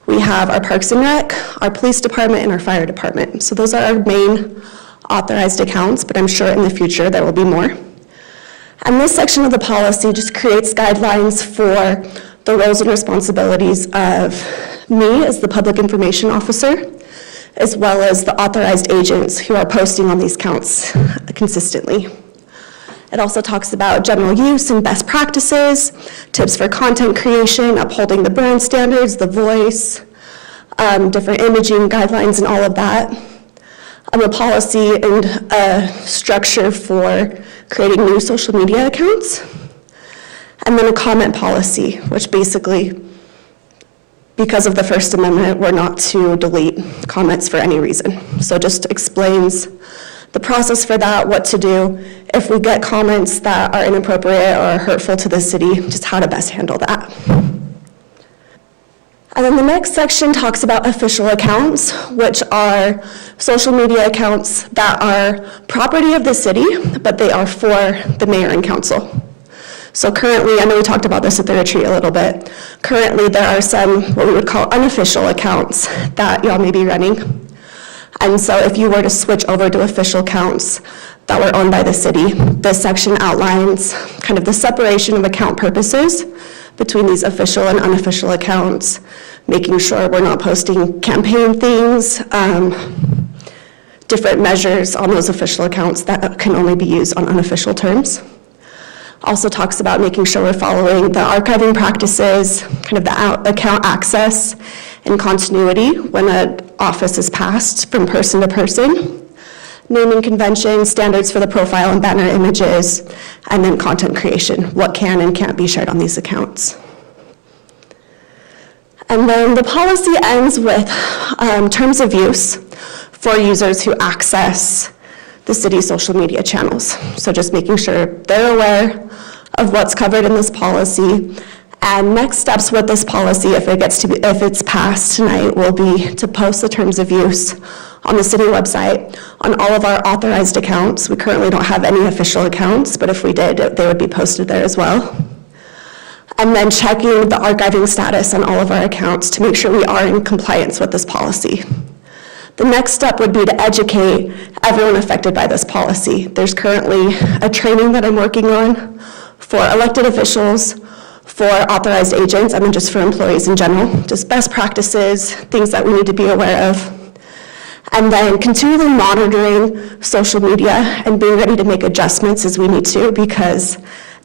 We have our Parks and Rec, our police department, and our fire department. So those are our main authorized accounts, but I'm sure in the future there will be more. And this section of the policy just creates guidelines for the roles and responsibilities of me as the public information officer, as well as the authorized agents who are posting on these accounts consistently. It also talks about general use and best practices, tips for content creation, upholding the brand standards, the voice, different imaging guidelines and all of that. A policy and a structure for creating new social media accounts. And then a comment policy, which basically, because of the First Amendment, we're not to delete comments for any reason. So just explains the process for that, what to do if we get comments that are inappropriate or hurtful to the city, just how to best handle that. And then the next section talks about official accounts, which are social media accounts that are property of the city, but they are for the mayor and council. So currently, I know we talked about this at the retreat a little bit. Currently, there are some what we would call unofficial accounts that y'all may be running. And so if you were to switch over to official accounts that were owned by the city, this section outlines kind of the separation of account purposes between these official and unofficial accounts, making sure we're not posting campaign things, different measures on those official accounts that can only be used on unofficial terms. Also talks about making sure we're following the archiving practices, kind of the account access and continuity when an office is passed from person to person, naming conventions, standards for the profile and banner images, and then content creation, what can and can't be shared on these accounts. And then the policy ends with terms of use for users who access the city's social media channels. So just making sure they're aware of what's covered in this policy. And next steps with this policy, if it's passed tonight, will be to post the terms of use on the city website on all of our authorized accounts. We currently don't have any official accounts, but if we did, they would be posted there as well. And then checking the archiving status on all of our accounts to make sure we are in compliance with this policy. The next step would be to educate everyone affected by this policy. There's currently a training that I'm working on for elected officials, for authorized agents, I mean just for employees in general, just best practices, things that we need to be aware of. And then continually monitoring social media and being ready to make adjustments as we need to, because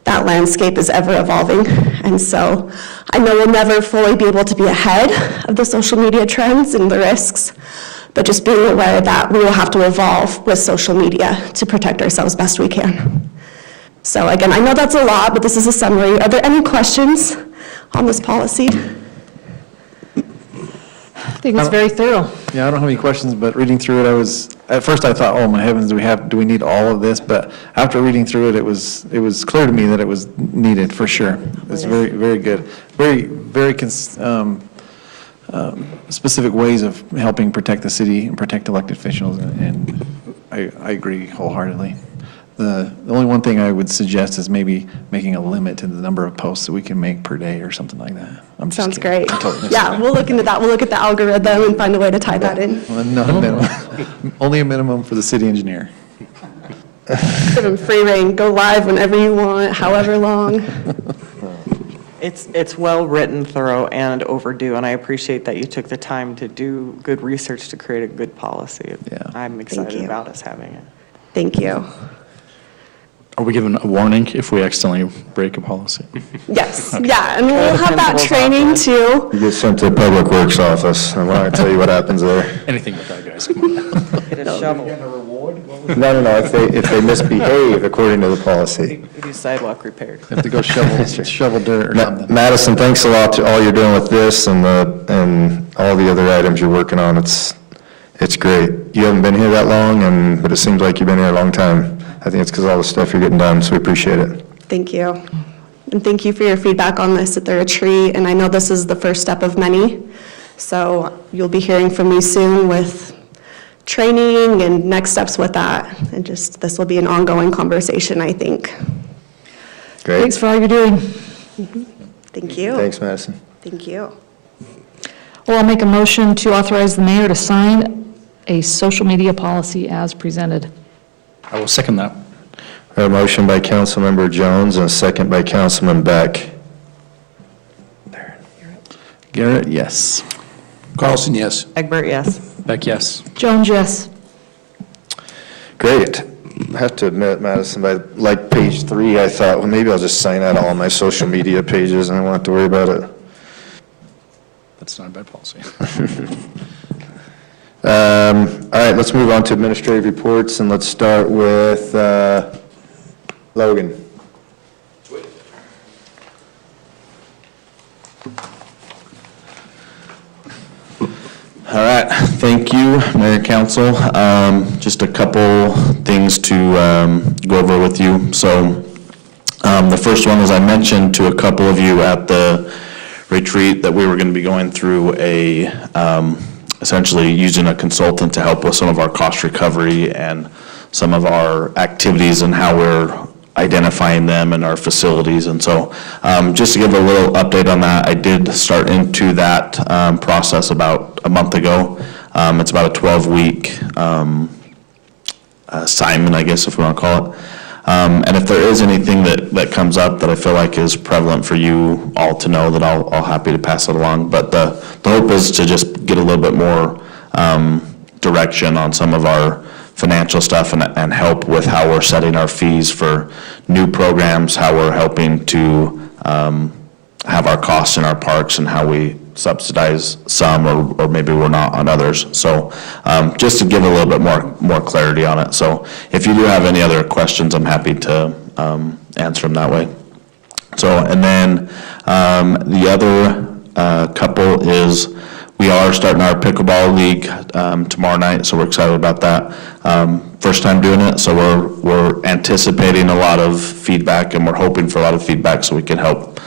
that landscape is ever evolving. And so I know we'll never fully be able to be ahead of the social media trends and the risks, but just being aware that we will have to evolve with social media to protect ourselves best we can. So again, I know that's a lot, but this is a summary. Are there any questions on this policy? I think it's very thorough. Yeah, I don't have any questions, but reading through it, at first I thought, oh my heavens, do we need all of this? But after reading through it, it was clear to me that it was needed, for sure. It's very, very good. Very specific ways of helping protect the city and protect elected officials, and I agree wholeheartedly. The only one thing I would suggest is maybe making a limit to the number of posts that we can make per day or something like that. I'm just Sounds kidding. great. I'm totally Yeah, we'll look into that. We'll look at the algorithm and find a way to tie that in. Well, not a minimum. Only a minimum for the city engineer. Give them free rein, go live whenever you want, however long. It's well-written, thorough, and overdue, and I appreciate that you took the time to do good research to create a good policy. Yeah. I'm excited you. about us having it. Thank you. Are we given a warning if we accidentally break a policy? Yes, yeah, and we'll have that training too. You get sent to the Public Works office, and I tell you what happens there. Anything but that, guys. Come on. Get a shovel. No, if they misbehave according to the policy. We do sidewalk repair. Have to go shovel dirt or something. Madison, thanks a lot to all you're doing with this and all the other items you're working on. It's great. You haven't been here that long, but it seems like you've been here a long time. I think it's because of all the stuff you're getting done, so we appreciate it. Thank you. And thank you for your feedback on this at the retreat, and I know this is the first step of many. So you'll be hearing from me soon with training and next steps with that. And just, this will be an ongoing conversation, I think. Great. Thanks for all you're doing. Thank you. Thanks, Madison. Thank you. Well, I'll make a motion to authorize the mayor to sign a social media policy as presented. I will second that. A motion by Councilmember Jones and a second by Councilman Beck. Garrett, yes. Carlson, yes. Egbert, yes. Beck, yes. Jones, yes. Great. I have to admit, Madison, by like page 3, I thought, well, maybe I'll just sign out all my social media pages and I won't have to worry about it. That's not a bad policy. All right, let's move on to administrative reports, and let's start with Logan. All right, thank you, Mayor Council. Just a couple things to go over with you. So the first one is I mentioned to a couple of you at the retreat that we were going to be going through essentially using a consultant to help with some of our cost recovery and some of our activities and how we're identifying them in our facilities. And so just to give a little update on that, I did start into that process about a month ago. It's about a 12-week assignment, I guess, if we want to call it. And if there is anything that comes up that I feel like is prevalent for you all to know, that I'll happy to pass it along. But the hope is to just get a little bit more direction on some of our financial stuff and help with how we're setting our fees for new programs, how we're helping to have our costs in our parks and how we subsidize some or maybe we're not on others. So just to give a little bit more clarity on it. So if you do have any other questions, I'm happy to answer them that way. So, and then the other couple is we are starting our pickleball league tomorrow night, so we're excited about that. First time doing it, so we're anticipating a lot of feedback, and we're hoping for a lot of feedback so we can help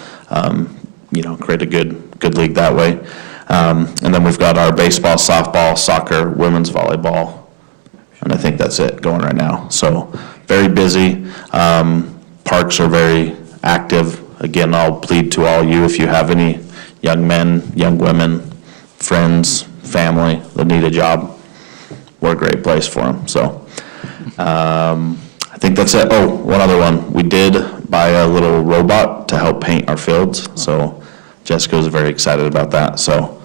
create a good league that way. And then we've got our baseball, softball, soccer, women's volleyball, and I think that's it going right now. So very busy. Parks are very active. Again, I'll plead to all you, if you have any young men, young women, friends, family that need a job, we're a great place for them. So I think that's it. Oh, one other one. We did buy a little robot to help paint our fields. So Jessica was very excited about that. So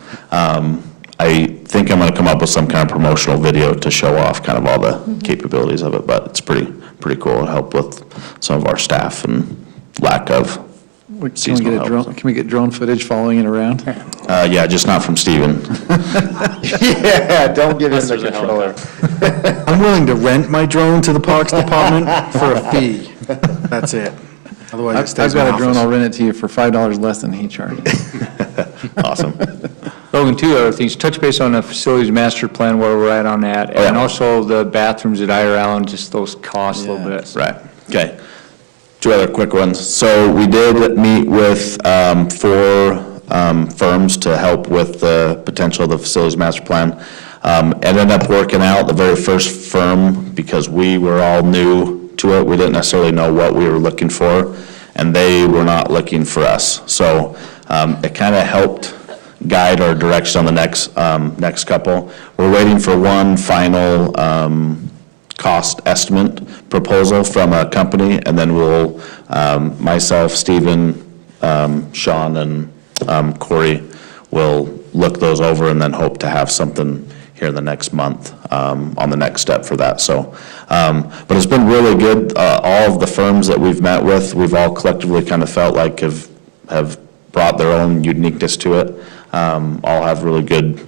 I think I'm going to come up with some kind of promotional video to show off kind of all the capabilities of it, but it's pretty cool. It'll help with some of our staff and lack of seasonal help. Can we get drone footage following it around? Yeah, just not from Steven. Yeah, don't give him the controller. I'm willing to rent my drone to the Parks Department for a fee. That's it. Otherwise, it I've stays in my got a drone, office. I'll rent it to you for $5 less than he charged. Awesome. Logan, two other things. Touch base on the facilities master plan, where we're at on that, and also the bathrooms at Iyer Allen, just those costs a little bit. Right, okay. Two other quick ones. So we did meet with 4 firms to help with the potential of the facilities master plan. It ended up working out, the very first firm, because we were all new to it, we didn't necessarily know what we were looking for, and they were not looking for us. So it kind of helped guide our direction on the next couple. We're waiting for one final cost estimate proposal from a company, and then we'll, myself, Stephen, Sean, and Corey will look those over and then hope to have something here in the next month on the next step for that. So, but it's been really good. All of the firms that we've met with, we've all collectively kind of felt like have brought their own uniqueness to it. All have really good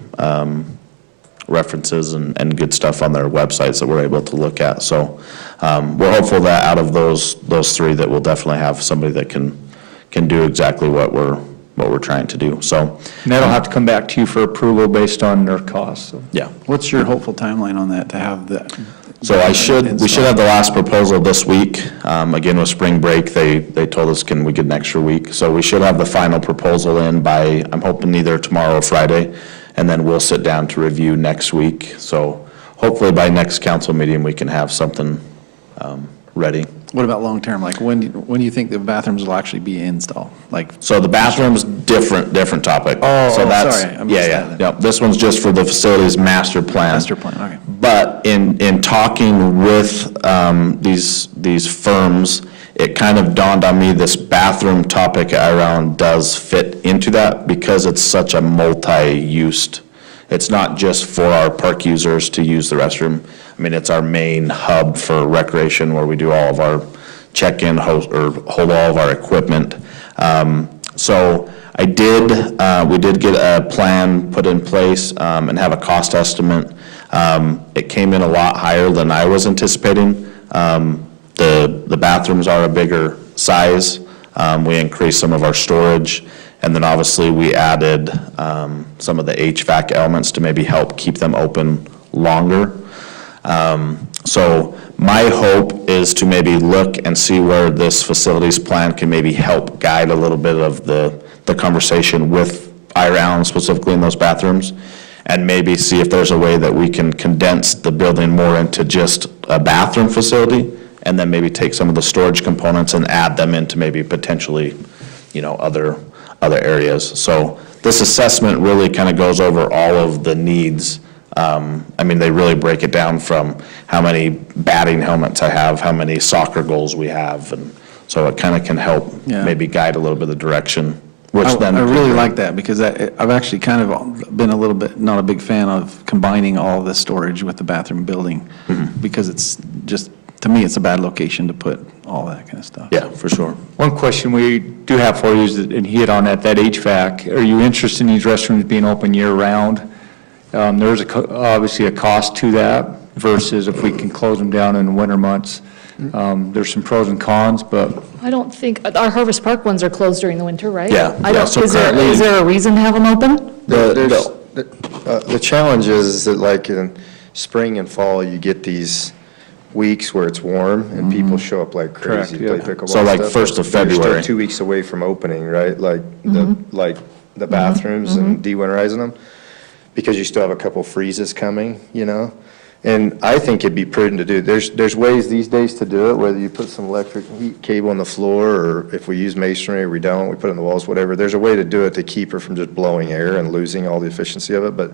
references and good stuff on their websites that we're able to look at. So we're hopeful that out of those 3 that we'll definitely have somebody that can do exactly what we're trying to do. So And that'll have to come back to you for approval based on their costs. So. yeah. What's your hopeful timeline on that, to have that? So we should have the last proposal this week. Again, with spring break, they told us, can we get an extra week? So we should have the final proposal in by, I'm hoping either tomorrow or Friday, and then we'll sit down to review next week. So hopefully by next council meeting, we can have something ready. What about long-term? Like, when do you think the bathrooms will actually be installed? Like, So the bathroom's different topic. Oh, So that's, sorry, I missed yeah. that. Yep, this one's just for the facilities master plan. master plan, okay. But in talking with these firms, it kind of dawned on me, this bathroom topic at Iyer Allen does fit into that because it's such a multi-used. It's not just for our park users to use the restroom. I mean, it's our main hub for recreation where we do all of our check-in, hold all of our equipment. So we did get a plan put in place and have a cost estimate. It came in a lot higher than I was anticipating. The bathrooms are a bigger size. We increased some of our storage, and then obviously we added some of the HVAC elements to maybe help keep them open longer. So my hope is to maybe look and see where this facilities plan can maybe help guide a little bit of the conversation with Iyer Allen, specifically in those bathrooms, and maybe see if there's a way that we can condense the building more into just a bathroom facility, and then maybe take some of the storage components and add them into maybe potentially, other areas. So this assessment really kind of goes over all of the needs. They really break it down from how many batting helmets I have, how many soccer goals we have, and so it kind of can help maybe guide a little bit of the direction. Which I really like that, because I've actually kind of been a little bit, not a big fan of combining all the storage with the bathroom building, because it's just, to me, it's a bad location to put all that kind of stuff. Yeah, for sure. One question we do have for you is, and he hit on that HVAC, are you interested in these restrooms being open year-round? There's obviously a cost to that versus if we can close them down in the winter months. There's some pros and cons, but I don't think, our Harvest Park ones are closed during the winter, right? Yeah, I don't, so is currently- there a reason to have them open? The challenge is that like in spring and fall, you get these weeks where it's warm and people show up like Correct, crazy, yeah. play pickleball. So like stuff. 1st of They're still February. 2 weeks away from opening, right? Like the bathrooms and de-winterizing them, because you still have a couple freezes coming, And I think it'd be prudent to do, there's ways these days to do it, whether you put some electric heat cable on the floor, or if we use masonry or we don't, we put it in the walls, whatever. There's a way to do it to keep her from just blowing air and losing all the efficiency of it. But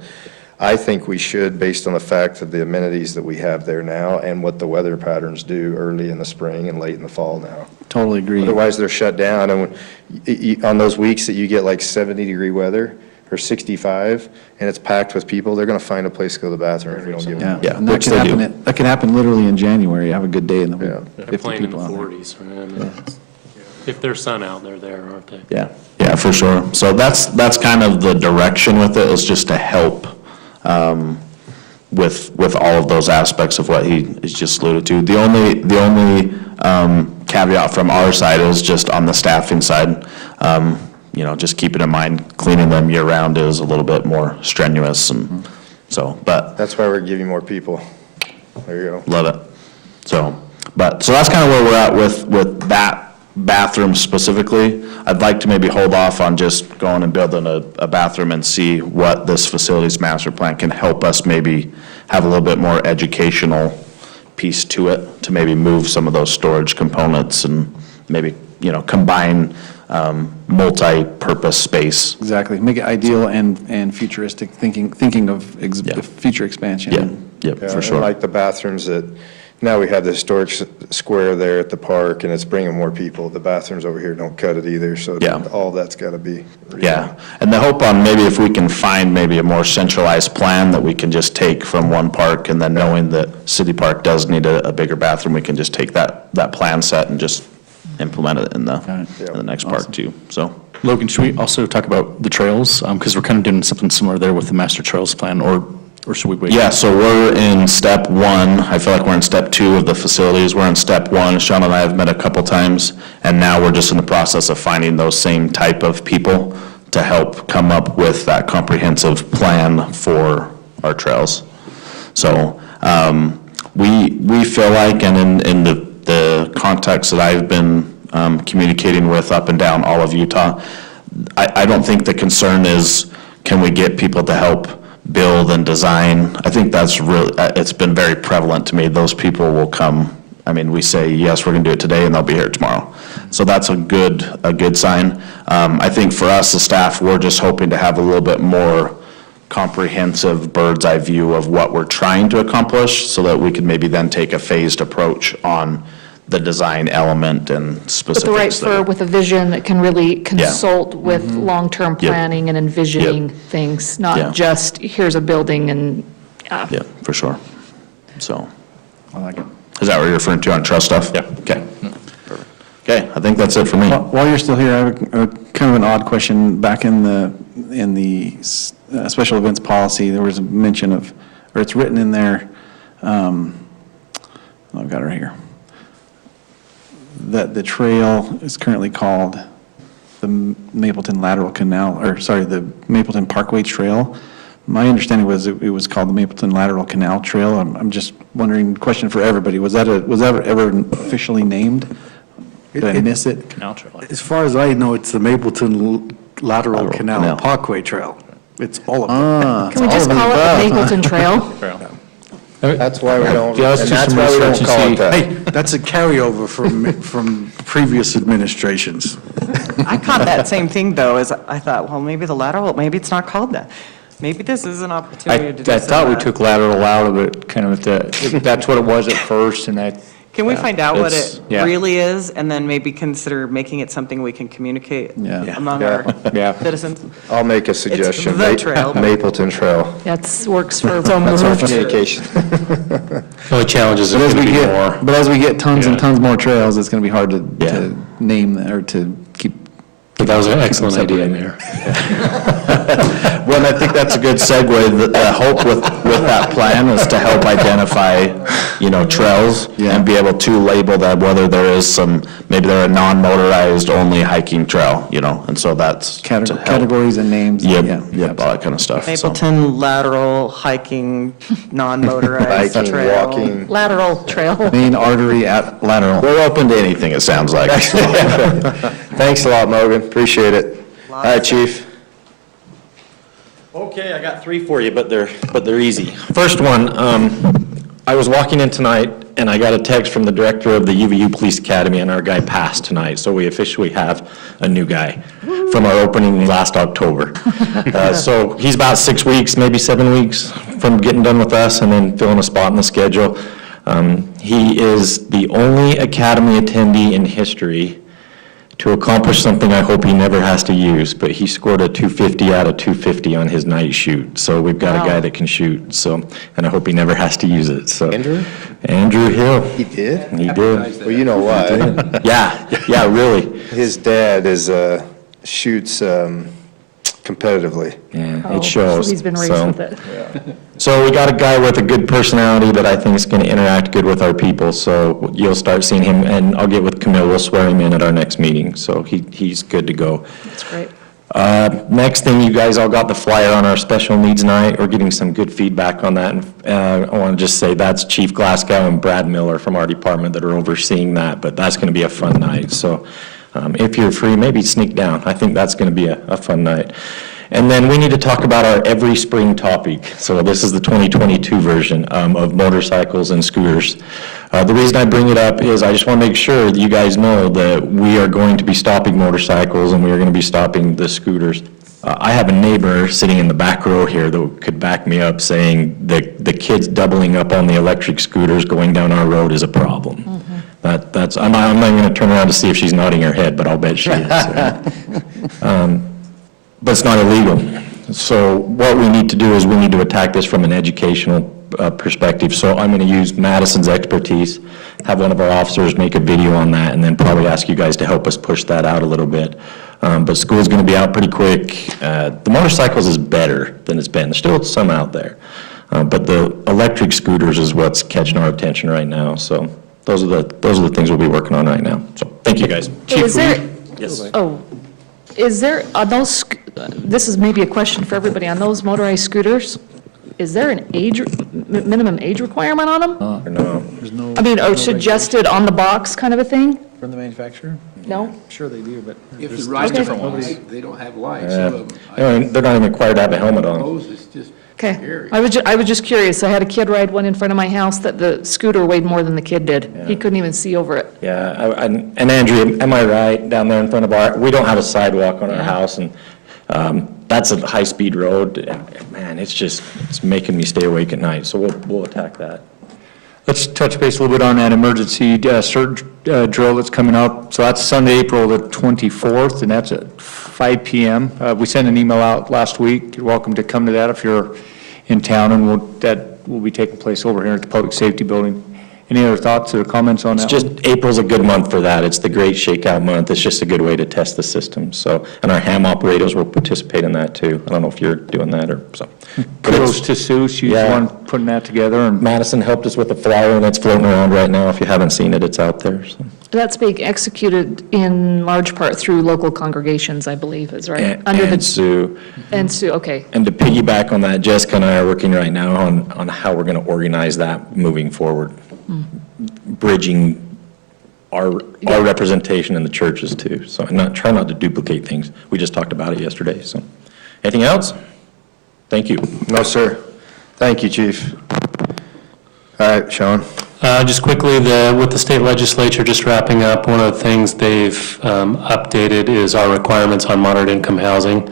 I think we should, based on the fact of the amenities that we have there now and what the weather patterns do early in the spring and late in the fall now. Totally agree. Otherwise, they're shut down, and on those weeks that you get like 70-degree weather or 65, and it's packed with people, they're going to find a place to go to the bathroom if we don't give them. Yeah, and that can happen literally in January. Have a good day and there'll be They're 50 playing in the people out there. 40s, right? I mean, if there's sun out, they're there, aren't they? Yeah, yeah, for sure. So that's kind of the direction with it, is just to help with all of those aspects of what he is just alluded to. The only caveat from our side is just on the staffing side. Just keeping in mind, cleaning them year-round is a little bit more strenuous, and so, but. That's why we're giving more people. There you go. Love it. So that's kind of where we're at with that bathroom specifically. I'd like to maybe hold off on just going and building a bathroom and see what this facilities master plan can help us maybe have a little bit more educational piece to it, to maybe move some of those storage components and maybe, combine multi-purpose space. Exactly. Make it ideal and futuristic, thinking of future expansion. Yep, Yeah, for and sure. like the bathrooms that, now we have the historic square there at the park, and it's bringing more people. The bathrooms over here don't cut it either, so Yeah. all that's got to be. Yeah, and the hope on maybe if we can find maybe a more centralized plan that we can just take from one park, and then knowing that City Park does need a bigger bathroom, we can just take that plan set and just implement it in the next park too, so. Logan, should we also talk about the trails? Because we're kind of doing something similar there with the master trails plan, or should we wait? Yeah, so we're in step one. I feel like we're in step two of the facilities. We're in step one. Sean and I have met a couple times, and now we're just in the process of finding those same type of people to help come up with that comprehensive plan for our trails. So we feel like, and in the context that I've been communicating with up and down all of Utah, I don't think the concern is, can we get people to help build and design? I think that's really, it's been very prevalent to me. Those people will come. I mean, we say, yes, we're going to do it today, and they'll be here tomorrow. So that's a good sign. I think for us, the staff, we're just hoping to have a little bit more comprehensive bird's eye view of what we're trying to accomplish, so that we could maybe then take a phased approach on the design element and specifics. With a vision that can really consult with long-term planning and envisioning things, not just, here's a building and. Yeah, for sure. So, I like it. is that what you're referring to on trail stuff? Yeah. Okay. Perfect. Okay, I think that's it for me. While you're still here, I have a kind of an odd question. Back in the special events policy, there was a mention of, or it's written in there, I've got it right here, that the trail is currently called the Mapleton Lateral Canal, the Mapleton Parkway Trail. My understanding was it was called the Mapleton Lateral Canal Trail. I'm just wondering, question for everybody, was that ever officially named? Did I miss it? Canal Trail. As far as I know, it's the Mapleton Lateral Canal Parkway Trail. It's all of them. Can we just call it the Mapleton Trail? That's why we don't, Yeah, let's and do that's some why we don't research and call see. it that. Hey, that's a carryover from previous administrations. I caught that same thing, though, as I thought, well, maybe the lateral, maybe it's not called that. Maybe this is an opportunity to do I some thought of we that. took lateral out of it, kind of that's what it was at first, and Can we find out what It's- it yeah. really is, and then maybe consider making it something we can communicate among our citizens? I'll make a suggestion. the trail. Mapleton Trail. That works for. That's our communication. The only challenge is But there's as going we to be get, more. but as we get tons and tons more trails, it's going to be hard to name or to keep. But that was an excellent idea, Mayor. Well, and I think that's a good segue. The hope with that plan is to help identify, trails and be able to label that, whether there is maybe they're a non-motorized only hiking trail, and so that's. to help. Categories and names. Yep, all that kind of stuff. so. Mapleton lateral hiking, non-motorized Biking, trail. walking. Lateral trail. Main artery at lateral. We're open to anything, it sounds like. Thanks a lot, Morgan. Appreciate it. All right, Chief. Okay, I got three for you, but they're easy. First one, I was walking in tonight, and I got a text from the director of the UVU Police Academy, and our guy passed tonight, so we officially have a new guy from our opening last October. So he's about 6 weeks, maybe 7 weeks from getting done with us and then filling a spot in the schedule. He is the only academy attendee in history to accomplish something I hope he never has to use, but he scored a 250 out of 250 on his night shoot. So we've got a guy that can shoot, so, and I hope he never has to use it, so. Andrew? Andrew Hill. He did? He did. Well, you know why. Yeah, really. His dad shoots competitively. Yeah, it shows. So he's been raised So- with it. So we got a guy with a good personality that I think is going to interact good with our people, so you'll start seeing him, and I'll get with Camille, we'll swear him in at our next meeting, so he's good to go. That's great. Next thing, you guys all got the flyer on our special needs night. We're getting some good feedback on that, and I want to just say that's Chief Glasgow and Brad Miller from our department that are overseeing that, but that's going to be a fun night, so if you're free, maybe sneak down. I think that's going to be a fun night. And then we need to talk about our every spring topic. So this is the 2022 version of motorcycles and scooters. The reason I bring it up is I just want to make sure that you guys know that we are going to be stopping motorcycles and we are going to be stopping the scooters. I have a neighbor sitting in the back row here that could back me up saying that the kids doubling up on the electric scooters going down our road is a problem. That's I'm not even going to turn around to see if she's nodding her head, but I'll bet she is. But it's not illegal. So what we need to do is we need to attack this from an educational perspective. So I'm going to use Madison's expertise, have one of our officers make a video on that, and then probably ask you guys to help us push that out a little bit. But school's going to be out pretty quick. The motorcycles is better than it's been. There's still some out there. But the electric scooters is what's catching our attention right now. So those are the things we'll be working on right now. So thank you, guys. Is there, Yes. is there, on those, this is maybe a question for everybody, on those motorized scooters, is there an minimum age requirement on them? No. There's no. I mean, or suggested on the box kind of a thing? From the manufacturer? No? Sure they do, but. If there's the rides different are ones. light, they don't have lights. Yeah. Some of them, They're not even required to have a helmet on. suppose it's just Okay. scary. I was just curious. I had a kid ride one in front of my house that the scooter weighed more than the kid did. He couldn't even see over it. Yeah, and Andrea, am I right, down there in front of we don't have a sidewalk on our house, and that's a high-speed road, and man, it's making me stay awake at night, so we'll attack that. Let's touch base a little bit on that emergency surge drill that's coming up. So that's Sunday, April the 24th, and that's at 5 p.m. We sent an email out last week. You're welcome to come to that if you're in town, and that will be taking place over here at the Public Safety Building. Any other thoughts or comments on that? It's just, April's a good month for that. It's the Great Shakeout Month. It's just a good way to test the system. So, and our ham operators will participate in that too. I don't know if you're doing that or so. But Kudos to Sue. She's the one putting that together. And Madison helped us with the flyer, and it's floating around right now. If you haven't seen it, it's out there. So. That's being executed in large part through local congregations, I believe, is right? And Sue. And Sue, okay. And to piggyback on that, Jessica and I are working right now on how we're going to organize that moving forward, bridging our representation in the churches too. So I'm trying not to duplicate things. We just talked about it yesterday, so. Anything else? Thank you. No, sir. Thank you, Chief. All right, Sean. Just quickly, with the state legislature just wrapping up, one of the things they've updated is our requirements on moderate income housing,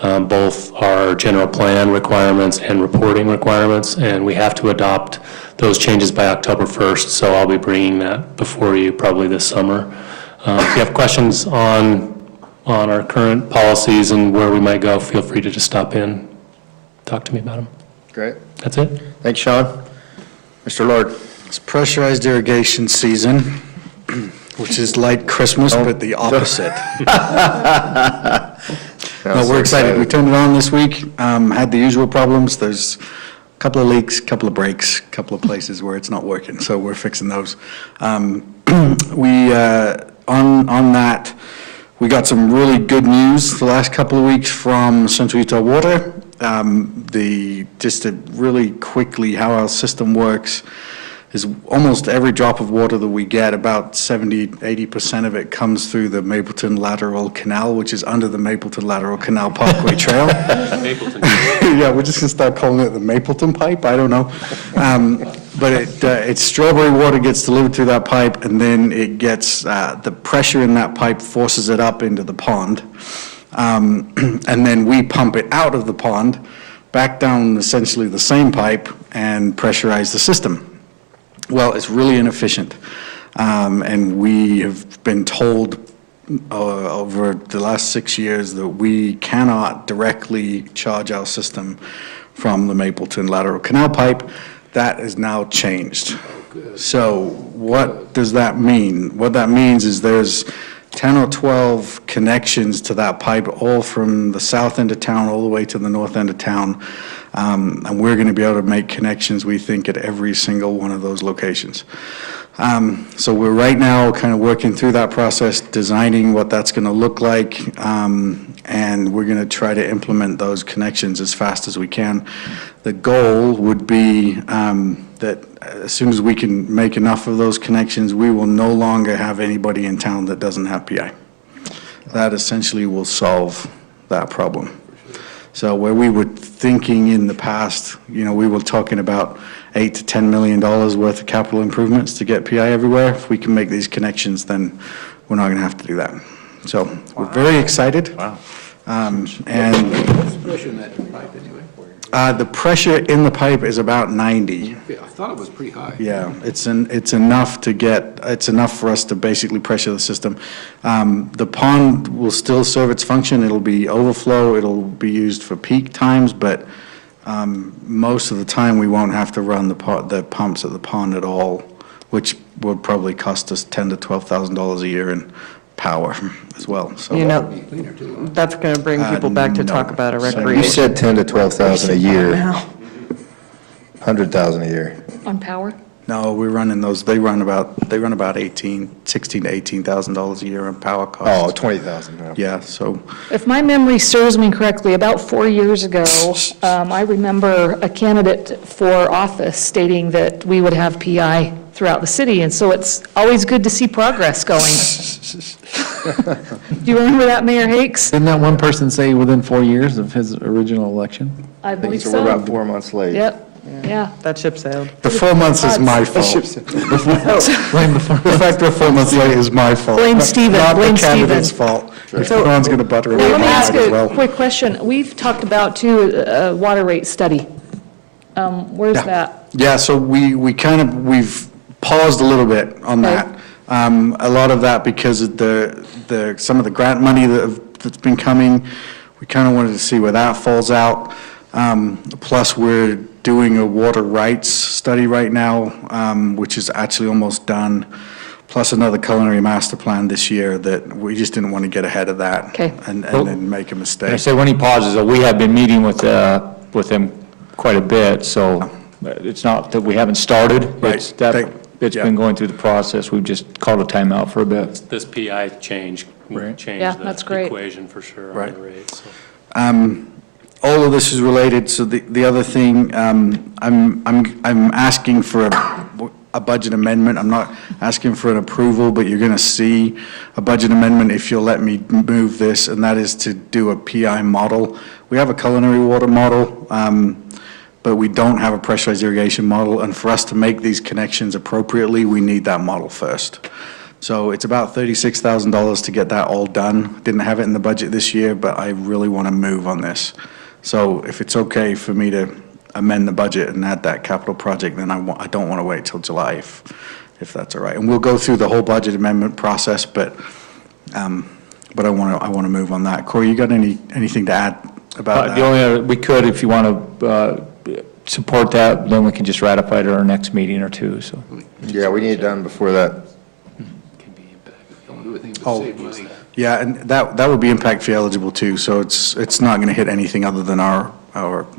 both our general plan requirements and reporting requirements, and we have to adopt those changes by October 1st, so I'll be bringing that before you probably this summer. If you have questions on our current policies and where we might go, feel free to just stop in, talk to me about them. Great. That's it. Thanks, Sean. Mr. Lord. It's pressurized irrigation season, which is like Christmas, but the opposite. No, we're excited. We turned it on this week, had the usual problems. There's a couple of leaks, a couple of breaks, a couple of places where it's not working, so we're fixing those. On that, we got some really good news the last couple of weeks from Central Utah Water. Just to really quickly how our system works. is almost every drop of water that we get, about 70-80% of it comes through the Mapleton Lateral Canal, which is under the Mapleton Lateral Canal Parkway Trail. Yeah, we're just going to start calling it the Mapleton Pipe, I don't know. But it's strawberry water gets delivered through that pipe, and then it gets, the pressure in that pipe forces it up into the pond. And then we pump it out of the pond, back down essentially the same pipe, and pressurize the system. Well, it's really inefficient. And we have been told over the last 6 years that we cannot directly charge our system from the Mapleton Lateral Canal Pipe. That is now changed. So what does that mean? What that means is there's 10 or 12 connections to that pipe, all from the south end of town all the way to the north end of town. And we're going to be able to make connections, we think, at every single one of those locations. So we're right now kind of working through that process, designing what that's going to look like, and we're going to try to implement those connections as fast as we can. The goal would be that as soon as we can make enough of those connections, we will no longer have anybody in town that doesn't have PI. That essentially will solve that problem. So where we were thinking in the past, we were talking about $8 to $10 million worth of capital improvements to get PI everywhere. If we can make these connections, then we're not going to have to do that. So we're very excited. Wow. And What's the pressure in that pipe anyway? the pressure in the pipe is about 90. Okay, I thought it was pretty high. Yeah, it's enough for us to basically pressure the system. The pond will still serve its function. It'll be overflow. It'll be used for peak times, but most of the time we won't have to run the pumps at the pond at all, which would probably cost us $10,000 to $12,000 a year in power as well. So that's going to bring people back to talk about a recreation. You said 10 to 12,000 a year. 100,000 a year. On power? No, we're running those. They run about $16,000 to $18,000 a year in power costs. Oh, 20,000. Yeah. So If my memory serves me correctly, about 4 years ago, I remember a candidate for office stating that we would have PI throughout the city, and so it's always good to see progress going. Do you remember that, Mayor Hakes? Didn't that one person say within 4 years of his original election? I believe So so. we're about 4 months late. Yep, yeah. That ship sailed. the 4 months is my fault. Blame the farm. The fact we're 4 months late is my fault. Blame Stephen, Not blame the candidate's Stephen. fault. If no one's going to butter him Now, let up me ask as a well. quick question. We've talked about, too, a water rate study. Where's that? Yeah, so we've paused a little bit on Okay. that. A lot of that because of some of the grant money that's been coming. We kind of wanted to see where that falls out. Plus, we're doing a water rights study right now, which is actually almost done. Plus another culinary master plan this year that we just didn't want to get ahead of that. Okay. And then make a And I mistake. say when he pauses, we have been meeting with him quite a bit, so it's not that we haven't started. Right. It's been going through the process. We've just called a timeout for a bit. This PI change Right. changed Yeah, that's the great. equation for sure on Right. the rate. So. All of this is related, so the other thing, I'm asking for a budget amendment. I'm not asking for an approval, but you're going to see a budget amendment if you'll let me move this, and that is to do a PI model. We have a culinary water model, but we don't have a pressurized irrigation model, and for us to make these connections appropriately, we need that model first. So it's about $36,000 to get that all done. Didn't have it in the budget this year, but I really want to move on this. So if it's okay for me to amend the budget and add that capital project, then I don't want to wait till July if that's all right. And we'll go through the whole budget amendment process, but I want to move on that. Corey, you got anything to add about The that? only other, we could, if you want to support that, then we can just ratify it at our next meeting or two, so. Yeah, we need it done before that. Don't do anything but Oh. save money. Yeah, and that would be impact fee eligible too, so it's not going to hit anything other than our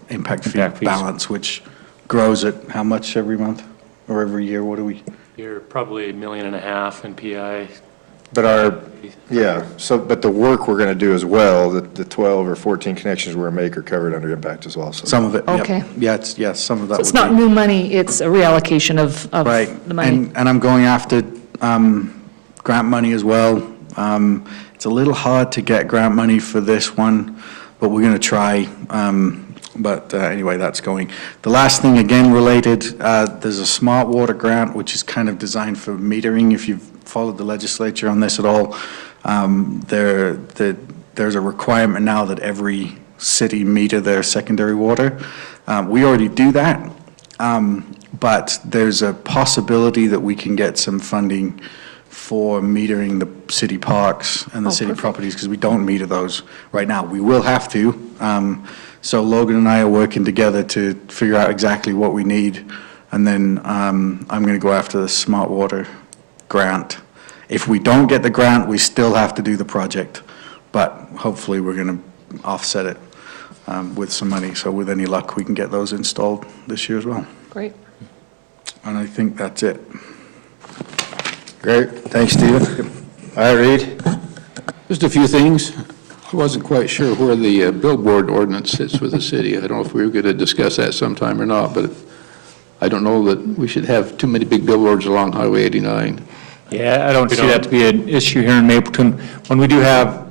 impact fee Impact fees. balance, which grows at how much every month or every year? What do we? You're probably $1.5 million in PI. But but the work we're going to do as well, that the 12 or 14 connections we're make are covered under impact as well, so. Some of it, yep. Okay. Yeah, some of that So it's would not be. new money, it's a reallocation of Right. the money. And I'm going after grant money as well. It's a little hard to get grant money for this one, but we're going to try. But anyway, that's going. The last thing, again, related, there's a smart water grant, which is kind of designed for metering. If you've followed the legislature on this at all, there's a requirement now that every city meter their secondary water. We already do that, but there's a possibility that we can get some funding for metering the city parks and the city properties, because we don't meter those right now. We will have to. So Logan and I are working together to figure out exactly what we need, and then I'm going to go after the smart water grant. If we don't get the grant, we still have to do the project, but hopefully we're going to offset it with some money. So with any luck, we can get those installed this year as well. Great. And I think that's it. Great, thanks, Stephen. All right, Reed? Just a few things. I wasn't quite sure where the billboard ordinance sits with the city. I don't know if we were going to discuss that sometime or not, but I don't know that we should have too many big billboards along Highway 89. Yeah, I don't see that to be an issue here in Mapleton. When we do have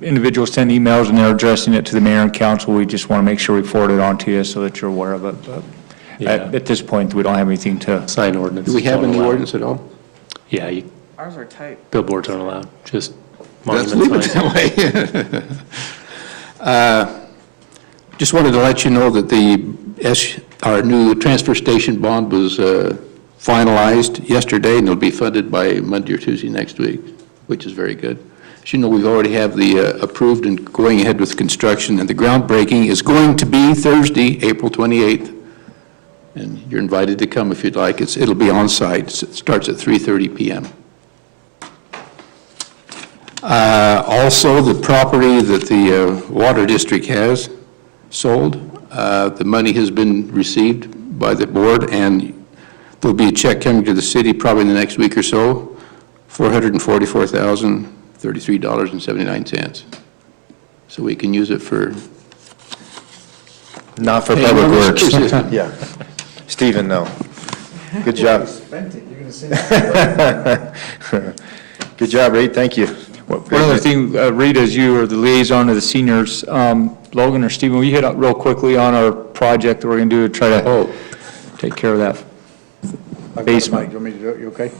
individuals send emails and they're addressing it to the mayor and council, we just want to make sure we forward it on to you so that you're aware of it. But at this point, we don't have anything to Sign ordinance. Do we have any ordinance at all? Yeah, Ours are tight. billboards aren't allowed, just Let's monument leave it signs. that way. Just wanted to let you know that our new transfer station bond was finalized yesterday, and it'll be funded by Monday or Tuesday next week, which is very good. As you know, we already have the approved and going ahead with construction, and the groundbreaking is going to be Thursday, April 28th. And you're invited to come if you'd like. It'll be on site. It starts at 3:30 p.m. Also, the property that the Water District has sold, the money has been received by the board, and there'll be a check coming to the city probably in the next week or so, $444,033.79. So we can use it for... Not for Hey, public well, works. this is- Yeah. Stephen, no. Good job. Good job, Reed, thank you. One other thing, Rita, as you are the liaison to the seniors, Logan or Stephen, will you hit up real quickly on our project that we're going to do to try to take care of that basement? You want me to do it? You okay?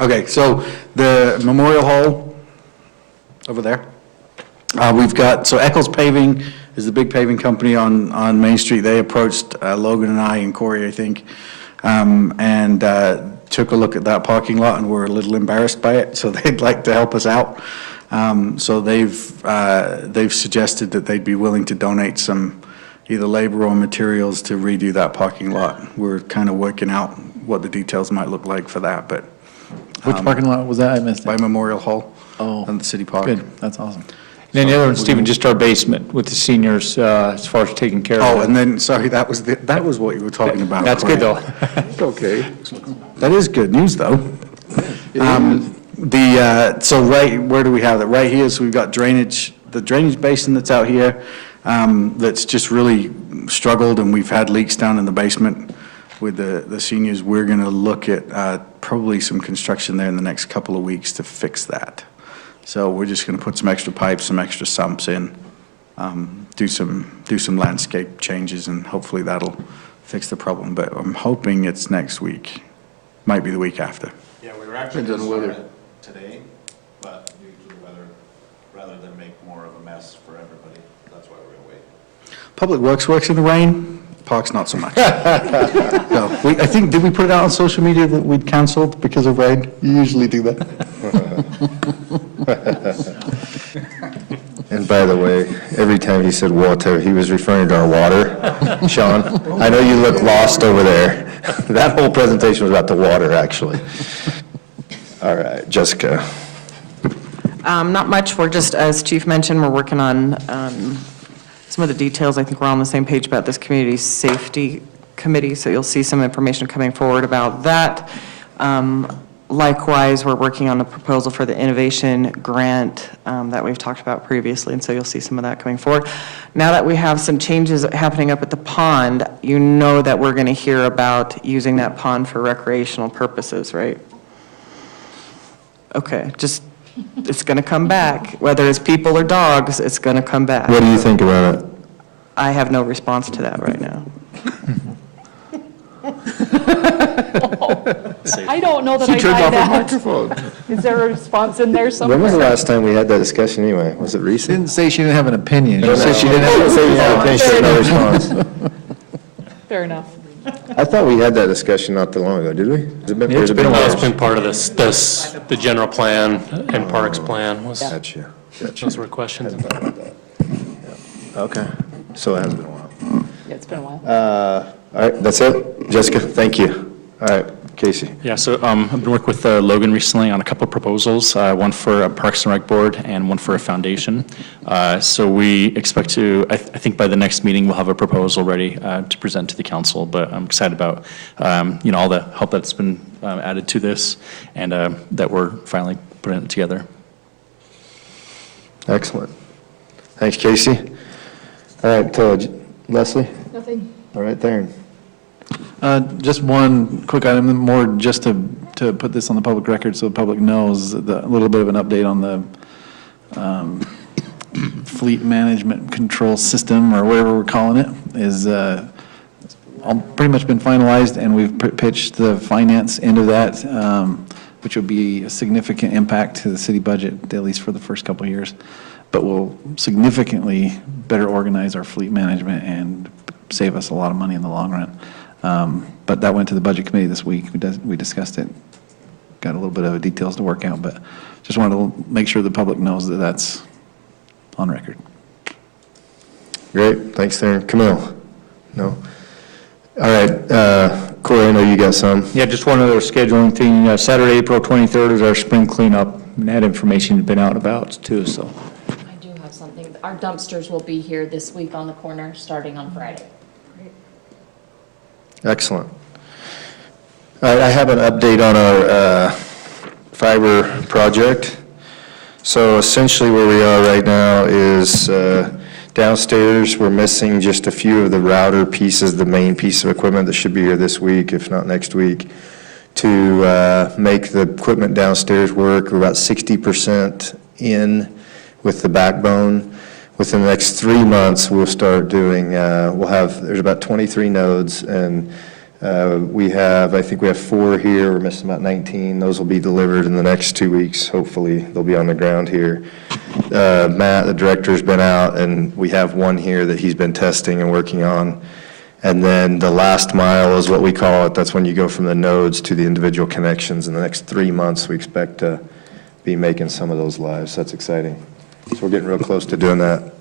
Okay, so the Memorial Hall over there. We've got, so Eccles Paving is the big paving company on Main Street. They approached Logan and I and Corey, I think, and took a look at that parking lot and were a little embarrassed by it, so they'd like to help us out. So they've suggested that they'd be willing to donate some either labor or materials to redo that parking lot. We're kind of working out what the details might look like for that, but. Which parking lot was that? I missed it. By Memorial Hall. Oh. And the city park. Good, that's awesome. And then the other one, Stephen, just our basement with the seniors as far as taking care of Oh, it. and then, sorry, that was what you were talking about. That's good, though. It's okay. That is good news, though. So right, where do we have it? Right here, so we've got drainage, the drainage basin that's out here, that's just really struggled, and we've had leaks down in the basement with the seniors. We're gonna look at probably some construction there in the next couple of weeks to fix that. So we're just gonna put some extra pipes, some extra sumps in, do some landscape changes, and hopefully that'll fix the problem. But I'm hoping it's next week, might be the week after. Yeah, we were actually Depends on going to weather. start it today, but due to the weather, rather than make more of a mess for everybody, that's why we're going to wait. Public Works works in the rain, Parks not so much. So, I think, did we put it out on social media that we'd canceled because of rain? You usually do that. And by the way, every time he said water, he was referring to our water. Sean, I know you look lost over there. That whole presentation was about the water, actually. All right, Jessica. Not much. We're just, as Chief mentioned, we're working on some of the details. I think we're on the same page about this community safety committee, so you'll see some information coming forward about that. Likewise, we're working on the proposal for the innovation grant that we've talked about previously, and so you'll see some of that coming forward. Now that we have some changes happening up at the pond, you know that we're going to hear about using that pond for recreational purposes, right? Okay, just, it's going to come back. Whether it's people or dogs, it's going to come back. What do you think about it? I have no response to that right now. I don't know that I buy that. Is there a response in there somewhere? When was the last time we had that discussion anyway? Was it recent? Didn't say she didn't have an opinion. She said she didn't have an opinion, she had no response. Fair enough. I thought we had that discussion not too long ago, did we? Has it been? It's been part of the general plan and parks plan was, Gotcha. those were questions. Okay, so it has been a while. Yeah, it's been a while. All right, that's it? Jessica, thank you. All right, Casey. Yeah, so I've been working with Logan recently on a couple of proposals, one for a Parks and Rec Board and one for a foundation. So we expect to, I think by the next meeting, we'll have a proposal ready to present to the council, but I'm excited about, all the help that's been added to this and that we're finally putting it together. Excellent. Thanks, Casey. All right, Leslie? Nothing. All right, Theron. Just one quick item, more just to put this on the public record so the public knows, a little bit of an update on the fleet management control system, or whatever we're calling it, is pretty much been finalized, and we've pitched the finance end of that, which will be a significant impact to the city budget, at least for the first couple of years, but will significantly better organize our fleet management and save us a lot of money in the long run. But that went to the budget committee this week. We discussed it, got a little bit of details to work out, but just wanted to make sure the public knows that that's on record. Great, thanks, Theron. Camille? No? All right, Corey, I know you got some. Yeah, just one other scheduling thing. Saturday, April 23rd is our spring cleanup, and that information has been out about too, so. I do have something. Our dumpsters will be here this week on the corner, starting on Friday. Excellent. All right, I have an update on our fiber project. So essentially where we are right now is downstairs, we're missing just a few of the router pieces, the main piece of equipment that should be here this week, if not next week, to make the equipment downstairs work. We're about 60% in with the backbone. Within the next 3 months, we'll start doing, there's about 23 nodes, and I think we have 4 here. We're missing about 19. Those will be delivered in the next 2 weeks. Hopefully, they'll be on the ground here. Matt, the director's been out, and we have one here that he's been testing and working on. And then the last mile is what we call it. That's when you go from the nodes to the individual connections. In the next 3 months, we expect to be making some of those live. So that's exciting. So we're getting real close to doing that.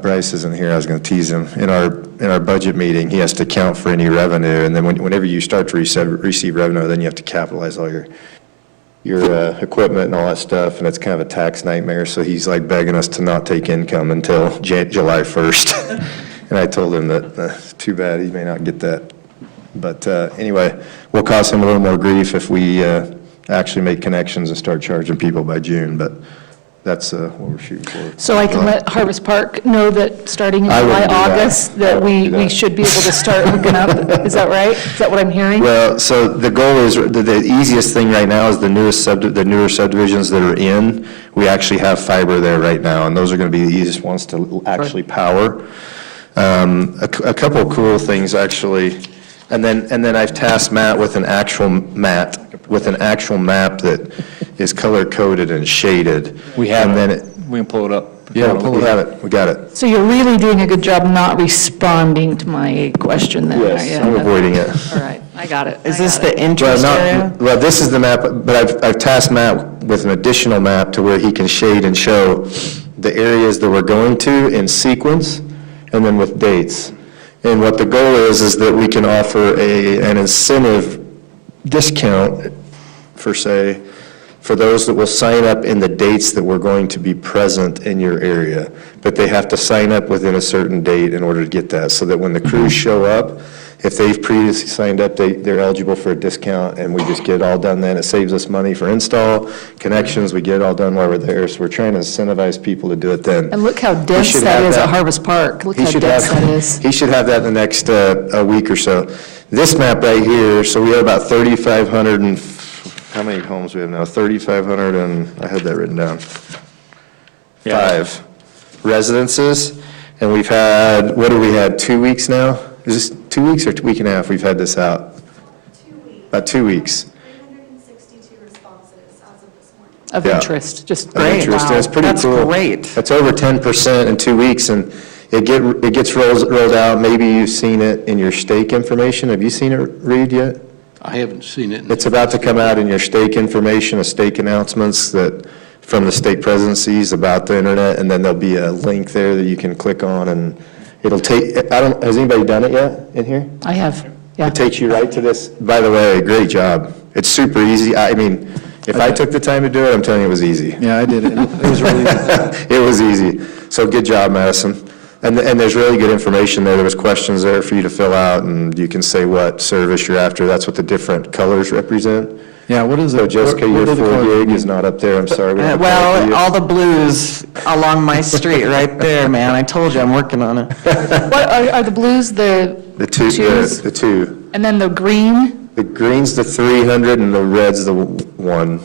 Bryce isn't here. I was going to tease him. In our budget meeting, he has to count for any revenue, and then whenever you start to receive revenue, then you have to capitalize all your equipment and all that stuff, and it's kind of a tax nightmare. So he's like begging us to not take income until July 1st. And I told him that too bad, he may not get that. But anyway, we'll cause him a little more grief if we actually make connections and start charging people by June, but that's what we're shooting for. So I can let Harvest Park know that starting in I July, wouldn't do that. August, that we should be able to start hooking up. Is that right? Is that what I'm hearing? Well, so the goal is, the easiest thing right now is the newer subdivisions that are in, we actually have fiber there right now, and those are going to be the easiest ones to actually power. A couple of cool things, actually. And then I've tasked Matt with an actual map that is color-coded and shaded. We have And then it. We can pull it up. Yeah, we have it, we got it. So you're really doing a good job not responding to my question then, are you? I'm avoiding it. All right, I got it. Is this the interest area? Well, this is the map, but I've tasked Matt with an additional map to where he can shade and show the areas that we're going to in sequence, and then with dates. And what the goal is that we can offer an incentive discount, for those that will sign up in the dates that we're going to be present in your area. But they have to sign up within a certain date in order to get that, so that when the crews show up, If they've previously signed up, they're eligible for a discount, and we just get it all done then. It saves us money for install, connections, we get it all done while we're there. So we're trying to incentivize people to do it then. And look how We dense should that have is at Harvest Park. Look He how should dense have- that is. He should have that in the next a week or so. This map right here, so we have about 3,500 and, how many homes we have now? 3,500 and, I had that written down. 5 residences, and we've had, what have we had, 2 weeks now? Is this 2 weeks or a week and a half we've had this out? 2 weeks. About 2 weeks. Of Yeah. interest, just Of great. interest, and it's pretty That's cool. great. That's over 10% in 2 weeks, and it gets rolled out. Maybe you've seen it in your stake information. Have you seen it, Reed, yet? I haven't seen it. It's about to come out in your stake information, a stake announcements that, from the state presidencies about the internet, and then there'll be a link there that you can click on, and it'll take, has anybody done it yet in here? I have, yeah. It takes you right to this. By the way, great job. It's super easy. I mean, if I took the time to do it, I'm telling you it was easy. Yeah, I did it. It was really, It was easy. So good job, Madison. And there's really good information there. There was questions there for you to fill out, and you can say what service you're after. That's what the different colors represent. yeah, what is it? So Jessica, What your do the 4 colors gig is not up there. I'm sorry. we don't have Well, that all the blues along my street right there, man. I told you, I'm working on it. What, are the blues the, The two, Choose. the two. and then the green? The green's the 300 and the red's the 1.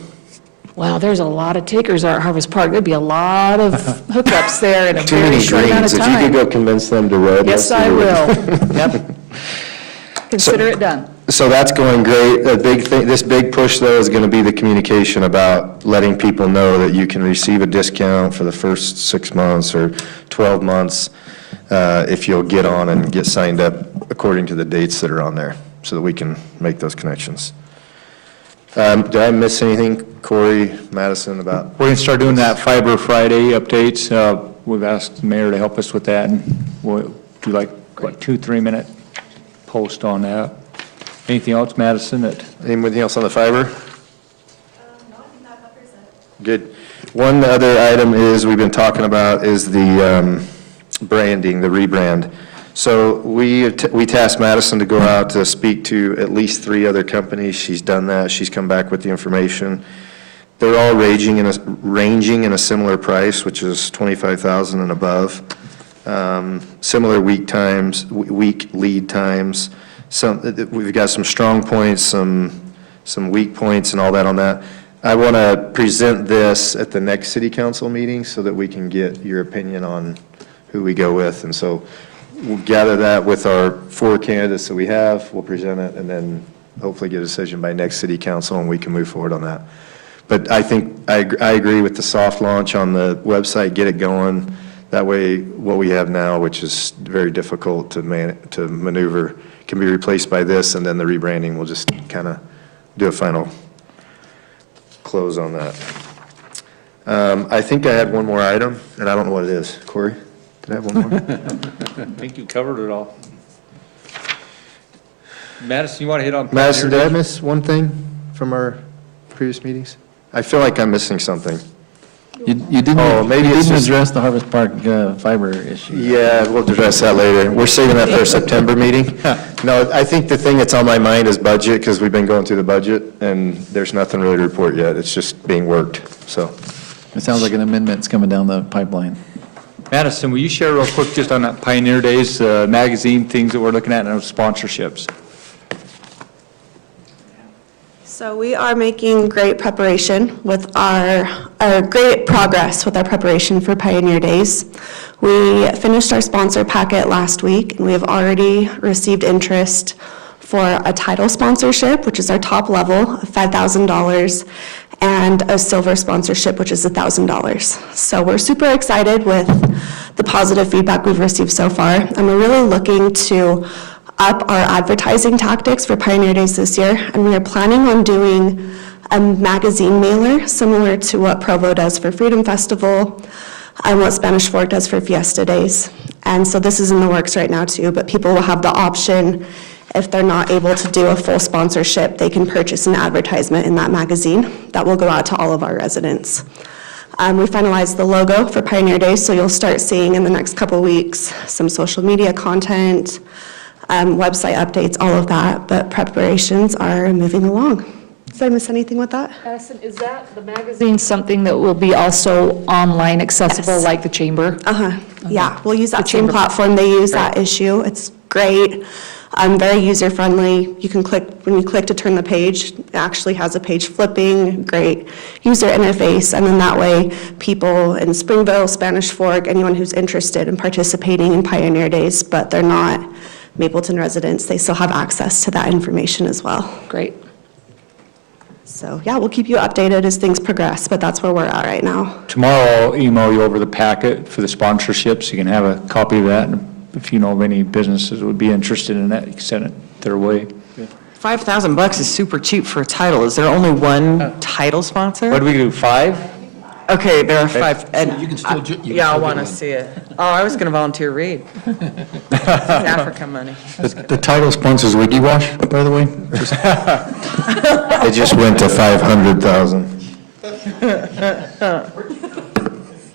Wow, there's a lot of takers at Harvest Park. There'd be a lot of hookups there in a Too very many short amount of greens. If you could time. go convince them to red. Yes, let's I do it. will. Yep. Consider it done. So that's going great. A big thing, this big push though is going to be the communication about letting people know that you can receive a discount for the first 6 months or 12 months if you'll get on and get signed up according to the dates that are on there, so that we can make those connections. Did I miss anything, Corey, Madison, about? We're going to start doing that Fiber Friday updates. We've asked the mayor to help us with that, and we'll do like, what, 2-3 minute post on that. Anything else, Madison, that? Anything else on the fiber? Good. One other item is, we've been talking about, is the branding, the rebrand. So we tasked Madison to go out to speak to at least 3 other companies. She's done that. She's come back with the information. They're all ranging in a similar price, which is $25,000 and above. Similar week lead times. We've got some strong points, some weak points, and all that on that. I want to present this at the next city council meeting so that we can get your opinion on who we go with. And so we'll gather that with our 4 candidates that we have. We'll present it, and then hopefully get a decision by next city council, and we can move forward on that. But I think, I agree with the soft launch on the website, get it going. That way, what we have now, which is very difficult to maneuver, can be replaced by this, and then the rebranding will just kind of do a final close on that. I think I had one more item, and I don't know what it is. Corey, did I have one more? I think you covered it all. Madison, you want to hit on? Madison, did I miss one thing from our previous meetings? I feel like I'm missing something. you didn't, Oh, maybe you it's didn't just- address the Harvest Park fiber issue. Yeah, we'll address that later. We're saving that for our September meeting. No, I think the thing that's on my mind is budget, because we've been going through the budget, and there's nothing really to report yet. It's just being worked, so. It sounds like an amendment's coming down the pipeline. Madison, will you share real quick just on that Pioneer Days magazine, things that we're looking at, and those sponsorships? So we are making great preparation with our great progress with our preparation for Pioneer Days. We finished our sponsor packet last week, and we have already received interest for a title sponsorship, which is our top level of $5,000, and a silver sponsorship, which is $1,000. So we're super excited with the positive feedback we've received so far, and we're really looking to up our advertising tactics for Pioneer Days this year, and we are planning on doing a magazine mailer similar to what Provo does for Freedom Festival and what Spanish Fork does for Fiesta Days. And so this is in the works right now too, but people will have the option, if they're not able to do a full sponsorship, they can purchase an advertisement in that magazine that will go out to all of our residents. We finalized the logo for Pioneer Days, so you'll start seeing in the next couple weeks some social media content, website updates, all of that, but preparations are moving along. Did I miss anything with that? Addison, is that, the magazine, something that will be also online accessible, Yes. like the chamber? Yeah, we'll use that The same chamber. platform they use, that issue. It's great. Very user-friendly. You can click, when you click to turn the page, it actually has a page flipping, great user interface. And then that way, people in Springville, Spanish Fork, anyone who's interested in participating in Pioneer Days, but they're not Mapleton residents, they still have access to that information as well. Great. So, yeah, we'll keep you updated as things progress, but that's where we're at right now. Tomorrow, I'll email you over the packet for the sponsorships. You can have a copy of that. And if you know of any businesses that would be interested in that, you can send it their way. $5,000 is super cheap for a title. Is there only one title sponsor? What do we do, 5? Okay, there are 5. And You can still ju- you can yeah, I still want to get one. see it. Oh, I was going to volunteer read. Africa money. The title sponsors Wiggy Wash, by the way. It just went to 500,000.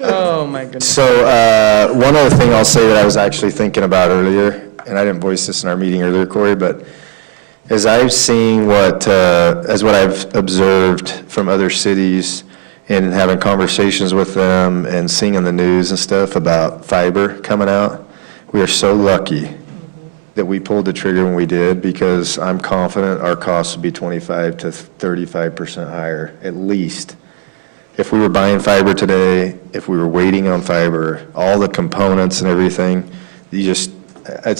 Oh, my goodness. So one other thing I'll say that I was actually thinking about earlier, and I didn't voice this in our meeting earlier, Corey, but as I've seen what I've observed from other cities and having conversations with them and seeing in the news and stuff about fiber coming out, we are so lucky that we pulled the trigger when we did, because I'm confident our costs would be 25 to 35% higher, at least. If we were buying fiber today, if we were waiting on fiber, all the components and everything, it's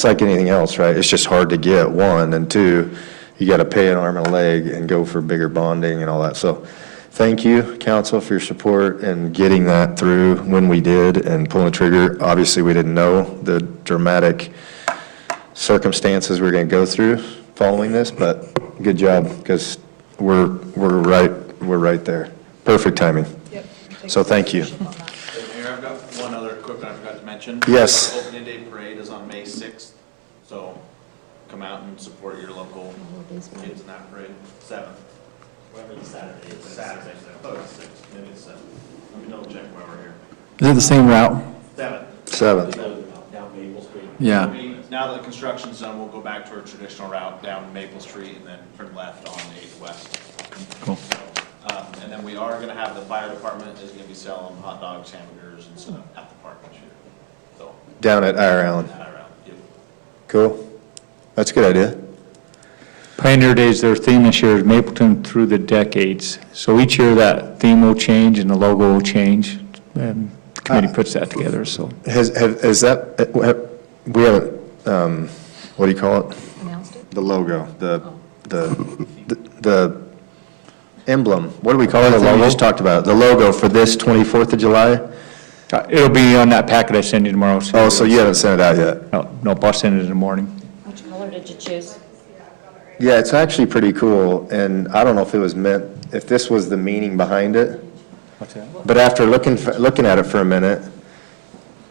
like anything else, right? It's just hard to get, one, and two, you got to pay an arm and a leg and go for bigger bonding and all that. So thank you, council, for your support and getting that through when we did and pulling the trigger. Obviously, we didn't know the dramatic circumstances we're going to go through following this, but good job, because we're right there. Perfect timing. So thank you. Mayor, I've got one other quick one I forgot to mention. Yes. Our Opening Day Parade is on May 6th, so come out and support your local kids in that parade. 7th. Whatever the Saturday is. Saturday. Oh, it's 6th, maybe it's 7th. Let me double check while we're here. Is it the same route? 7th. 7th. Down Maple Street. Yeah. Now that the construction's done, we'll go back to our traditional route down Maple Street and then turn left on 8th West. Cool. And then we are going to have, the fire department is going to be selling hot dogs, hamburgers, and stuff at the park this year. So, Down at Iron Island. yep. Cool. That's a good idea. Pioneer Days, their theme this year is Mapleton through the decades. So each year that theme will change and the logo will change. And the committee puts that together, so. Has that, we haven't, what do you call it? Announced it? The logo, the emblem, what do we call it? The logo? We just talked about it. The logo for this 24th of July? It'll be on that packet I send you tomorrow. Oh, so you haven't sent it out yet? No, I'll send it in the morning. Which color did you choose? Yeah, it's actually pretty cool, and I don't know if it was meant, if this was the meaning behind it, What's that? but after looking at it for a minute,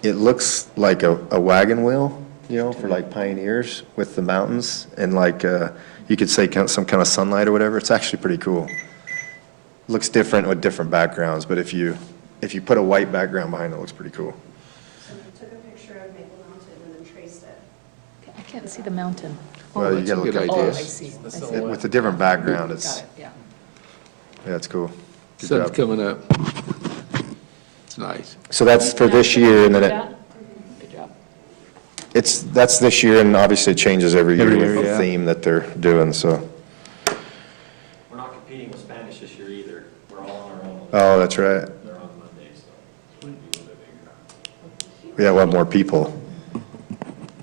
it looks like a wagon wheel, for like pioneers with the mountains, and like, you could say some kind of sunlight or whatever. It's actually pretty cool. Looks different with different backgrounds, but if you put a white background behind it, it looks pretty cool. So we took a picture of Maple Mountain and then traced it. I can't see the mountain. Well, you that's a gotta look good at Oh, I idea. see. I see. it. With a different background, Got it's, it, yeah. yeah, it's cool. Good Sun's job. coming up. It's nice. So that's for this year, and then Good job. that's this year, and obviously it changes every year Every with year, the yeah. theme that they're doing, so. We're not competing with Spanish this year either. We're all on our own. Oh, that's right. They're on Mondays, so it'll be a little bit bigger. Yeah, what more people?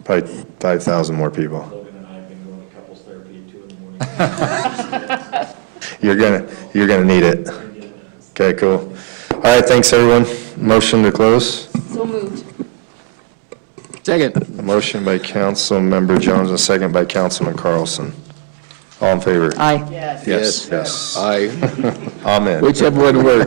Probably 5,000 more people. Logan and I have been going to couples therapy at 2 in the morning. You're gonna need it. Okay, cool. All right, thanks, everyone. Motion to close. So moved. Second. A motion by Councilmember Jones, and a second by Councilman Carlson. All in favor? Aye. Yes, yes. Aye. Amen. Whichever one works.